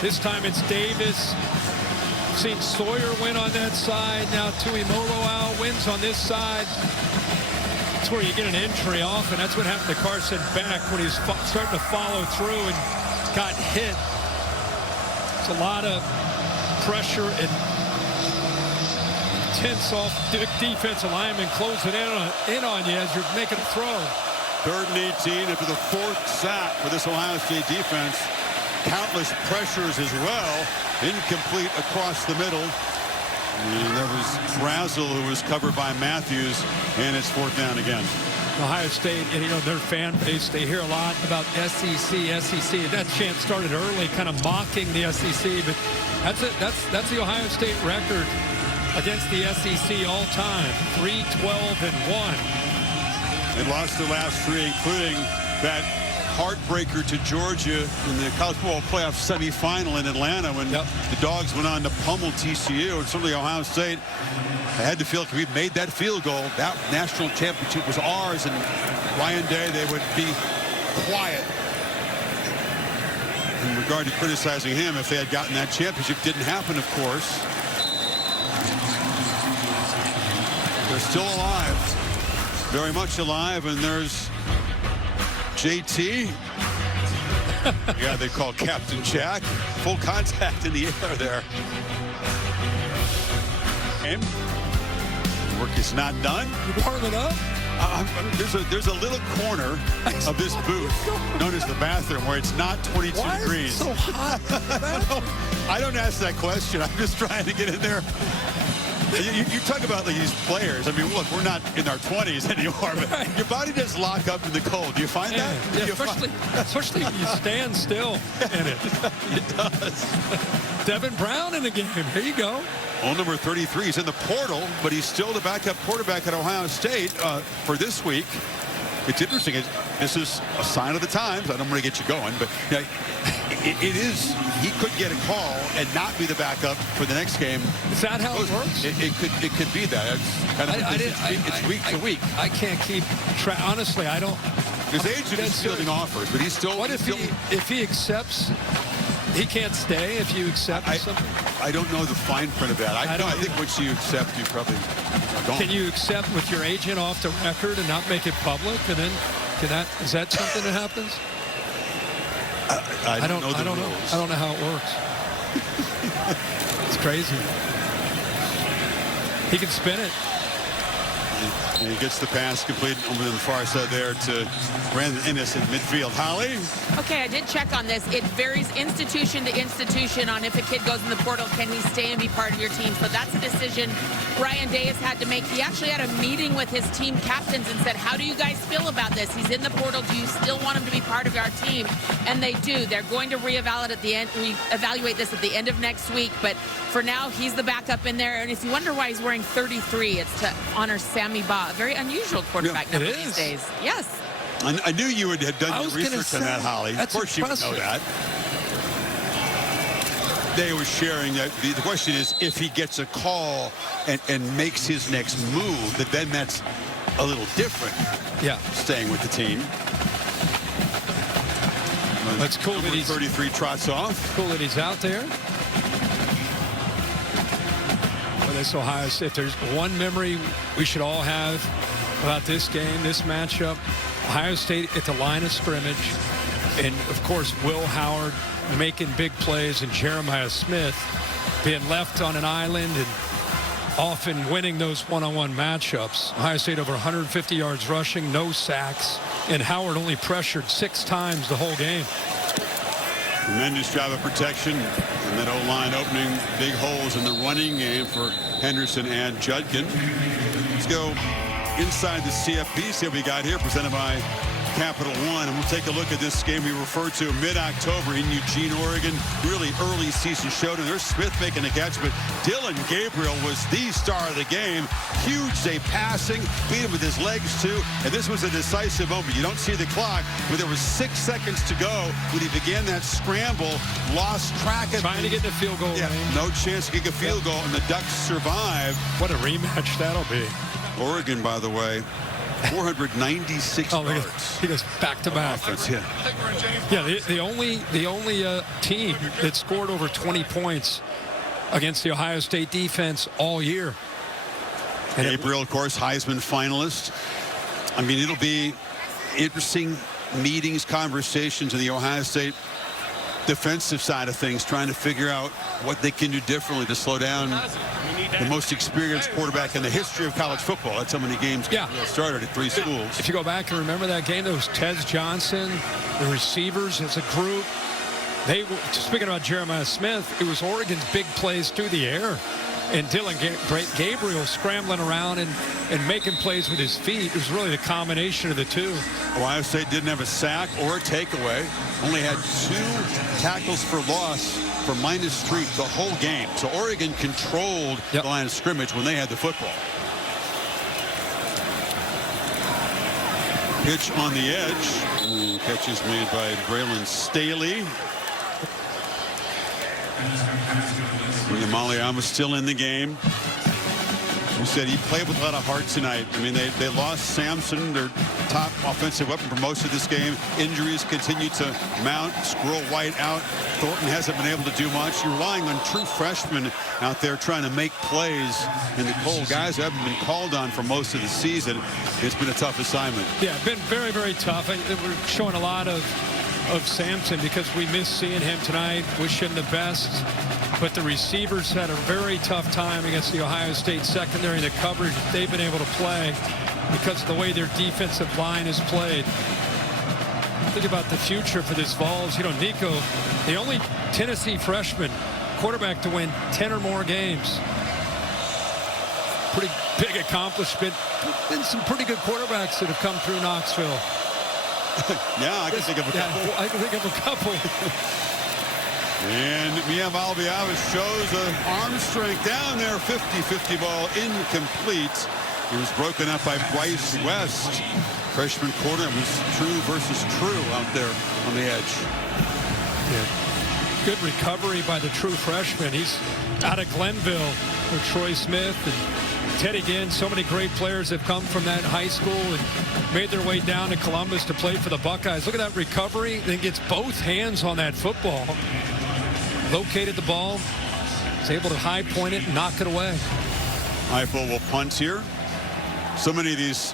This time it's Davis. Seen Sawyer win on that side. Now Tuimoloau wins on this side. That's where you get an injury often. That's what happened to Carson Beck when he's starting to follow through and got hit. It's a lot of pressure and tense off defensive linemen closing in on you as you're making a throw. 3rd and 18 after the 4th sack for this Ohio State defense. Countless pressures as well. Incomplete across the middle. And there was Brazel, who was covered by Matthews, and it's 4th down again. Ohio State, and their fan base, they hear a lot about SEC. That chant started early, kind of mocking the SEC, but that's the Ohio State record against the SEC all time, 3-12-1. They lost their last 3, including that heartbreaker to Georgia in the college football playoff semifinal in Atlanta when the Dogs went on to pummel TCU. And certainly Ohio State had to feel like we made that field goal. That national championship was ours, and Ryan Day, they would be quiet in regard to criticizing him if they had gotten that championship. Didn't happen, of course. They're still alive, very much alive, and there's JT. Yeah, they call Captain Jack. Full contact in the air there. And work is not done. You warm it up? There's a little corner of this booth known as the bathroom where it's not 22 degrees. So hot. I don't ask that question. I'm just trying to get in there. You talk about these players. I mean, look, we're not in our 20s anymore, but your body does lock up in the cold. Do you find that? Yeah, especially if you stand still in it. It does. Devin Brown in the game. Here you go. Old number 33. He's in the portal, but he's still the backup quarterback at Ohio State for this week. It's interesting. This is a sign of the times. I don't want to get you going, but it is. He could get a call and not be the backup for the next game. Is that how it works? It could be that. It's kind of it's week to week. I can't keep track. Honestly, I don't. His agent is fielding offers, but he's still. What if he accepts? He can't stay if you accept something? I don't know the fine print of that. I think once you accept, you probably don't. Can you accept with your agent off the record and not make it public? And then is that something that happens? I don't know the rules. I don't know how it works. It's crazy. He can spin it. And he gets the pass complete over on the far side there to Brandon Ennis in midfield. Holly? Okay, I did check on this. It varies institution to institution on if a kid goes in the portal, can he stay and be part of your team? So that's a decision Ryan Day has had to make. He actually had a meeting with his team captains and said, how do you guys feel about this? He's in the portal. Do you still want him to be part of our team? And they do. They're going to reevaluate this at the end of next week. But for now, he's the backup in there. And if you wonder why he's wearing 33, it's to honor Sammy Baugh. A very unusual quarterback number these days. Yes. I knew you had done your research on that, Holly. Of course you would know that. They were sharing that. The question is, if he gets a call and makes his next move, then that's a little different. Yeah. Staying with the team. That's cool that he's 33 trots off. Cool that he's out there. Well, this Ohio State, if there's one memory we should all have about this game, this matchup, Ohio State at the line of scrimmage, and of course Will Howard making big plays and Jeremiah Smith being left on an island and often winning those one-on-one matchups. Ohio State over 150 yards rushing, no sacks, and Howard only pressured 6 times the whole game. Tremendous job of protection, and that O-line opening big holes in the running game for Henderson and Judkin. Let's go inside the CFP. See what we got here, presented by Capital One, and we'll take a look at this game we referred to mid-October in Eugene, Oregon. Really early season showdown. There's Smith making a catch, but Dylan Gabriel was the star of the game. Huge day passing, beat him with his legs too, and this was a decisive moment. You don't see the clock, but there was 6 seconds to go when he began that scramble, lost track of trying to get the field goal. Yeah, no chance to kick a field goal, and the Ducks survive. What a rematch that'll be. Oregon, by the way, 496 yards. He goes back to back. Offense, yeah. Yeah, the only team that scored over 20 points against the Ohio State defense all year. And Gabriel, of course, Heisman finalist. I mean, it'll be interesting meetings, conversations in the Ohio State defensive side of things, trying to figure out what they can do differently to slow down the most experienced quarterback in the history of college football. That's how many games started at 3 schools. If you go back and remember that game, there was Tez Johnson, the receivers as a group. They were, speaking about Jeremiah Smith, it was Oregon's big plays through the air. And Dylan Gabriel scrambling around and making plays with his feet. It was really the combination of the two. Ohio State didn't have a sack or a takeaway. Only had 2 tackles for loss for -3 the whole game. So Oregon controlled the line of scrimmage when they had the football. Pitch on the edge. Catch is made by Braylon Staley. Yamaliama still in the game. We said he played with a lot of heart tonight. I mean, they lost Sampson, their top offensive weapon for most of this game. Injuries continue to mount. Squirrel White out. Thornton hasn't been able to do much. You're relying on true freshmen out there trying to make plays. And the Cole guys who haven't been called on for most of the season. It's been a tough assignment. Yeah, been very, very tough. We're showing a lot of Sampson because we missed seeing him tonight. Wish him the best. But the receivers had a very tough time against the Ohio State secondary and the coverage they've been able to play because of the way their defensive line is played. Think about the future for this Vols. You know, Nico, the only Tennessee freshman quarterback to win 10 or more games. Pretty big accomplishment. Been some pretty good quarterbacks that have come through Knoxville. Yeah, I can think of a couple. I can think of a couple. And Mia Valbiava shows an arm strength down there. 50-50 ball incomplete. It was broken up by Bryce West. Freshman corner. It was true versus true out there on the edge. Yeah. Good recovery by the true freshman. He's out of Glenville with Troy Smith and Teddy Ginn. So many great players have come from that high school and made their way down to Columbus to play for the Buckeyes. Look at that recovery. Then gets both hands on that football. Located the ball. Is able to high point it and knock it away. Heupel will punt here. So many of these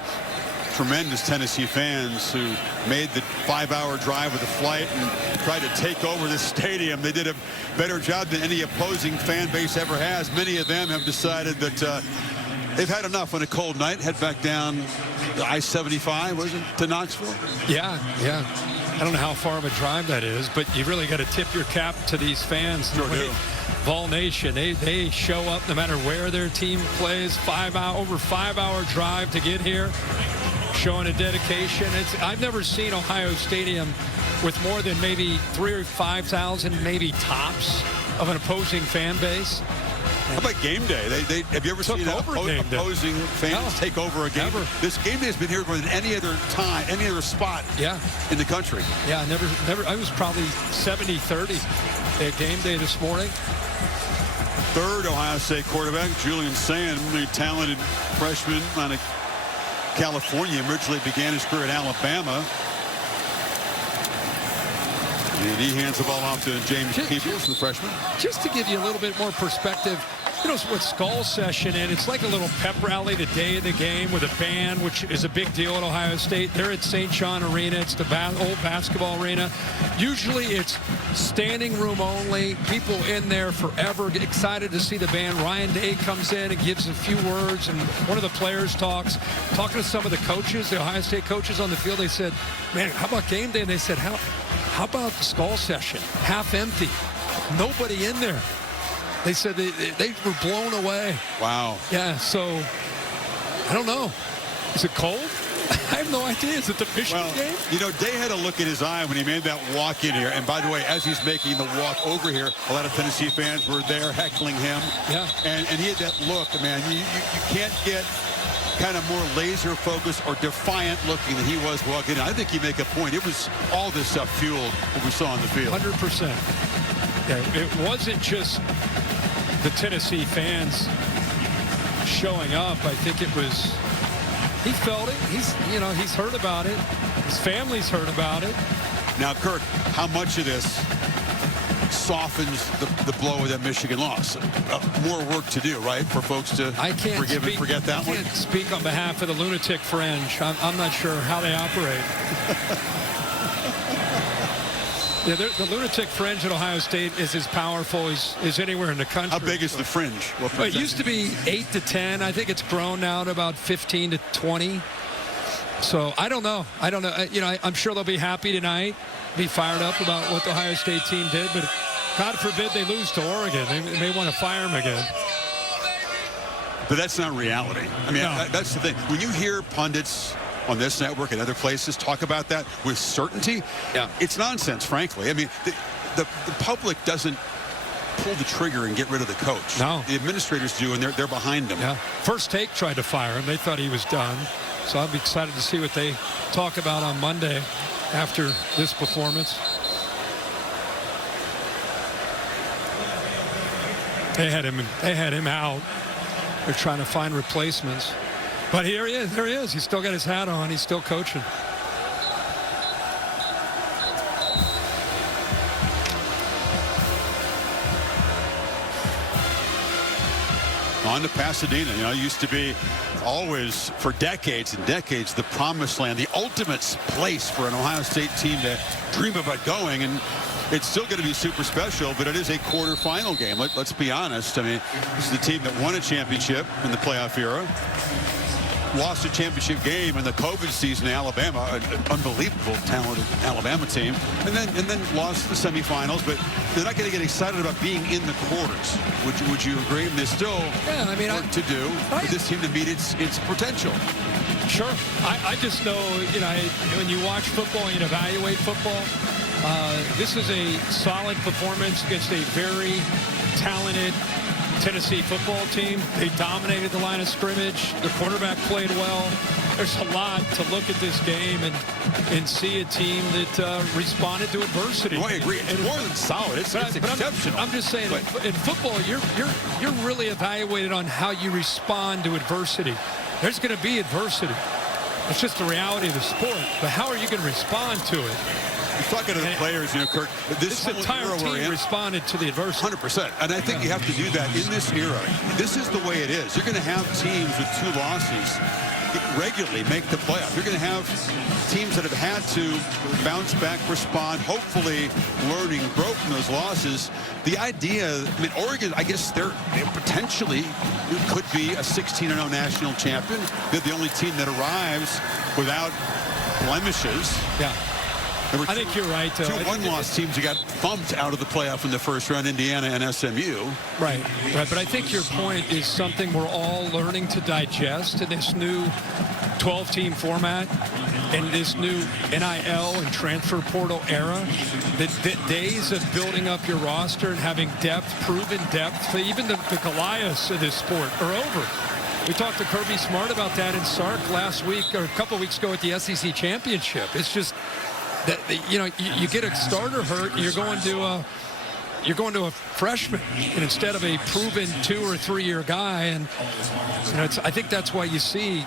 tremendous Tennessee fans who made the 5-hour drive with a flight and tried to take over the stadium. They did a better job than any opposing fan base ever has. Many of them have decided that They've had enough on a cold night. Head back down the I-75, was it, to Knoxville? Yeah. I don't know how far of a drive that is, but you really got to tip your cap to these fans. Sure do. Vol Nation, they show up no matter where their team plays. Over 5 hour drive to get here, showing a dedication. I've never seen Ohio Stadium with more than maybe 3,000 or 5,000 maybe tops of an opposing fan base. How about game day? Have you ever seen opposing fans take over a game? Never. This game day has been here more than any other time, any other spot in the country. Yeah, never. I was probably 70-30 at game day this morning. Third Ohio State quarterback, Julian Sand, the talented freshman out of California, originally began his career at Alabama. And he hands the ball off to James Peebles, the freshman. Just to give you a little bit more perspective, you know, with Skull Session, and it's like a little pep rally the day of the game with a band, which is a big deal at Ohio State. They're at St. John Arena. It's the old basketball arena. Usually it's standing room only. People in there forever, get excited to see the band. Ryan Day comes in and gives a few words, and one of the players talking to some of the coaches, the Ohio State coaches on the field. They said, man, how about game day? And they said, how about the Skull Session? Half empty. Nobody in there. They said they were blown away. Wow. Yeah, so I don't know. Is it cold? I have no idea. Is it the Michigan game? You know, Day had a look in his eye when he made that walk in here. And by the way, as he's making the walk over here, a lot of Tennessee fans were there heckling him. Yeah. And he had that look, man. You can't get kind of more laser focused or defiant looking than he was walking in. I think you make a point. It was all this stuff fueled what we saw on the field. 100%. Yeah, it wasn't just the Tennessee fans showing up. I think it was, he felt it. He's heard about it. His family's heard about it. Now, Kirk, how much of this softens the blow of that Michigan loss? More work to do, right, for folks to forgive and forget that one? I can't speak on behalf of the lunatic fringe. I'm not sure how they operate. Yeah, the lunatic fringe at Ohio State is as powerful as anywhere in the country. How big is the fringe? Well, it used to be 8 to 10. I think it's grown now to about 15 to 20. So I don't know. I'm sure they'll be happy tonight, be fired up about what the Ohio State team did. But God forbid they lose to Oregon. They may want to fire them again. But that's not reality. I mean, No. that's the thing. When you hear pundits on this network and other places talk about that with certainty, it's nonsense, frankly. I mean, the public doesn't pull the trigger and get rid of the coach. No. The administrators do, and they're behind him. Yeah. First Take tried to fire him. They thought he was done. So I'll be excited to see what they talk about on Monday after this performance. They had him out. They're trying to find replacements. But here he is. There he is. He's still got his hat on. He's still coaching. On to Pasadena. You know, it used to be always, for decades and decades, the promised land, the ultimate place for an Ohio State team to dream about going. And it's still going to be super special, but it is a quarterfinal game. Let's be honest. I mean, this is the team that won a championship in the playoff era. Lost a championship game in the COVID season in Alabama, an unbelievable talented Alabama team, and then lost the semifinals. But they're not going to get excited about being in the quarters. Would you agree? And there's still work to do for this team to meet its potential. Sure. I just know, when you watch football and you evaluate football, this is a solid performance against a very talented Tennessee football team. They dominated the line of scrimmage. The quarterback played well. There's a lot to look at this game and see a team that responded to adversity. Well, I agree. It's more than solid. It's exceptional. I'm just saying, in football, you're really evaluated on how you respond to adversity. There's going to be adversity. It's just the reality of the sport. But how are you going to respond to it? You're talking to the players, Kirk. This entire team responded to the adversity. 100%. And I think you have to do that in this era. This is the way it is. You're going to have teams with 2 losses regularly make the playoff. You're going to have teams that have had to bounce back, respond, hopefully learning, grow from those losses. The idea, I mean, Oregon, I guess they potentially could be a 16-0 national champion. They're the only team that arrives without blemishes. Yeah. I think you're right. Two one-loss teams who got bumped out of the playoff in the first round, Indiana and SMU. Right. But I think your point is something we're all learning to digest in this new 12-team format and this new NIL and transfer portal era. The days of building up your roster and having depth, proven depth, even the Goliaths of this sport are over. We talked to Kirby Smart about that in Sark last week or a couple weeks ago at the SEC Championship. It's just that, you know, you get a starter hurt and you're going to a freshman and instead of a proven 2 or 3 year guy. And you know, I think that's why you see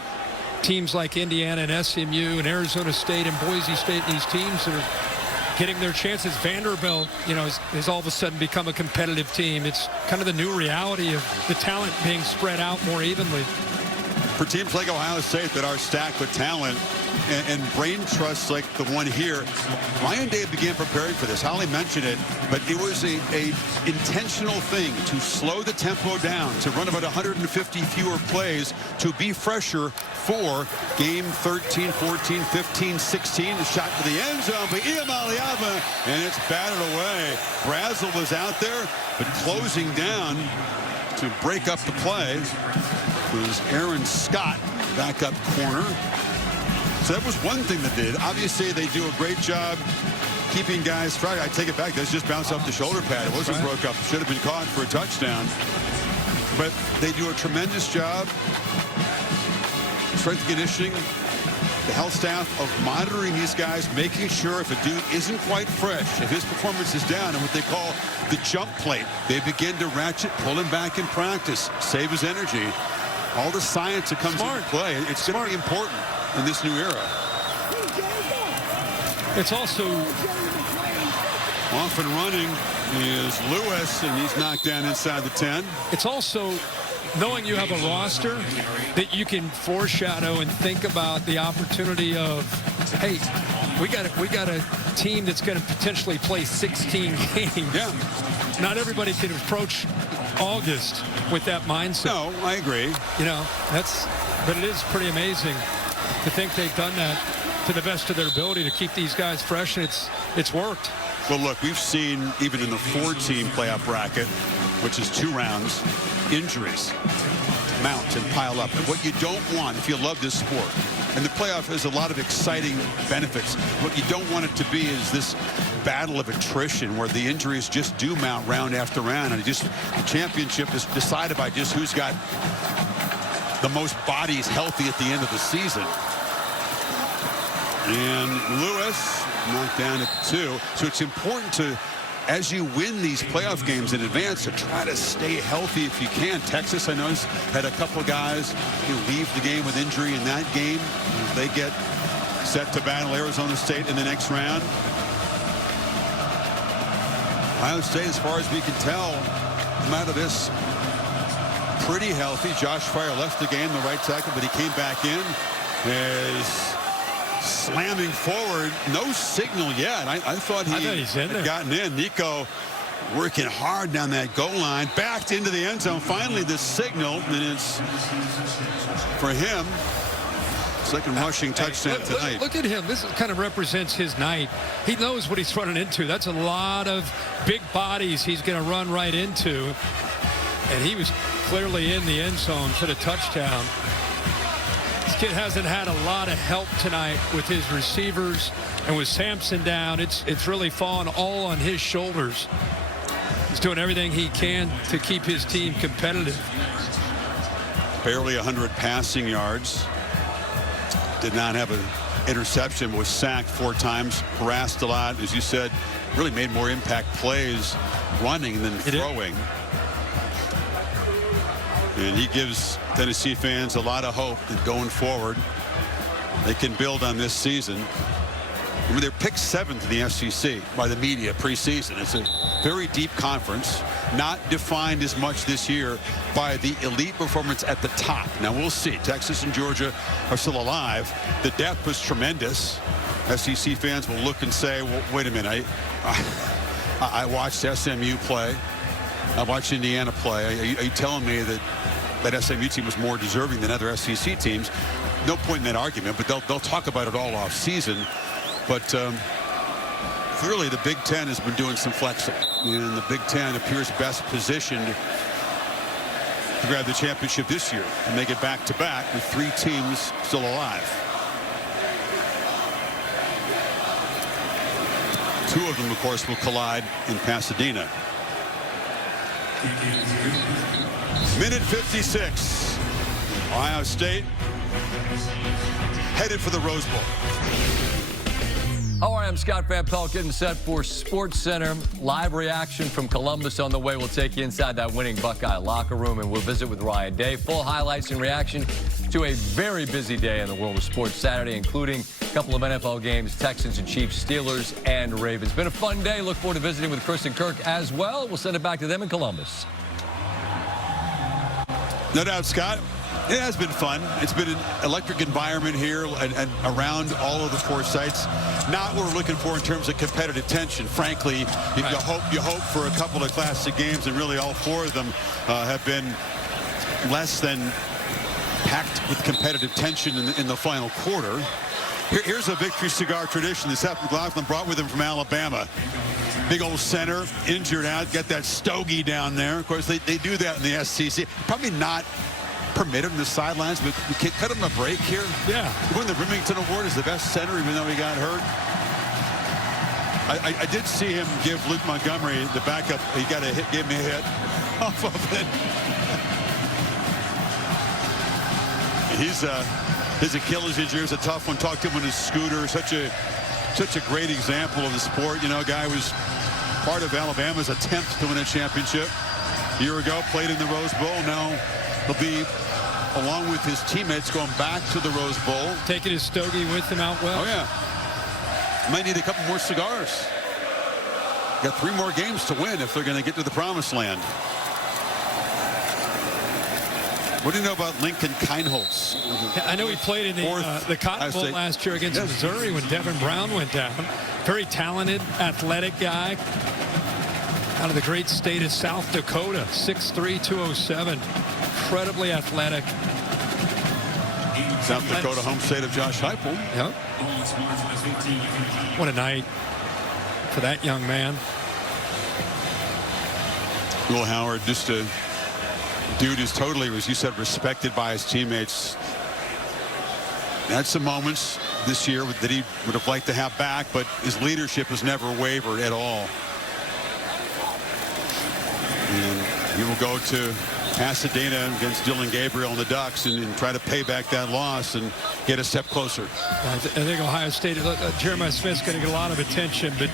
teams like Indiana and SMU and Arizona State and Boise State and these teams that are getting their chances. Vanderbilt, you know, has all of a sudden become a competitive team. It's kind of the new reality of the talent being spread out more evenly. For teams like Ohio State that are stacked with talent and brain trusts like the one here, Ryan Day began preparing for this. Holly mentioned it, but it was a intentional thing to slow the tempo down, to run about 150 fewer plays, to be fresher for game 13, 14, 15, 16. The shot to the end zone by Iamaleava, and it's batted away. Brazel was out there, but closing down to break up the play was Aaron Scott, backup corner. So that was one thing that did. Obviously, they do a great job keeping guys fresh. I take it back. That's just bounced off the shoulder pad. It wasn't broke up. Should have been caught for a touchdown. But they do a tremendous job. Strength and conditioning, the health staff of monitoring these guys, making sure if a dude isn't quite fresh, if his performance is down, and what they call the jump plate, they begin to ratchet, pull him back in practice, save his energy. All the science that comes into play, it's going to be important in this new era. It's also off and running is Lewis, and he's knocked down inside the 10. It's also knowing you have a roster that you can foreshadow and think about the opportunity of, hey, we got a team that's going to potentially play 16 games. Yeah. Not everybody can approach August with that mindset. No, I agree. You know, but it is pretty amazing to think they've done that to the best of their ability to keep these guys fresh, and it's worked. Well, look, we've seen even in the 4-team playoff bracket, which is 2 rounds, injuries mount and pile up. And what you don't want, if you love this sport, and the playoff has a lot of exciting benefits, what you don't want it to be is this battle of attrition where the injuries just do mount round after round, and the championship is decided by just who's got the most bodies healthy at the end of the season. And Lewis knocked down at 2. So it's important to, as you win these playoff games in advance, to try to stay healthy if you can. Texas, I know, had a couple of guys who leave the game with injury in that game. They get set to battle Arizona State in the next round. Ohio State, as far as we can tell, come out of this pretty healthy. Josh Fryer left the game, the right tackle, but he came back in. Is slamming forward. No signal yet. I thought he's had gotten in. Nico working hard down that goal line. Backed into the end zone. Finally, the signal, and it's for him. Second rushing touchdown tonight. Look at him. This kind of represents his night. He knows what he's running into. That's a lot of big bodies he's going to run right into. And he was clearly in the end zone for the touchdown. This kid hasn't had a lot of help tonight with his receivers, and with Sampson down, it's really fallen all on his shoulders. He's doing everything he can to keep his team competitive. Barely 100 passing yards. Did not have an interception, was sacked 4 times, harassed a lot, as you said, really made more impact plays running than throwing. And he gives Tennessee fans a lot of hope that going forward, they can build on this season. I mean, they're picked 7th in the SEC by the media preseason. It's a very deep conference, not defined as much this year by the elite performance at the top. Now, we'll see. Texas and Georgia are still alive. The depth was tremendous. SEC fans will look and say, well, wait a minute. I watched SMU play. I watched Indiana play. Are you telling me that that SMU team was more deserving than other SEC teams? No point in that argument, but they'll talk about it all off season. But clearly the Big Ten has been doing some flexing, and the Big Ten appears best positioned to grab the championship this year and make it back-to-back with 3 teams still alive. 2 of them, of course, will collide in Pasadena. Minute 56. Ohio State headed for the Rose Bowl. How are you? I'm Scott Van Pelt, getting set for Sports Center. Live reaction from Columbus on the way. We'll take you inside that winning Buckeye locker room, and we'll visit with Ryan Day. Full highlights and reaction to a very busy day in the world of sports Saturday, including a couple of NFL games, Texans and Chiefs, Steelers and Ravens. Been a fun day. Look forward to visiting with Chris and Kirk as well. We'll send it back to them in Columbus. No doubt, Scott. It has been fun. It's been an electric environment here and around all of the 4 sites. Not what we're looking for in terms of competitive tension. Frankly, you hope for a couple of classic games, and really all 4 of them have been less than packed with competitive tension in the final quarter. Here's a victory cigar tradition that Seth McLaughlin brought with him from Alabama. Big old center, injured out, got that stogie down there. Of course, they do that in the SEC. Probably not permitted in the sidelines, but we can't cut him a break here. Yeah. He won the Remington Award as the best center, even though he got hurt. I did see him give Luke Montgomery, the backup, he got a hit, gave me a hit off of it. His Achilles injury is a tough one. Talked to him on his scooter. Such a great example of the sport. You know, a guy was part of Alabama's attempt to win a championship a year ago. Played in the Rose Bowl. Now he'll be, along with his teammates, going back to the Rose Bowl. Taking his stogie with him out west. Oh yeah. Might need a couple more cigars. Got 3 more games to win if they're going to get to the promised land. What do you know about Lincoln Kienholz? I know he played in the Cotton Bowl last year against Missouri when Devin Brown went down. Very talented, athletic guy. Out of the great state of South Dakota, 6'3", 207. Incredibly athletic. South Dakota, home state of Josh Heupel. Yep. What a night for that young man. Will Howard, just a dude who's totally, as you said, respected by his teammates. Had some moments this year that he would have liked to have back, but his leadership has never wavered at all. And he will go to Pasadena against Dylan Gabriel and the Ducks and try to pay back that loss and get a step closer. I think Ohio State, Jeremiah Smith's going to get a lot of attention, but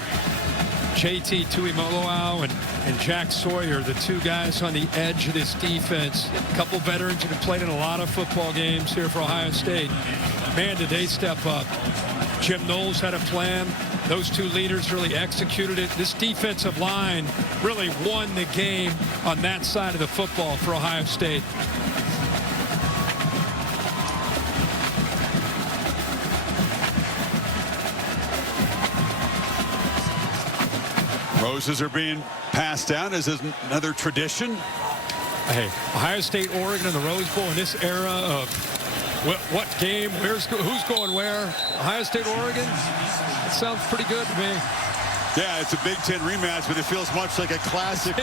JT Tuimoloau and Jack Sawyer, the 2 guys on the edge of this defense. A couple veterans that have played in a lot of football games here for Ohio State. Man, did they step up. Jim Knowles had a plan. Those 2 leaders really executed it. This defensive line really won the game on that side of the football for Ohio State. Roses are being passed down as another tradition. Hey, Ohio State, Oregon in the Rose Bowl in this era of what game, who's going where? Ohio State, Oregon? That sounds pretty good to me. Yeah, it's a Big Ten rematch, but it feels much like a classic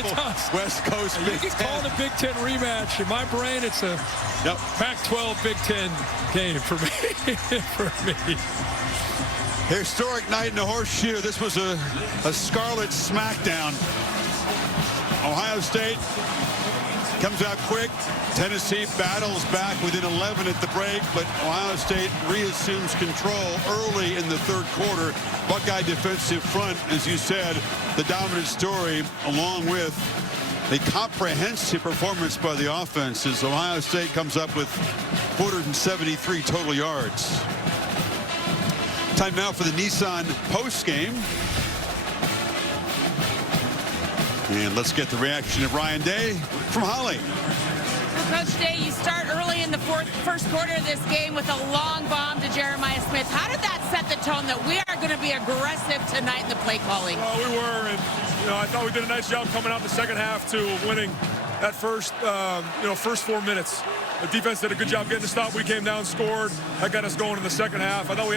West Coast Big Ten. You can call it a Big Ten rematch. In my brain, it's a Pac-12 Big Ten game for me. for me. Historic night in the Horseshoe. This was a Scarlet smackdown. Ohio State comes out quick. Tennessee battles back within 11 at the break, but Ohio State reassumes control early in the 3rd quarter. Buckeye defensive front, as you said, the dominant story, along with a comprehensive performance by the offense as Ohio State comes up with 473 total yards. Time now for the Nissan post game. And let's get the reaction of Ryan Day from Holly. Well, Coach Day, you start early in the first quarter of this game with a long bomb to Jeremiah Smith. How did that set the tone that we are going to be aggressive tonight in the play calling? Well, we were, and I thought we did a nice job coming out in the second half to winning that first 4 minutes. The defense did a good job getting the stop. We came down, scored. That got us going in the second half. I thought we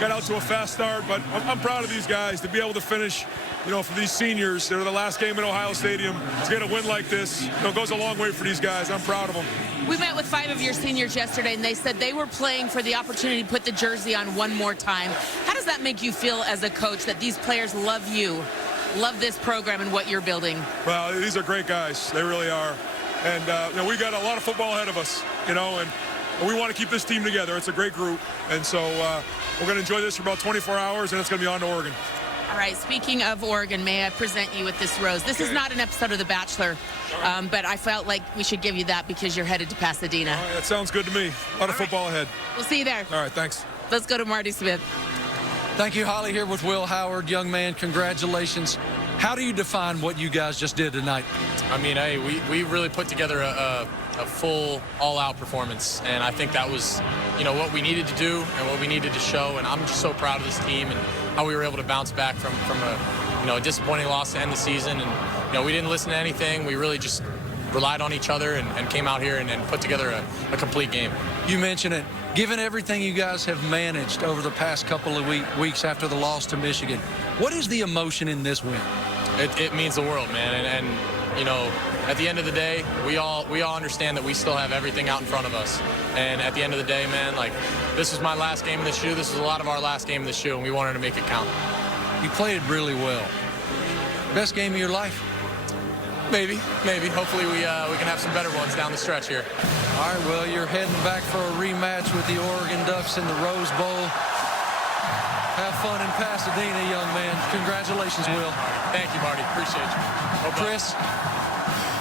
got out to a fast start, but I'm proud of these guys to be able to finish. For these seniors, they're the last game in Ohio Stadium. To get a win like this, goes a long way for these guys. I'm proud of them. We met with 5 of your seniors yesterday, and they said they were playing for the opportunity to put the jersey on one more time. How does that make you feel as a coach that these players love you, love this program and what you're building? Well, these are great guys. They really are. And we got a lot of football ahead of us, and we want to keep this team together. It's a great group. And so we're going to enjoy this for about 24 hours, and it's going to be on to Oregon. All right, speaking of Oregon, may I present you with this rose? This is not an episode of The Bachelor, but I felt like we should give you that because you're headed to Pasadena. All right, that sounds good to me. A lot of football ahead. We'll see you there. All right, thanks. Let's go to Marty Smith. Thank you, Holly, here with Will Howard. Young man, congratulations. How do you define what you guys just did tonight? I mean, hey, we really put together a full, all-out performance, and I think that was, what we needed to do and what we needed to show, and I'm just so proud of this team and how we were able to bounce back from a disappointing loss to end the season. And, we didn't listen to anything. We really just relied on each other and came out here and put together a complete game. You mentioned it. Given everything you guys have managed over the past couple of weeks after the loss to Michigan, what is the emotion in this win? It means the world, man. And at the end of the day, we all understand that we still have everything out in front of us. And at the end of the day, man, this is my last game in the shoe. This is a lot of our last game in the shoe, and we wanted to make it count. You played really well. Best game of your life? Maybe. Hopefully we can have some better ones down the stretch here. All right, well, you're heading back for a rematch with the Oregon Ducks in the Rose Bowl. Have fun in Pasadena, young man. Congratulations, Will. Thank you, Marty. Appreciate you. Chris?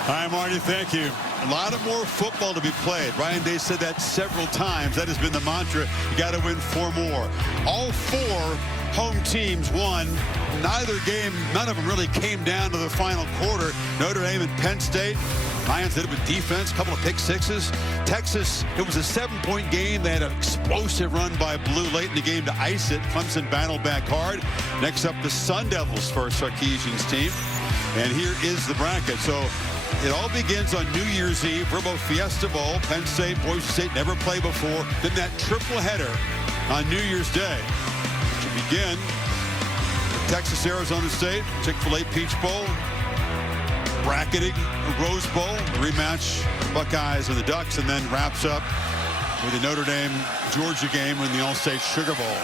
Hi, Marty. Thank you. A lot of more football to be played. Ryan Day said that several times. That has been the mantra. You got to win 4 more. All 4 home teams won. None of them really came down to the final quarter. Notre Dame and Penn State. Lions did it with defense, a couple of pick sixes. Texas, it was a 7-point game. They had an explosive run by Blue late in the game to ice it. Clemson battled back hard. Next up, the Sun Devils for Sarkisian's team. And here is the bracket. So it all begins on New Year's Eve, Verbo Fiesta Bowl. Penn State, Boise State never played before. Then that triple header on New Year's Day, which will begin with Texas, Arizona State, Chick-fil-A Peach Bowl, bracketing the Rose Bowl, the rematch, Buckeyes and the Ducks, and then wraps up with the Notre Dame Georgia game in the All-State Sugar Bowl.